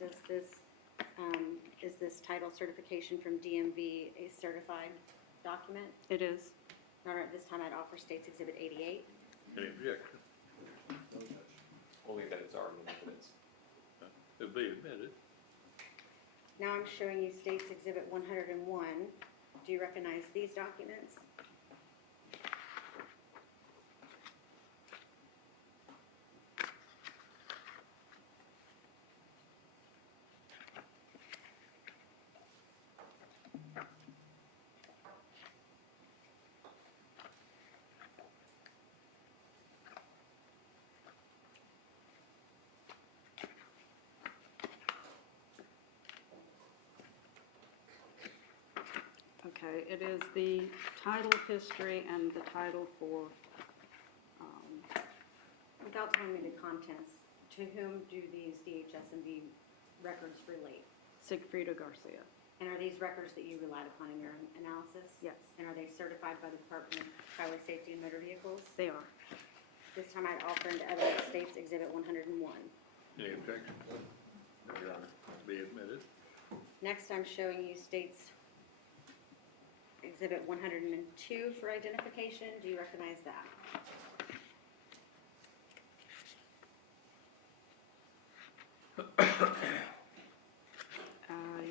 Does this, is this title certification from DMV a certified document? It is. Your Honor, at this time I'd offer State's Exhibit 88. Any objection? No judge. Only that it's already in evidence. It'll be admitted. Now I'm showing you State's Exhibit 101. Do you recognize these documents? Okay, it is the title history and the title for, Without telling me the contents, to whom do these DHS&B records relate? Sigfredo Garcia. And are these records that you relied upon in your analysis? Yes. And are they certified by the Department of Highway Safety and Motor Vehicles? They are. This time I'd offer into evidence State's Exhibit 101. Any objection? No, Your Honor. Be admitted. Next, I'm showing you State's Exhibit 102 for identification. Do you recognize that?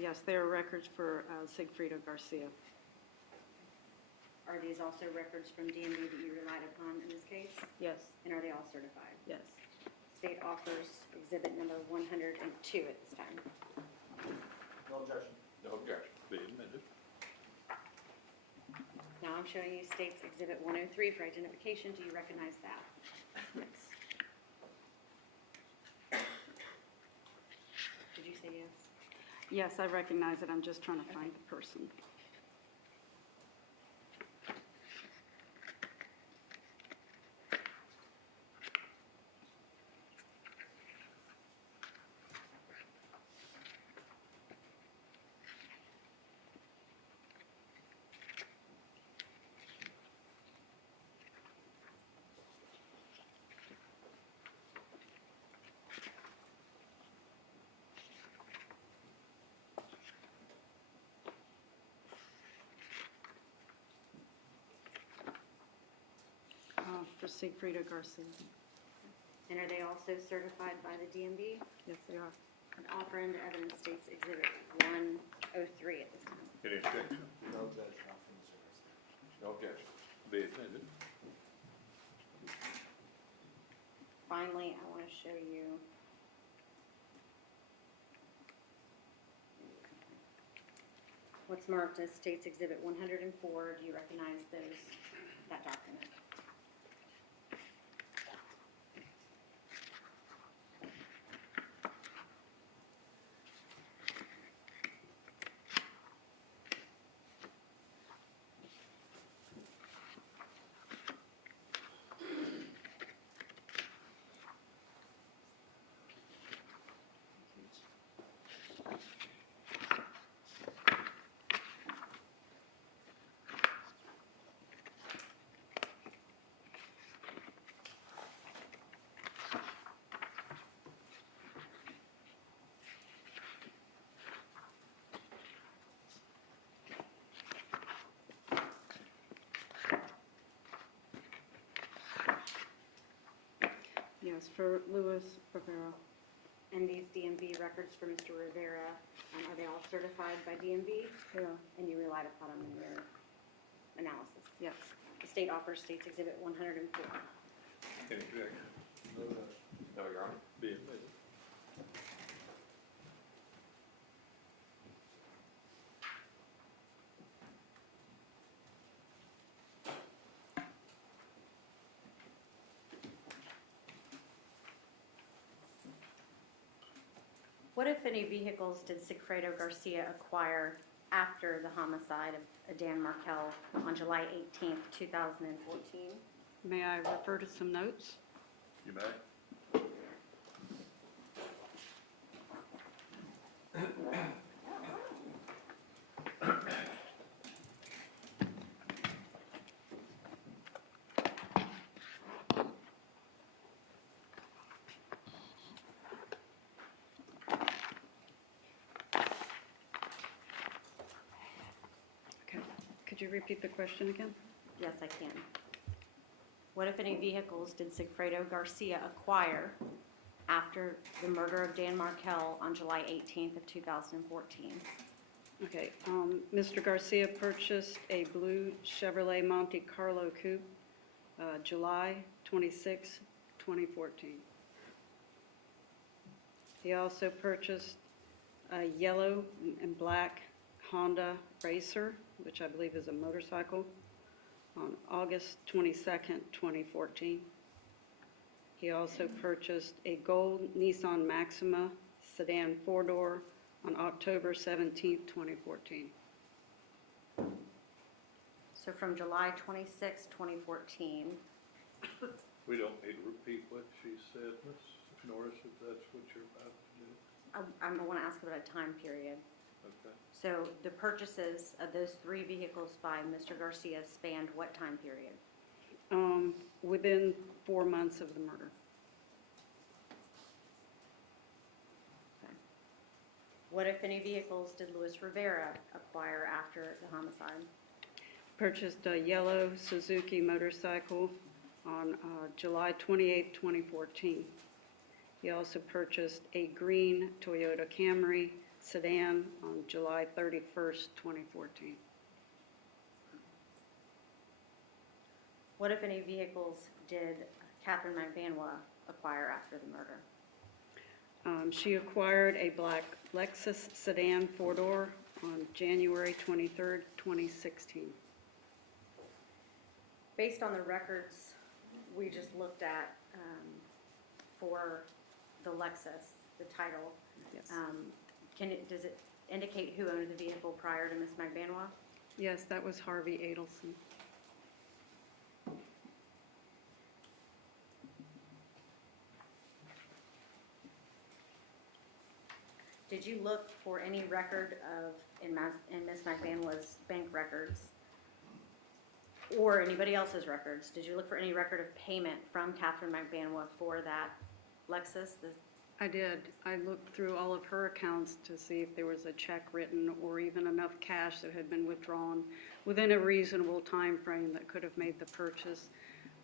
Yes, they are records for Sigfredo Garcia. Are these also records from DMV that you relied upon in this case? Yes, And are they all certified? yes. State offers exhibit number 102 at this time. No objection. No objection. Be admitted. Now I'm showing you State's Exhibit 103 for identification. Do you recognize that? Yes. Did you say yes? Yes, I recognize it. I'm just trying to find the person. for Sigfredo Garcia. And are they also certified by the DMV? Yes, they are. An offer into evidence states Exhibit 103 at this time. Any objection? No objection, not from the service. No objection. Be admitted. Finally, I want to show you what's marked as States Exhibit 104. Do you recognize that document? Yes, for Louis Rivera. And these DMV records for Mr. Rivera, are they all certified by DMV? Yeah. And you relied upon them in your analysis? Yes. The state offers States Exhibit 104. Any objection? No objection. No, Your Honor. Be admitted. What, if any, vehicles did Sigfredo Garcia acquire after the homicide of Dan Markel on July 18th, 2014? May I refer to some notes? You may. Okay. Could you repeat the question again? Yes, I can. What, if any, vehicles did Sigfredo Garcia acquire after the murder of Dan Markel on July 18th of 2014? Okay, Mr. Garcia purchased a blue Chevrolet Monte Carlo coupe, July 26, 2014. He also purchased a yellow and black Honda Racer, which I believe is a motorcycle, on August 22nd, 2014. He also purchased a gold Nissan Maxima sedan four-door on October 17th, 2014. So from July 26, 2014, We don't need to repeat what she said, Ms. Norris, if that's what you're about to do. I want to ask about a time period. Okay. So the purchases of those three vehicles by Mr. Garcia spanned what time period? Within 4 months of the murder. Okay. What, if any, vehicles did Luis Rivera acquire after the homicide? Purchased a yellow Suzuki motorcycle on July 28, 2014. He also purchased a green Toyota Camry sedan on July 31st, 2014. What, if any, vehicles did Katherine Magbanua acquire after the murder? She acquired a black Lexus sedan four-door on January 23rd, 2016. Based on the records we just looked at for the Lexus, the title, Yes. does it indicate who owned the vehicle prior to Ms. Magbanua? Yes, that was Harvey Adelson. Did you look for any record of, in Ms. Magbanua's bank records, or anybody else's records, did you look for any record of payment from Katherine Magbanua for that Lexus? I did. I looked through all of her accounts to see if there was a check written or even enough cash that had been withdrawn within a reasonable time frame that could have made the purchase.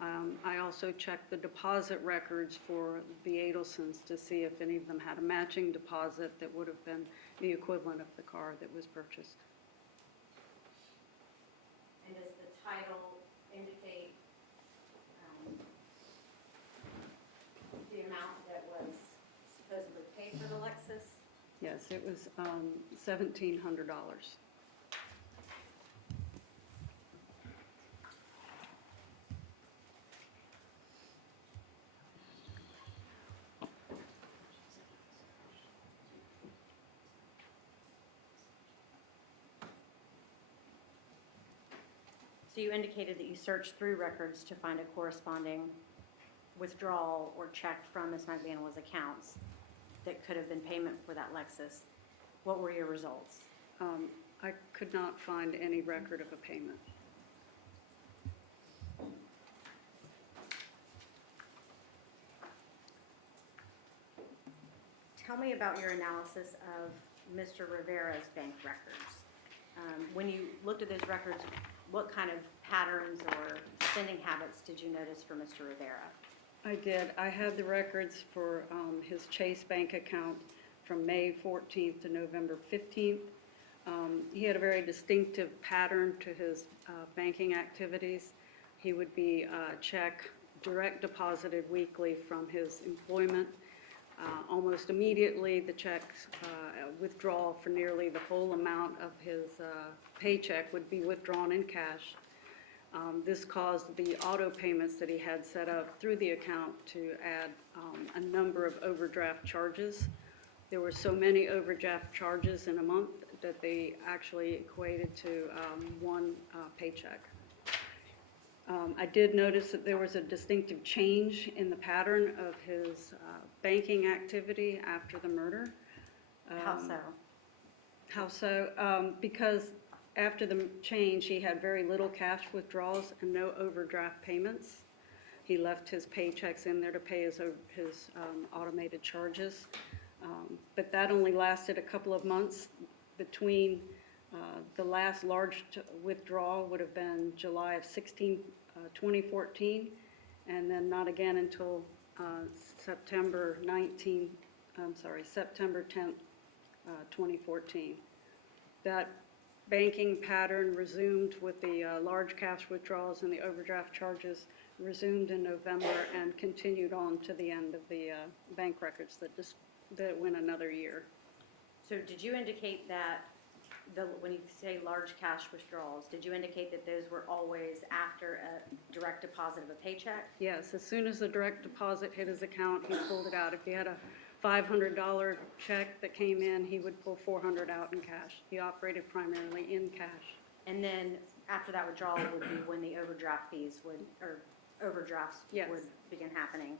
I also checked the deposit records for the Adelsons to see if any of them had a matching deposit that would have been the equivalent of the car that was purchased. And does the title indicate the amount that was supposedly paid for the Lexus? Yes, it was $1,700. So you indicated that you searched through records to find a corresponding withdrawal or check from Ms. Magbanua's accounts that could have been payment for that Lexus. What were your results? I could not find any record of a payment. Tell me about your analysis of Mr. Rivera's bank records. When you looked at those records, what kind of patterns or spending habits did you notice for Mr. Rivera? I did. I had the records for his Chase bank account from May 14th to November 15th. He had a very distinctive pattern to his banking activities. He would be check direct deposited weekly from his employment. Almost immediately, the checks withdrawal for nearly the whole amount of his paycheck would be withdrawn in cash. This caused the auto payments that he had set up through the account to add a number of overdraft charges. There were so many overdraft charges in a month that they actually equated to one paycheck. I did notice that there was a distinctive change in the pattern of his banking activity after the murder. How so? How so? Because after the change, he had very little cash withdrawals and no overdraft payments. He left his paychecks in there to pay his automated charges. But that only lasted a couple of months. Between the last large withdrawal would have been July of 2014, and then not again until September 10th, 2014. That banking pattern resumed with the large cash withdrawals and the overdraft charges resumed in November and continued on to the end of the bank records that went another year. So did you indicate that, when you say large cash withdrawals, did you indicate that those were always after a direct deposit of a paycheck? Yes, as soon as the direct deposit hit his account, he pulled it out. If he had a $500 check that came in, he would pull $400 out in cash. He operated primarily in cash. And then after that withdrawal would be when the overdraft fees would, or overdrafts Yes. would begin happening.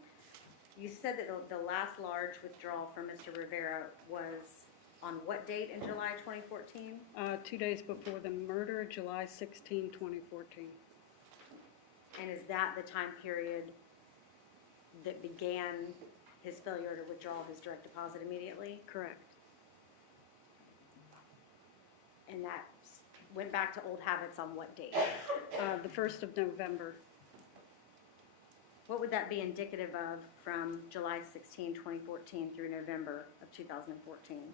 You said that the last large withdrawal from Mr. Rivera was on what date in July 2014? 2 days before the murder, July 16, 2014. And is that the time period that began his failure to withdraw his direct deposit immediately? Correct. And that went back to old habits on what date? The 1st of November. What would that be indicative of from July 16, 2014 through November of 2014?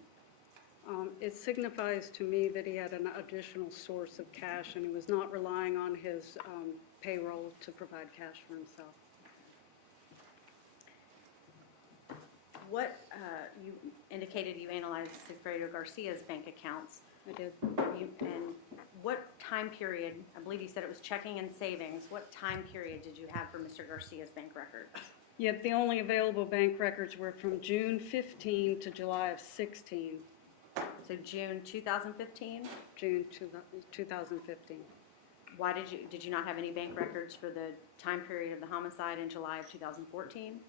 It signifies to me that he had an additional source of cash and he was not relying on his payroll to provide cash for himself. What, you indicated you analyzed Sigfredo Garcia's bank accounts. I did. And what time period, I believe you said it was checking and savings, what time period did you have for Mr. Garcia's bank records? Yet the only available bank records were from June 15 to July of 16, So June 2015? June 2015. Why did you not have any bank records for the time period of the homicide in July of 2014?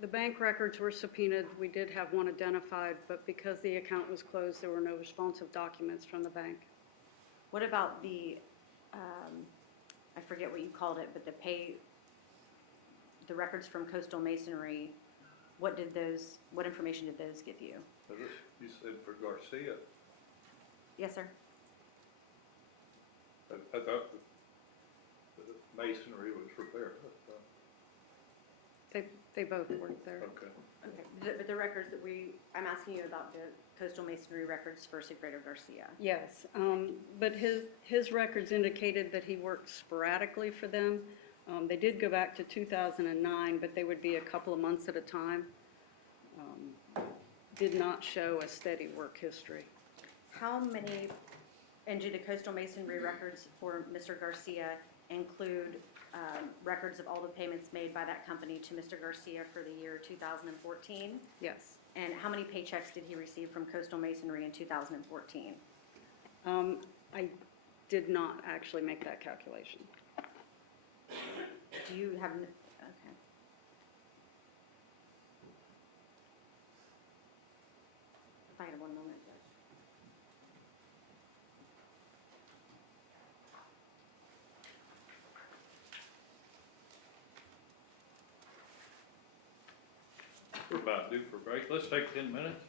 The bank records were subpoenaed. We did have one identified, but because the account was closed, there were no responsive documents from the bank. What about the, I forget what you called it, but the records from Coastal Masonry, what information did those give you? You said for Garcia. Yes, sir. I thought masonry was repaired. They both worked there. Okay. Okay, but the records that I'm asking you about the coastal masonry records for Sigfredo Garcia. Yes, but his records indicated that he worked sporadically for them. They did go back to 2009, but they would be a couple of months at a time. Did not show a steady work history. How many, and do the coastal masonry records for Mr. Garcia include records of all the payments made by that company to Mr. Garcia for the year 2014? Yes. And how many paychecks did he receive from coastal masonry in 2014? I did not actually make that calculation. Do you have, okay. If I had 1 moment, Judge. We're about due for break. Let's take 10 minutes.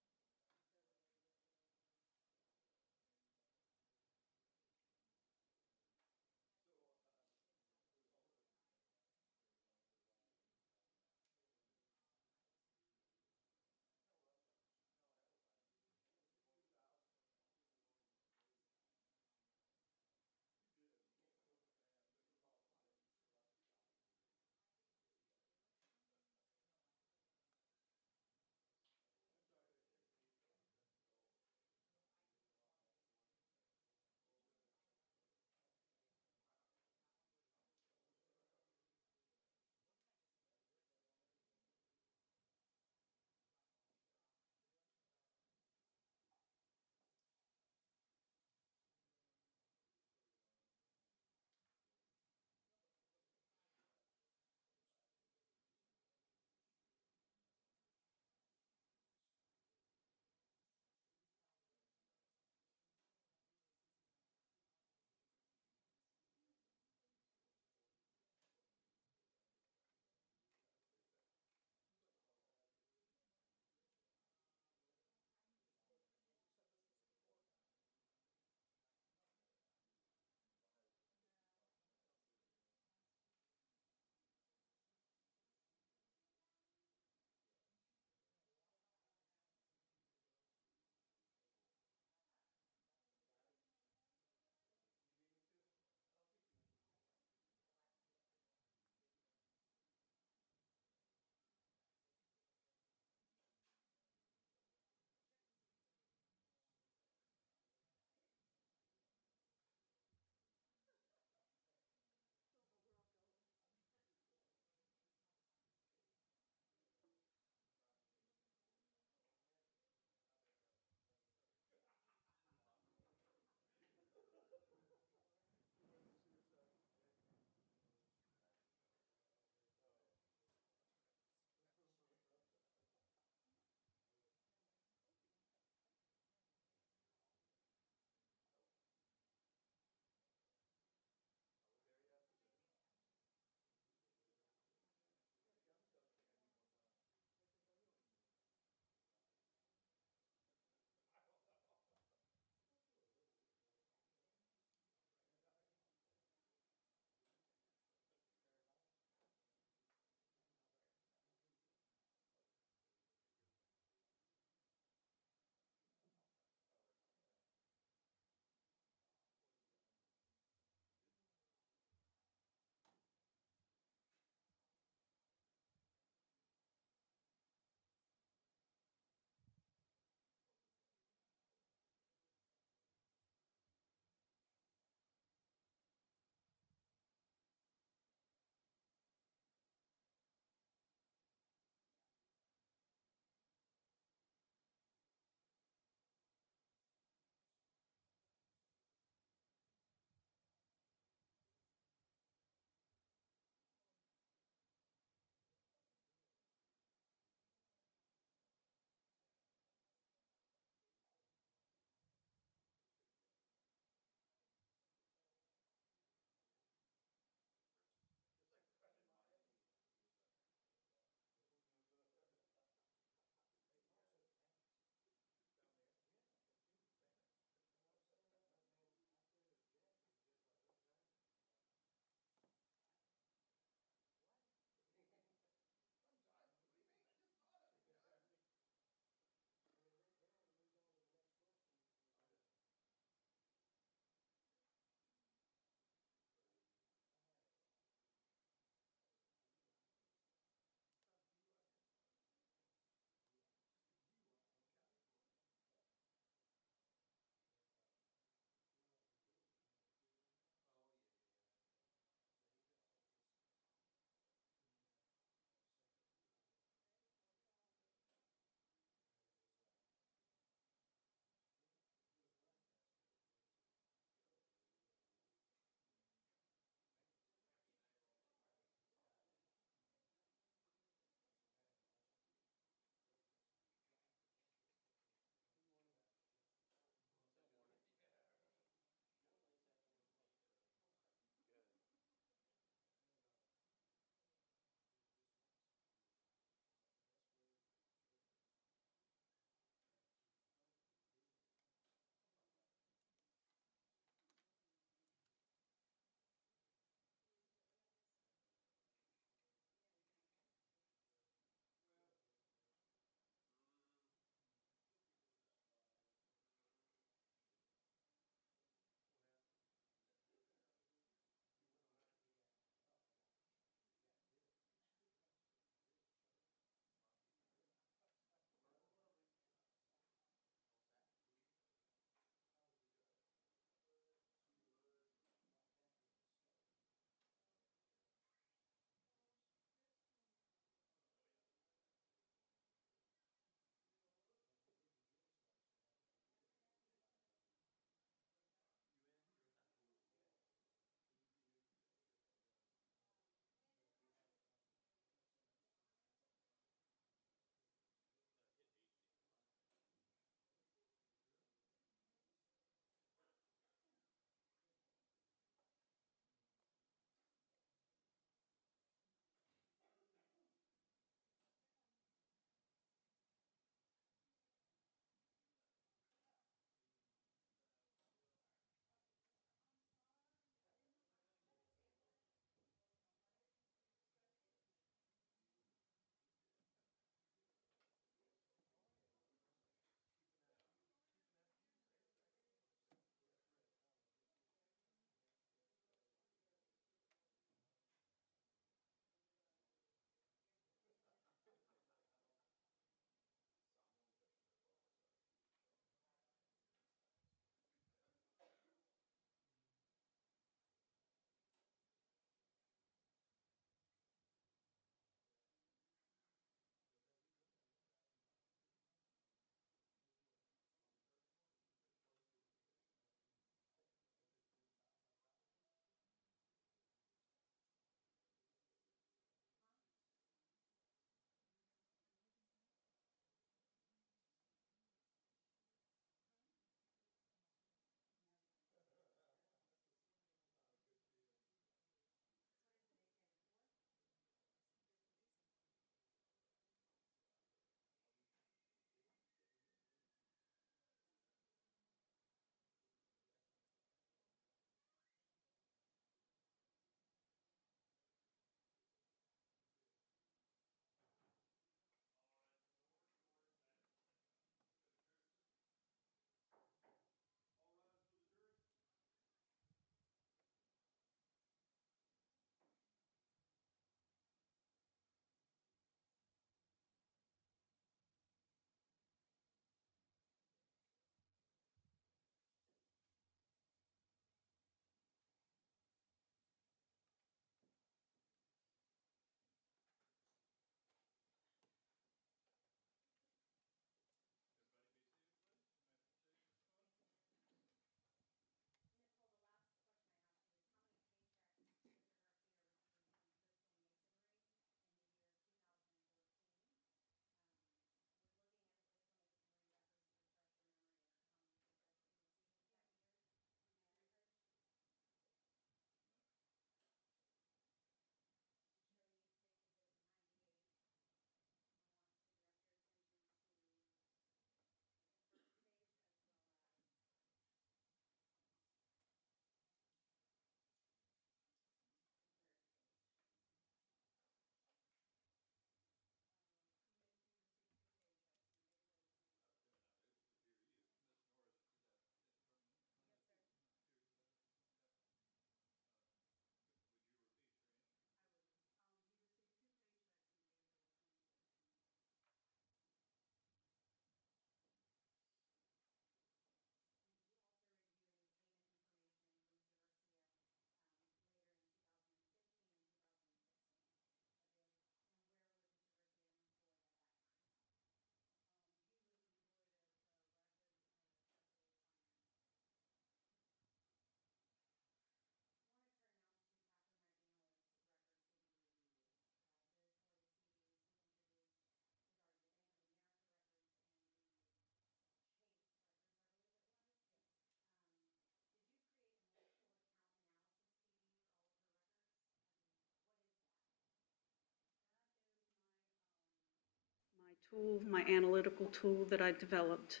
tool, my analytical tool that I developed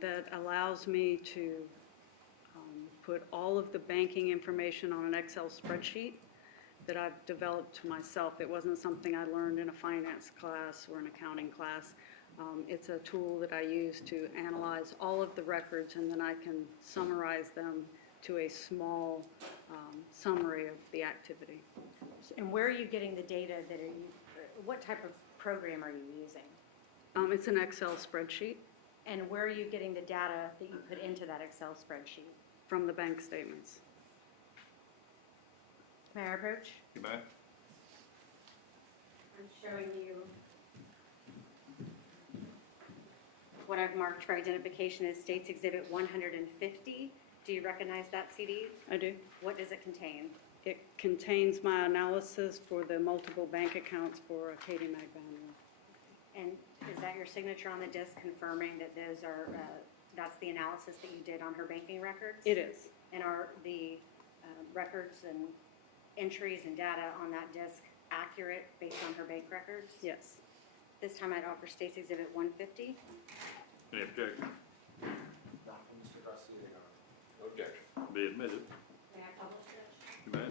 that allows me to put all of the banking information on an Excel spreadsheet that I've developed myself. It wasn't something I learned in a finance class or an accounting class. It's a tool that I use to analyze all of the records, and then I can summarize them to a small summary of the activity. And where are you getting the data that are you, what type of program are you using? It's an Excel spreadsheet And where are you getting the data that you put into that Excel spreadsheet? from the bank statements. May I approach? You may. I'm showing you what I've marked for identification as States Exhibit 150. Do you recognize that CD? I do. What does it contain? It contains my analysis for the multiple bank accounts for Katherine Magbanua. And is that your signature on the disc confirming that those are, that's the analysis that you did on her banking records? It is. And are the records and entries and data on that disc accurate based on her bank records? Yes. This time I'd offer States Exhibit 150. Any objection? Not from Mr. Garcia, Your Honor. Objection. Be admitted. May I publish this? You may.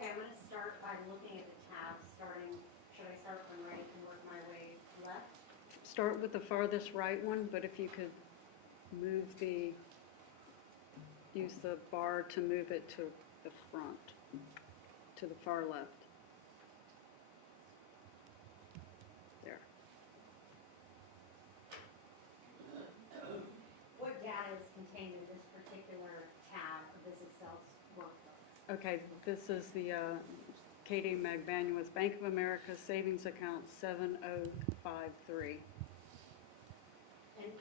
Okay, I'm going to start by looking at the tabs, should I start from right and work my way left? Start with the farthest right one, but if you could use the bar to move it to the front, to the far left. There. What data is contained in this particular tab of this Excel workbook? Okay, this is the Katherine Magbanua's Bank of America Savings Account 7053. And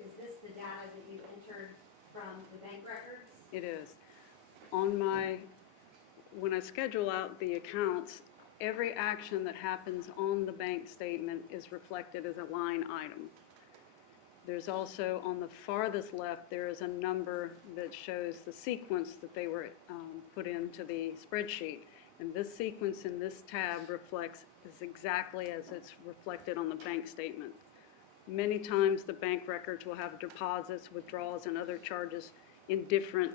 is this the data that you entered from the bank records? It is. When I schedule out the accounts, every action that happens on the bank statement is reflected as a line item. There's also, on the farthest left, there is a number that shows the sequence that they were put into the spreadsheet. And this sequence in this tab reflects is exactly as it's reflected on the bank statement. Many times the bank records will have deposits, withdrawals, and other charges in different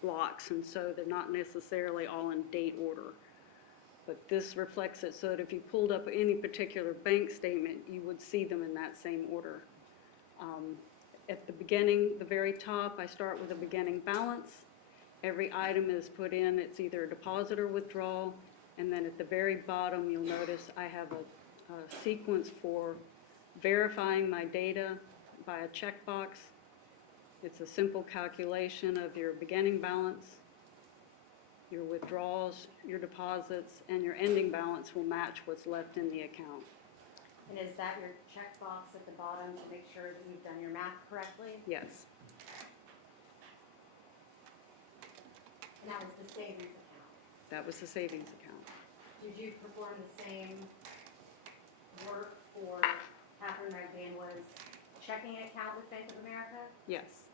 blocks, and so they're not necessarily all in date order. But this reflects it so that if you pulled up any particular bank statement, you would see them in that same order. At the beginning, the very top, I start with a beginning balance. Every item is put in, it's either a deposit or withdrawal, and then at the very bottom, you'll notice I have a sequence for verifying my data by a checkbox. It's a simple calculation of your beginning balance, your withdrawals, your deposits, and your ending balance will match what's left in the account. And is that your checkbox at the bottom to make sure that you've done your math correctly? Yes, And that was the savings account. that was the savings account. Did you perform the same work for Katherine Magbanua's checking account with Bank of America? Yes,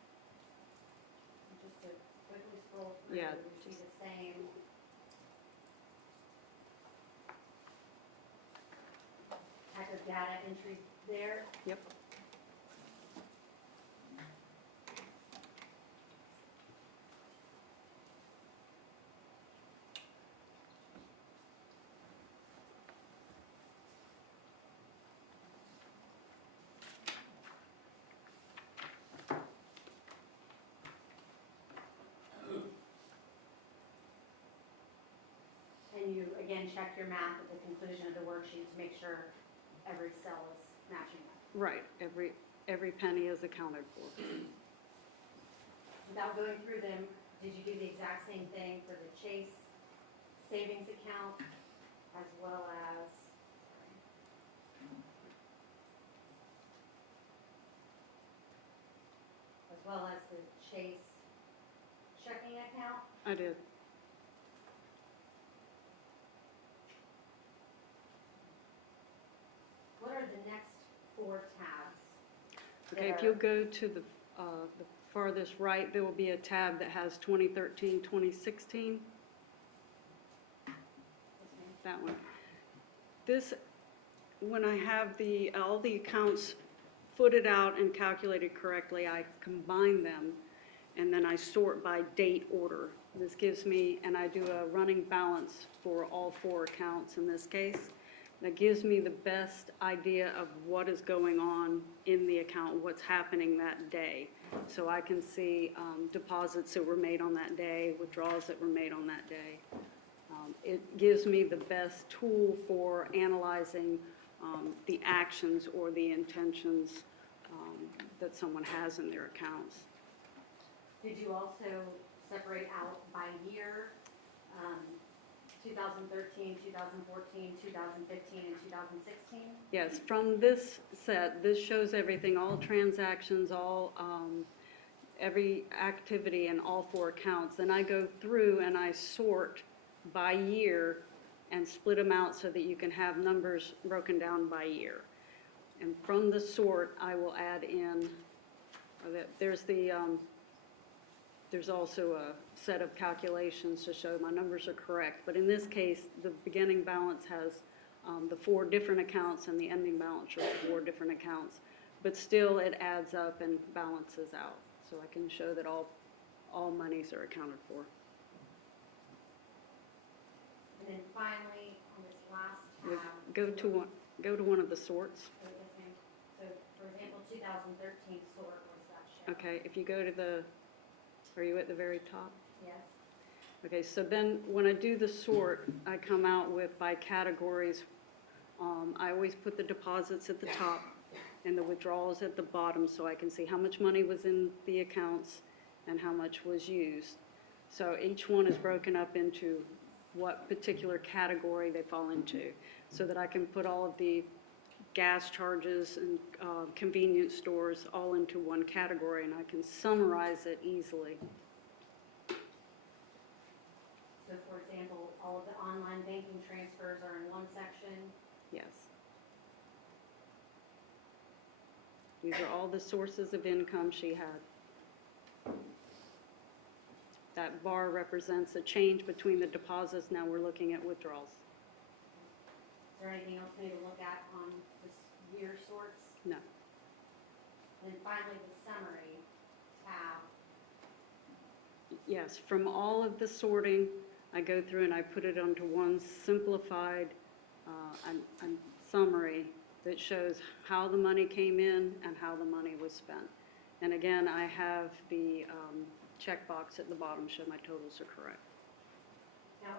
Just to quickly scroll through, Yeah, we see the same. Type of data entry there. yep. And you, again, check your math at the conclusion of the worksheet to make sure every cell is matching up. Right, every penny is accounted for. Without going through them, did you do the exact same thing for the Chase savings account as well as the Chase checking account? I did. What are the next 4 tabs? Okay, if that you'll are- go to the farthest right, there will be a tab that has 2013, 2016. That one. This, when I have all the accounts footed out and calculated correctly, I combine them and then I sort by date order. This gives me, and I do a running balance for all 4 accounts in this case. That gives me the best idea of what is going on in the account, what's happening that day. So I can see deposits that were made on that day, withdrawals that were made on that day. It gives me the best tool for analyzing the actions or the intentions that someone has in their accounts. Did you also separate out by year, 2013, 2014, 2015, and 2016? Yes, from this set, this shows everything, all transactions, all, every activity in all 4 accounts. Then I go through and I sort by year and split them out so that you can have numbers broken down by year. And from the sort, I will add in, there's also a set of calculations to show my numbers are correct. But in this case, the beginning balance has the 4 different accounts and the ending balance are 4 different accounts. But still, it adds up and balances out. So I can show that all monies are accounted for. And then finally, on this last tab. Go to one of the sorts. Yes, ma'am. So, for example, 2013 sort, what does that show? Okay, if you go to are you at the very top? Yes. Okay, so then when I do the sort, I come out with by categories. I always put the deposits at the top and the withdrawals at the bottom so I can see how much money was in the accounts and how much was used. So each one is broken up into what particular category they fall into so that I can put all of the gas charges and convenience stores all into one category and I can summarize it easily. So, for example, all of the online banking transfers are in one section. Yes. These are all the sources of income she had. That bar represents a change between the deposits. Now we're looking at withdrawals. Is there anything else we need to look at on this year sorts? No. Then finally, the summary tab. Yes, from all of the sorting, I go through and I put it onto one simplified summary that shows how the money came in and how the money was spent. And again, I have the checkbox at the bottom show my totals are correct. Now,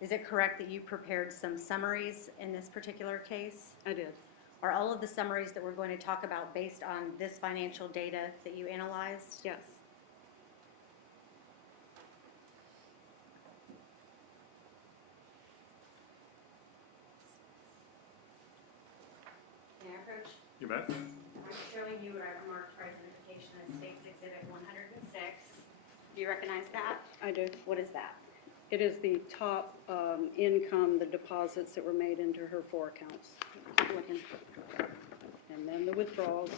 is it correct that you prepared some summaries in this particular case? I did. Are all of the summaries that we're going to talk about based on this financial data that you analyzed? Yes. May I approach? You bet. I'm showing you what I've marked for identification as State's Exhibit 106. Do you recognize that? I do. What is that? It is the top income, the deposits that were made into her 4 accounts. Looking. And then the withdrawals.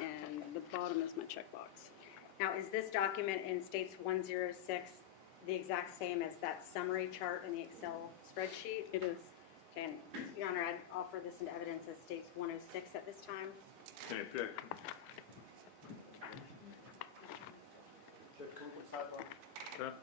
And the bottom is my checkbox. Now, is this document in States 106 the exact same as that summary chart in the Excel spreadsheet? It is. Okay, and Your Honor, I'd offer this into evidence as States 106 at this time. Any objection? Judge Cooper, sidebar. Okay.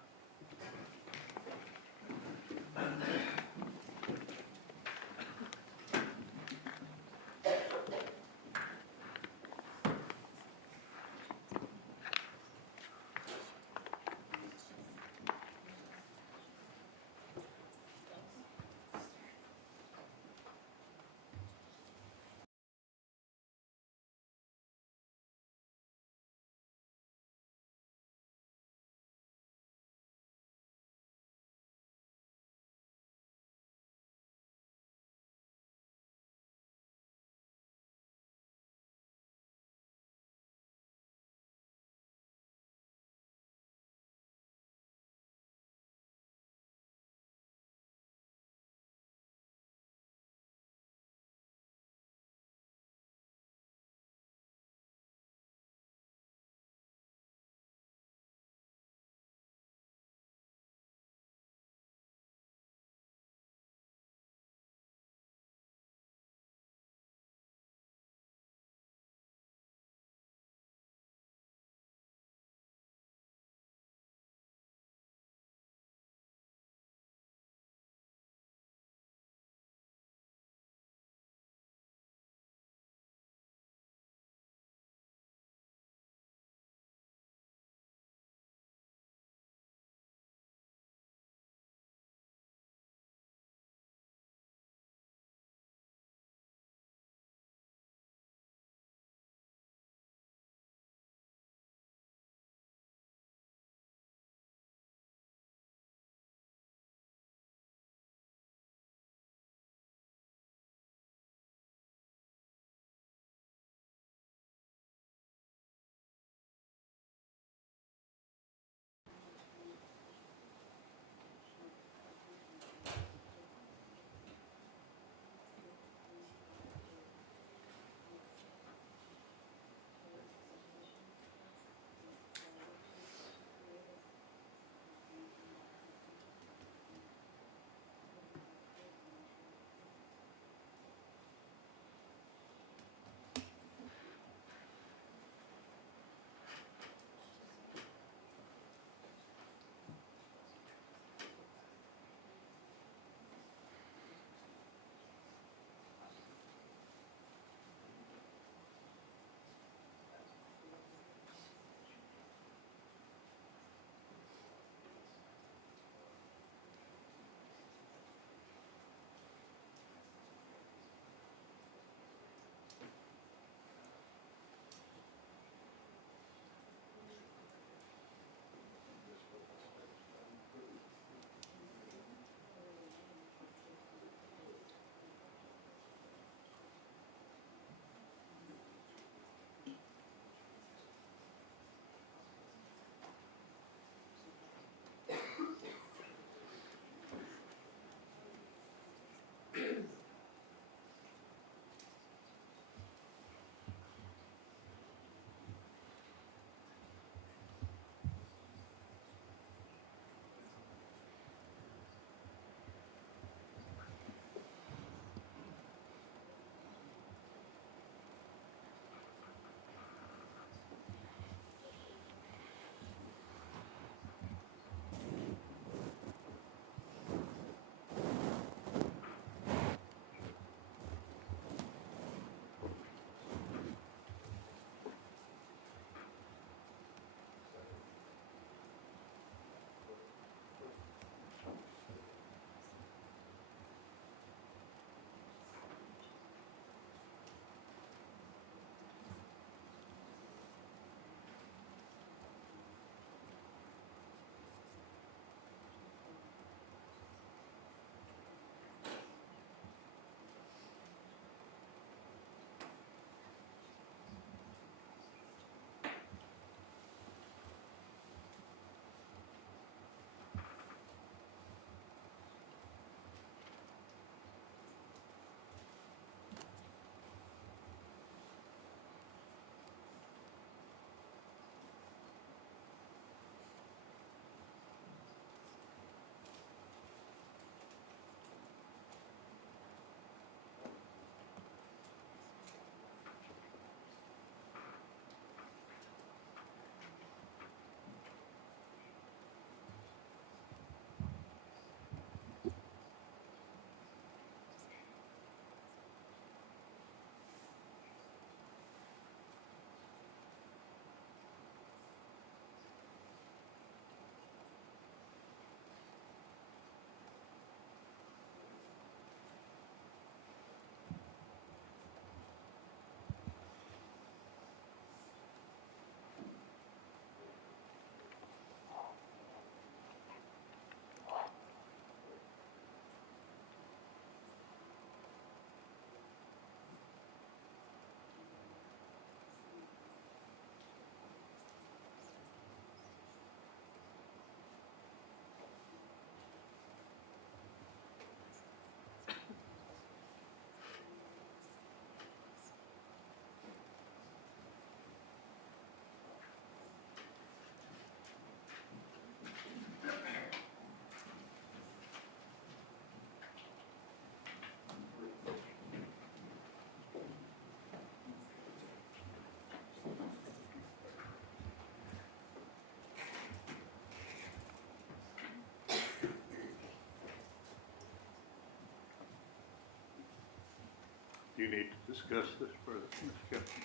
You need to discuss this further, Ms. Kathy.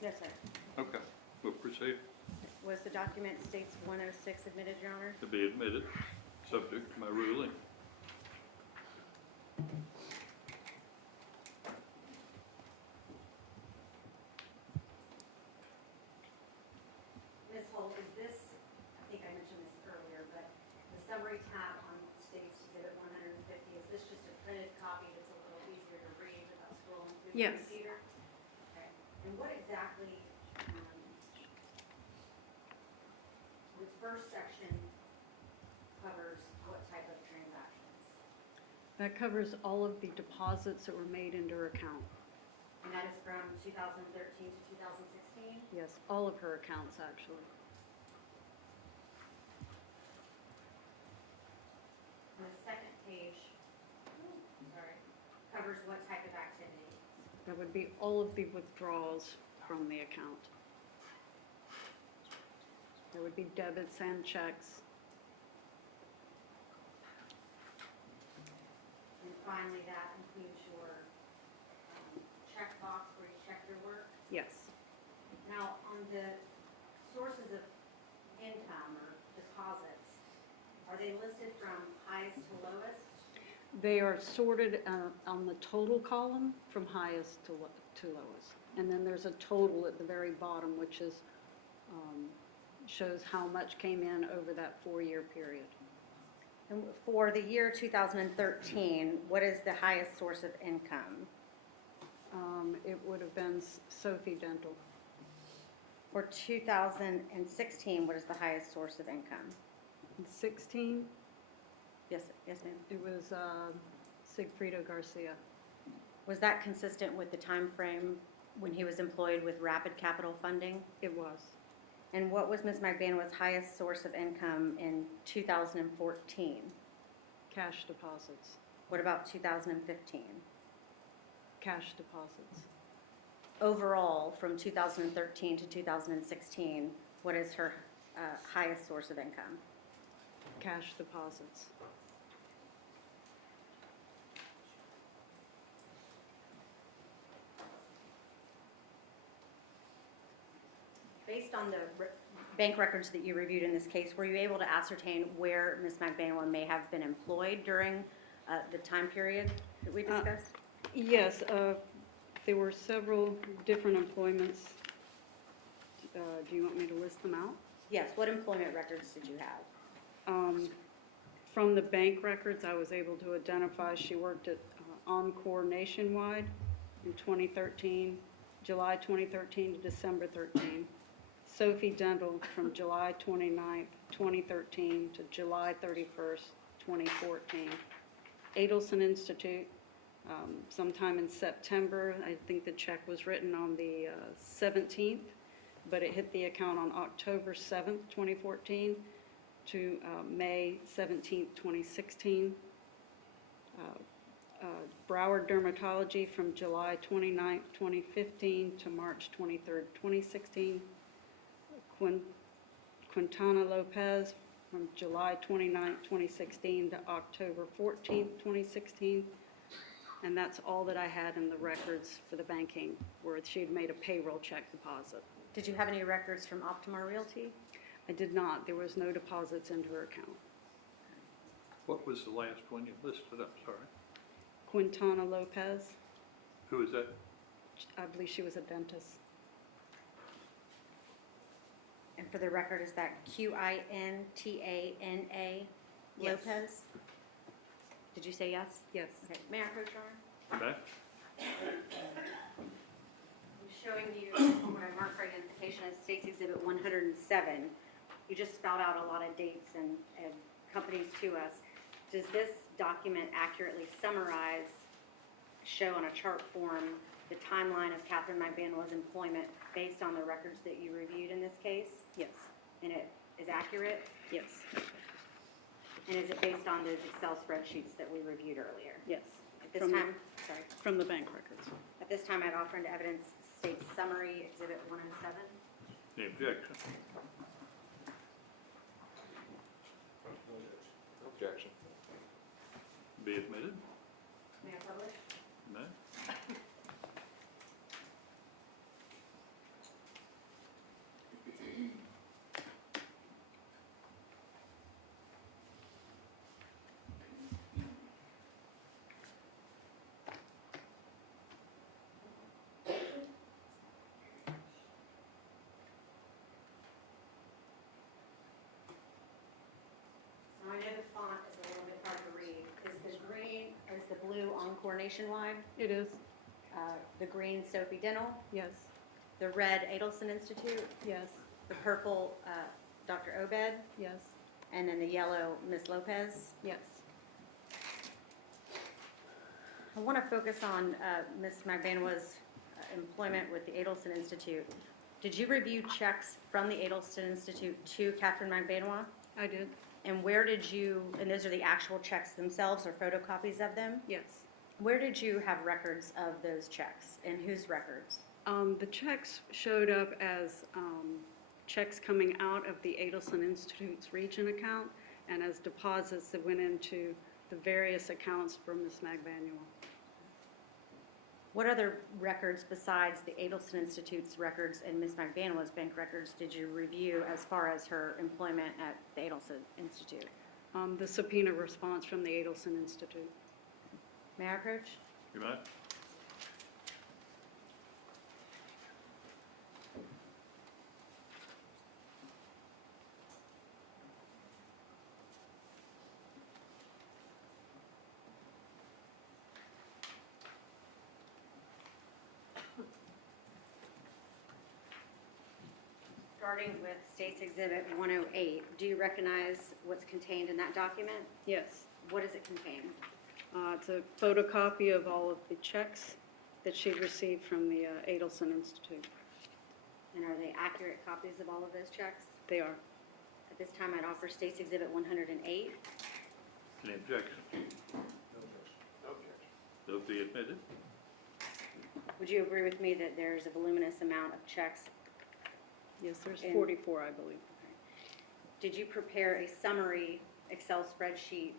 Yes, sir. Okay, we'll proceed Was the document states 106 admitted, Your Honor? to be admitted, subject to my ruling. Ms. Holt, is this, I think I mentioned this earlier, but the summary tab on State's Exhibit 150, is this just a printed copy that's a little easier to read without scrolling through the Yes. computer? Okay. And what exactly, the first section covers what type of transactions? That covers all of the deposits that were made into her account. And that is from 2013 to 2016? Yes, all of her accounts, actually. And the second page, covers what type of activity? That would be all of the withdrawals from the account. There would be debits and checks. And finally, that includes your check box where you check your work. Yes. Now, on the sources of income or deposits, are they listed from highest to lowest? They are sorted on the total column from highest to lowest. And then there's a total at the very bottom, which is, shows how much came in over that 4-year period. And for the year 2013, what is the highest source of income? It would have been Sophie Dental. For 2016, what is the highest source of income? In 16, Yes, yes, ma'am. it was Sigfredo Garcia. Was that consistent with the time frame when he was employed with Rapid Capital Funding? It was. And what was Ms. Magbanua's highest source of income in 2014? Cash deposits. What about 2015? Cash deposits. Overall, from 2013 to 2016, what is her highest source of income? Cash deposits. Based on the bank records that you reviewed in this case, were you able to ascertain where Ms. Magbanua may have been employed during the time period that we discussed? Yes, there were several different employments. Do you want me to list them out? Yes, what employment records did you have? From the bank records, I was able to identify she worked at Encore Nationwide in 2013, July 2013 to December 13. Sophie Dental from July 29th, 2013 to July 31st, 2014. Adelson Institute, sometime in September. I think the check was written on the 17th, but it hit the account on October 7th, 2014 to May 17th, 2016. Broward Dermatology from July 29th, 2015 to March 23rd, 2016. Quintana Lopez from July 29th, 2016 to October 14th, 2016. And that's all that I had in the records for the banking, where she had made a payroll check deposit. Did you have any records from Optima Realty? I did not. There was no deposits into her account. What was the last one you listed? I'm sorry. Quintana Lopez, Who is that? I believe she was a dentist. And for the record, is that Quintana Yes. Lopez? Did you say yes? Yes. Okay, may I approach, Your Honor? Okay. I'm showing you what I marked for identification as State's Exhibit 107. You just spelled out a lot of dates and companies to us. Does this document accurately summarize, show on a chart form, the timeline of Katherine Magbanua's employment based on the records that you reviewed in this case? Yes. And it is accurate? Yes. And is it based on those Excel spreadsheets that we reviewed earlier? Yes. At this From the- time, sorry, From the bank records. at this time I'd offer into evidence State's Summary Exhibit 107. The objection. Objection. Be admitted. May I publish? No. Encore Nationwide, It is, the green Sophie Dental, yes, the red Adelson Institute, yes, the purple Dr. Obed, yes, and then the yellow Ms. Lopez. yes. I want to focus on Ms. Magbanua's employment with the Adelson Institute. Did you review checks from the Adelson Institute to Katherine Magbanua? I did, And where did you, and those are the actual checks themselves or photocopies of them? yes. Where did you have records of those checks and whose records? The checks showed up as checks coming out of the Adelson Institute's region account and as deposits that went into the various accounts for Ms. Magbanua. What other records besides the Adelson Institute's records and Ms. Magbanua's bank records did you review as far as her employment at the Adelson Institute? The subpoena response from the Adelson Institute. May I approach? You might. Starting with State's Exhibit 108, do you recognize what's contained in that document? Yes. What does it contain? It's a photocopy of all of the checks that she received from the Adelson Institute. And are they accurate copies of all of those checks? They are. At this time, I'd offer State's Exhibit 108. Any objection? No objection. They'll be admitted. Would you agree with me that there's a voluminous amount of checks? Yes, there's And- 44, I believe. Did you prepare a summary Excel spreadsheet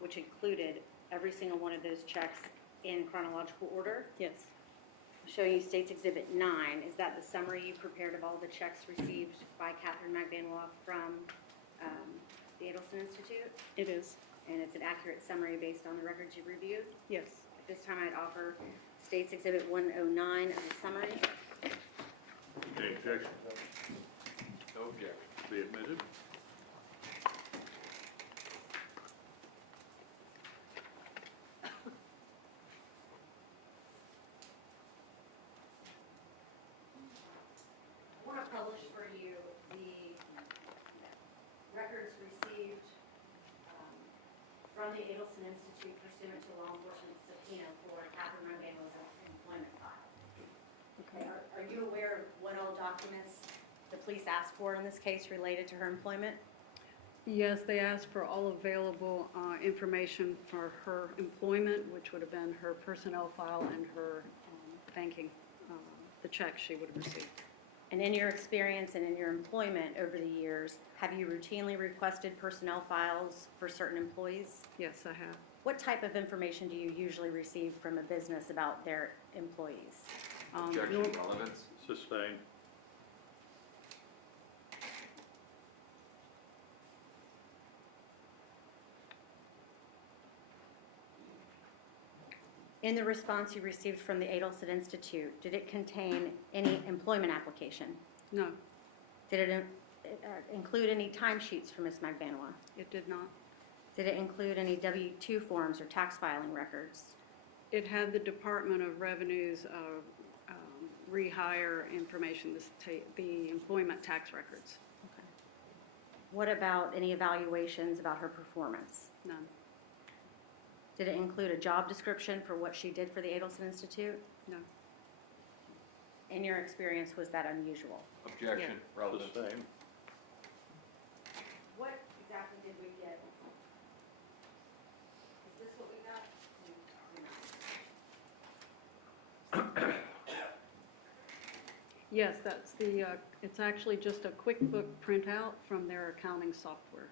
which included every single one of those checks in chronological order? Yes, Showing you State's Exhibit 9, is that the summary you prepared of all the checks received by Katherine Magbanua from the Adelson Institute? it is. And it's an accurate summary based on the records you reviewed? Yes. At this time, I'd offer State's Exhibit 109 of the summary. Any objection? No objection. Be admitted. I want to publish for you the records received from the Adelson Institute pursuant to law enforcement subpoena for Katherine Magbanua's employment file. Okay, are you aware of what all documents the police asked for in this case related to her employment? Yes, they asked for all available information for her employment, which would have been her personnel file and her banking, the checks she would have received. And in your experience and in your employment over the years, have you routinely requested personnel files for certain employees? Yes, I have. What type of information do you usually receive from a business about their employees? Objection, nor- relevance. Sustained. In the response you received from the Adelson Institute, did it contain any employment application? No, Did it include any timesheets for Ms. Magbanua? it did not. Did it include any W-2 forms or tax filing records? It had the Department of Revenue's rehire information, the employment tax records. Okay. What about any evaluations about her performance? None. Did it include a job description for what she did for the Adelson Institute? No. In your experience, was that unusual? Objection, relevance. Sustained. What exactly did we get? Is this what we got? Yes, that's the, it's actually just a QuickBook printout from their accounting software.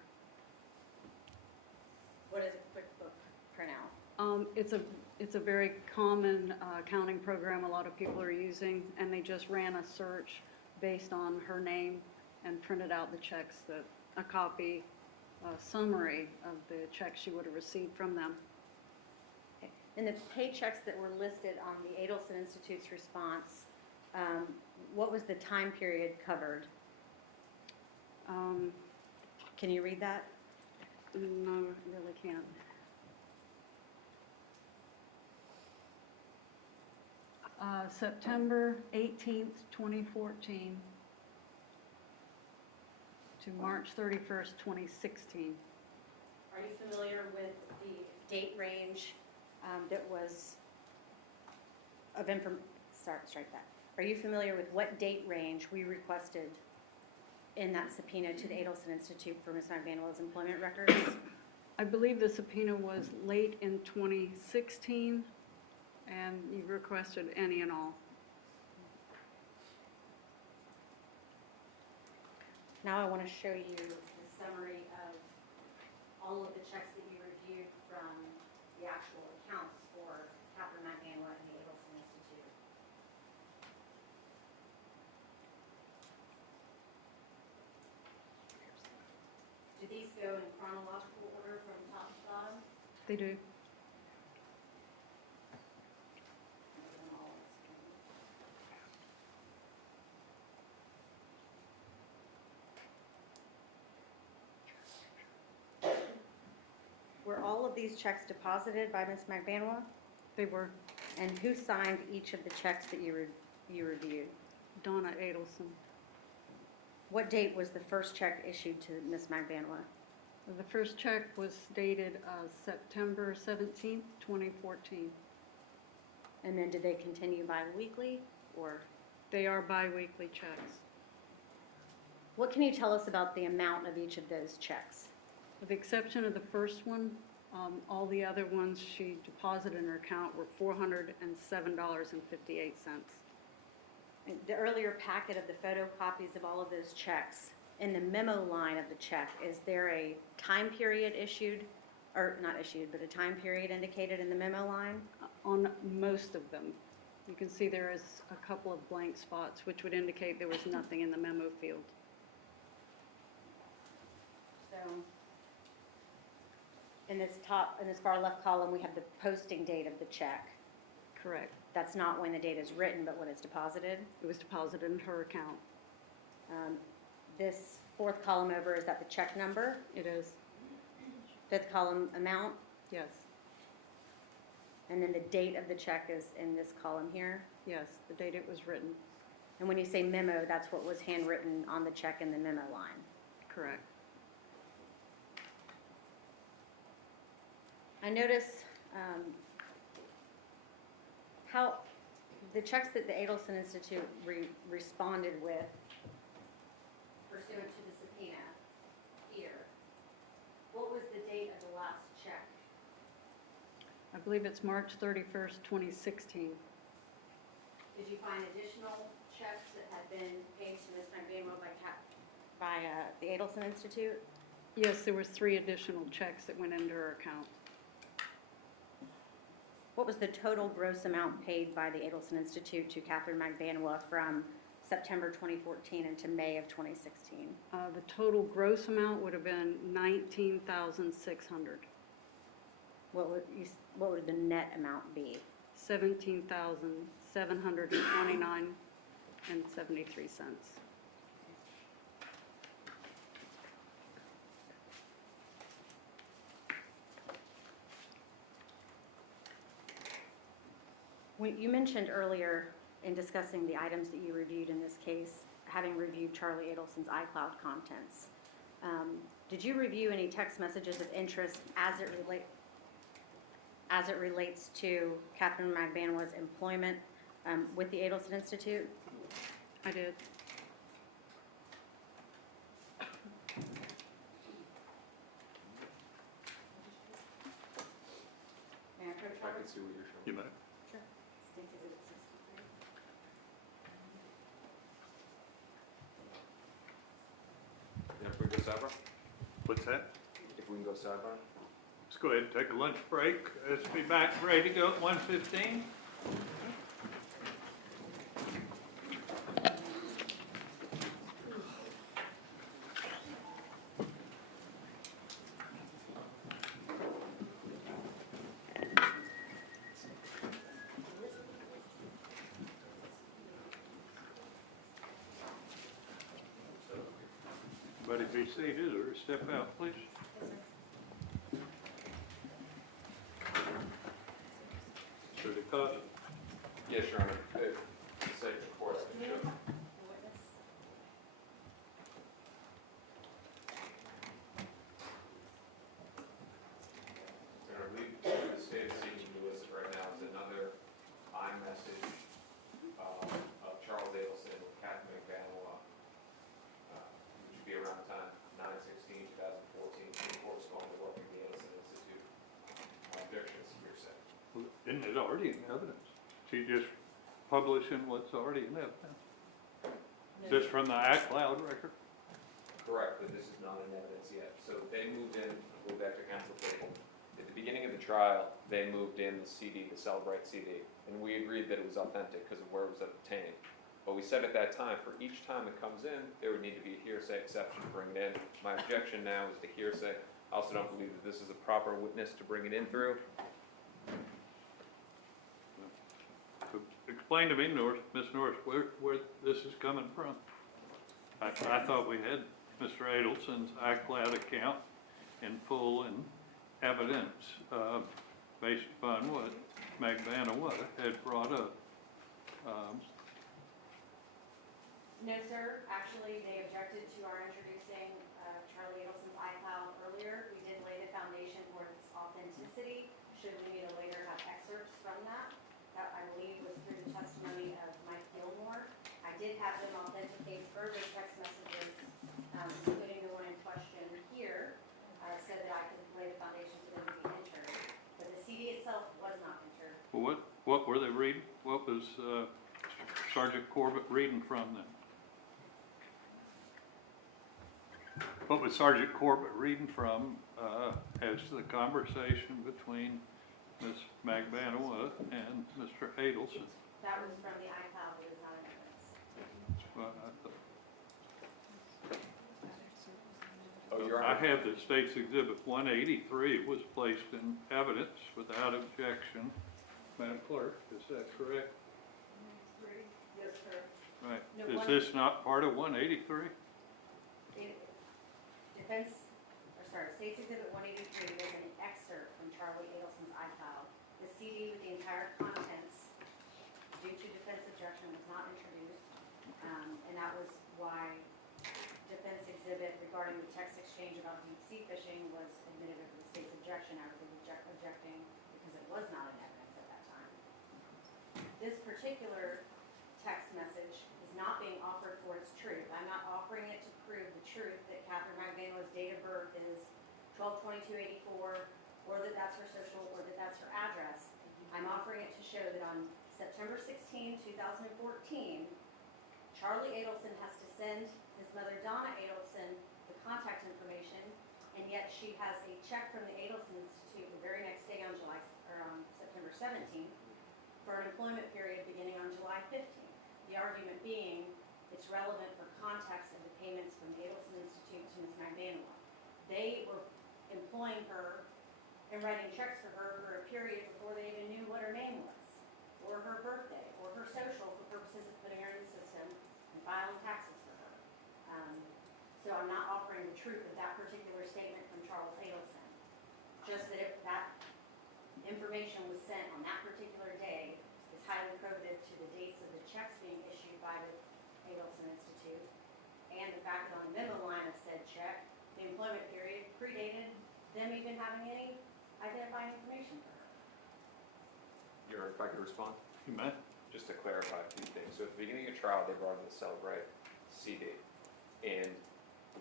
What is a QuickBook printout? It's a very common accounting program a lot of people are using, and they just ran a search based on her name and printed out the checks, a copy, summary of the checks she would have received from them. And the paychecks that were listed on the Adelson Institute's response, what was the time period covered? Can you read that? No, really can't. September 18th, 2014 to March 31st, 2016. Are you familiar with the date range that was of strike that. Are you familiar with what date range we requested in that subpoena to the Adelson Institute for Ms. Magbanua's employment records? I believe the subpoena was late in 2016, and you requested any and all. Now I want to show you the summary of all of the checks that you reviewed from the actual accounts for Katherine Magbanua and the Adelson Institute. Do these go in chronological order from top to bottom? They do. Were all of these checks deposited by Ms. Magbanua? They were. And who signed each of the checks that you reviewed? Donna Adelson. What date was the first check issued to Ms. Magbanua? The first check was dated September 17th, 2014. And then did they continue bi-weekly, or? They are biweekly checks. What can you tell us about the amount of each of those checks? With the exception of the first one, all the other ones she deposited in her account were $407.58. The earlier packet of the photocopies of all of those checks, in the memo line of the check, is there a time period issued, or not issued, but a time period indicated in the memo line? On most of them. You can see there is a couple of blank spots, which would indicate there was nothing in the memo field. So, in this far left column, we have the posting date of the check. Correct. That's not when the date is written, but when it's deposited. It was deposited in her account. This fourth column over, is that the check number? It is. Fifth column, amount? Yes. And then the date of the check is in this column here. Yes, the date it was written. And when you say memo, that's what was handwritten on the check in the memo line. Correct. I notice how the checks that the Adelson Institute responded with pursuant to the subpoena here. What was the date of the last check? I believe it's March 31st, 2016. Did you find additional checks that had been paid to Ms. Magbanua by the Adelson Institute? Yes, there was 3 additional checks that went into her account. What was the total gross amount paid by the Adelson Institute to Katherine Magbanua from September 2014 into May of 2016? The total gross amount would have been $19,600. What would the net amount be? $17,729.73. You mentioned earlier in discussing the items that you reviewed in this case, having reviewed Charlie Adelson's iCloud contents. Did you review any text messages of interest as it relates to Katherine Magbanua's employment with the Adelson Institute? I did. May I approach I Robert? can see what you're showing. You may. Sure. States Exhibit 63. And if we go sidebar? What's that? If we can go sidebar? Let's go ahead and take a lunch break. Let's be back ready to go at 1:15. Everybody be seated or step out, please. So the Yes, Your Honor. The site report I can show. The witness. And I believe the state is seeking to elicit right now is another iMessage of Charles Adelson with Katherine Magbanua, which would be around time 9/16/2014, in correspondence with working the Adelson Institute. Objection is hearsay. Isn't it already in evidence? She just publishing what's already in evidence? Just from the Act Loud record? Correct, but this is not in evidence yet. So they moved in, go back to council table. At the beginning of the trial, they moved in the CD, the Celebrate CD, and we agreed that it was authentic because of where it was obtained. But we said at that time, for each time it comes in, there would need to be a hearsay exception to bring it in. My objection now is to hearsay. I also don't believe that this is a proper witness to bring it in through. So explain to me, Ms. Norris, where this is coming from. I thought we had Mr. Adelson's Act Loud account in full and evidence, based upon what Magbanua had brought up. No, sir. Actually, they objected to our introducing Charlie Adelson's iCloud earlier. We did lay the foundation for its authenticity. Should we need to later have excerpts from that? That, I believe, was through the testimony of Mike Gilmore. I did have them authenticate further text messages, including the one in question here, so that I could lay the foundation for them to be entered. But the CD itself was not entered. Well, what were they reading? What was Sergeant Corbett reading from them? What was Sergeant Corbett reading from as to the conversation between Ms. Magbanua and Mr. Adelson? That was from the iCloud, it was not in evidence. Well, Oh, Your I Honor. have the State's Exhibit 183 was placed in evidence without objection. Madam Clerk, is that correct? Yes, sir. Right. No, Is this not part of 183? State's Exhibit 183 was an excerpt from Charlie Adelson's iCloud. The CD with the entire contents, due to defense objection, was not introduced, and that was why defense exhibit regarding the text exchange about deep sea fishing was admitted over the state's objection. I was objecting because it was not in evidence at that time. This particular text message is not being offered for its truth. I'm not offering it to prove the truth that Katherine Magbanua's date of birth is 12/22/84, or that that's her social, or that that's her address. I'm offering it to show that on September 16, 2014, Charlie Adelson has to send his mother Donna Adelson the contact information, and yet she has a check from the Adelson Institute the very next day on September 17th for an employment period beginning on July 15th. The argument being it's relevant for context of the payments from the Adelson Institute to Ms. Magbanua. They were employing her and writing checks for her for a period before they even knew what her name was, or her birthday, or her social, for purposes of putting her in the system and filing taxes for her. So I'm not offering the truth of that particular statement from Charles Adelson. Just that if that information was sent on that particular day is highly probative to the dates of the checks being issued by the Adelson Institute, and the fact that on the memo line of said check, the employment period predated them even having any identifying information for her. Your Honor, if I could respond? You may. Just to clarify a few things. So at the beginning of trial, they brought in the Celebrate CD, and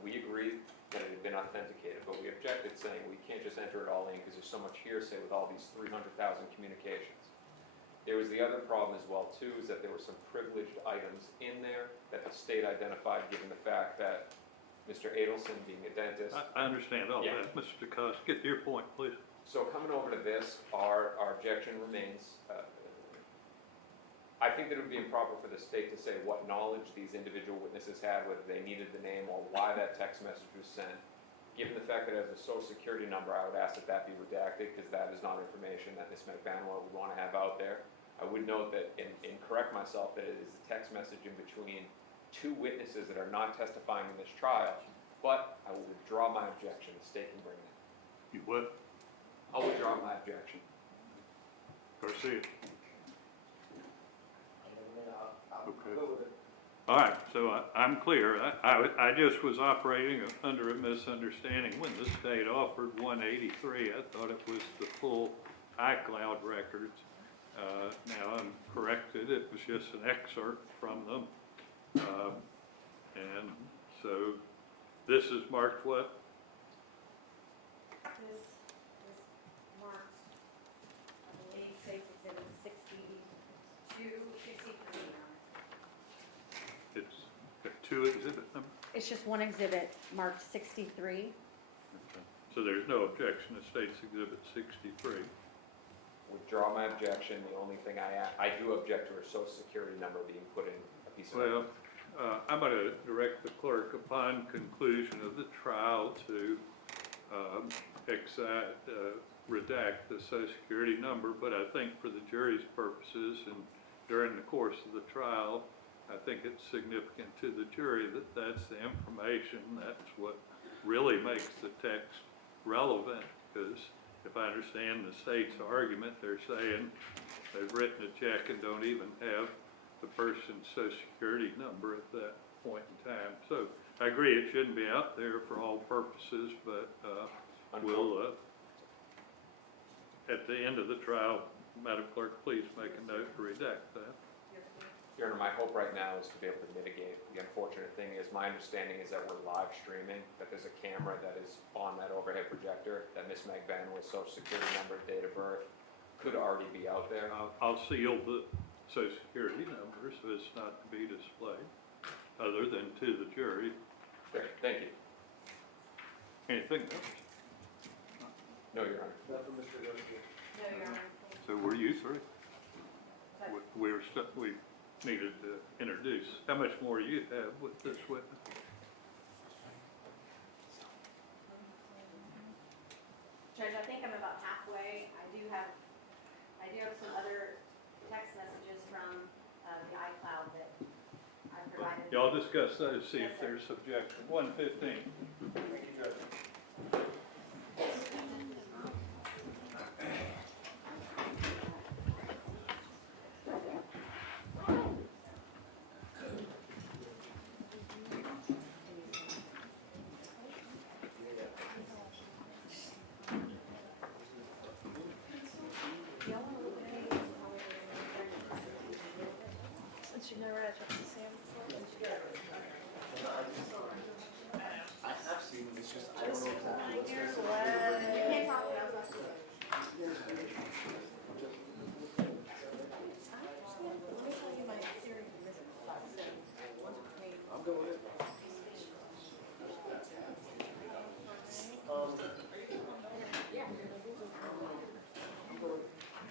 we agreed that it had been authenticated, but we objected, saying we can't just enter it all in because there's so much hearsay with all these 300,000 communications. There was the other problem as well, too, is that there were some privileged items in there that the state identified, given the fact that Mr. Adelson, being a dentist. I understand all Yeah. that. Mr. DeCoste, get to your point, please. So coming over to this, our objection remains. I think that it would be improper for the state to say what knowledge these individual witnesses had, whether they needed the name or why that text message was sent. Given the fact that it has a social security number, I would ask that that be redacted, because that is not information that Ms. Magbanua would want to have out there. I would note that, and correct myself, that it is a text message in between two witnesses that are not testifying in this trial, but I will withdraw my objection. The state can bring it in. You what? I'll withdraw my objection. Garcia. Okay. Go with it. All right, so I'm clear. I just was operating under a misunderstanding. When the state offered 183, I thought it was the full iCloud records. Now I'm corrected, it was just an excerpt from them. And so this is marked what? This is marked, I believe, State's Exhibit 63 now. It's got two exhibit numbers. It's just one exhibit marked 63. So there's no objection to State's Exhibit 63. Withdraw my objection. The only thing I do object to a social security number being put in a piece of Well, evidence. I'm going to direct the clerk upon conclusion of the trial to redact the social security number, but I think for the jury's purposes and during the course of the trial, I think it's significant to the jury that that's the information, that's what really makes the text relevant, because if I understand the state's argument, they're saying they've written a check and don't even have the person's social security number at that point in time. So I agree it shouldn't be out there for all purposes, but we'll, at the end of the trial, Madam Clerk, please make a note to redact that. Your Honor, my hope right now is to be able to mitigate. The unfortunate thing is, my understanding is that we're live streaming, that there's a camera that is on that overhead projector, that Ms. Magbanua's social security number, date of birth, could already be out there. I'll seal the social security number so it's not to be displayed, other than to the jury. Great, thank you. Anything else? No, Your Honor. That for Mr. Garcia. No, Your Honor. So were you three? We needed to introduce. How much more do you have with this witness? Judge, I think I'm about halfway. I do have some other text messages from the iCloud that I provided. Y'all discuss those, see if Yes, sir. there's objection. 115. Thank you, Judge. Since you never had a chance to see him before, did you get it? I have seen, it's just, I don't know exactly what's You can't talk about that.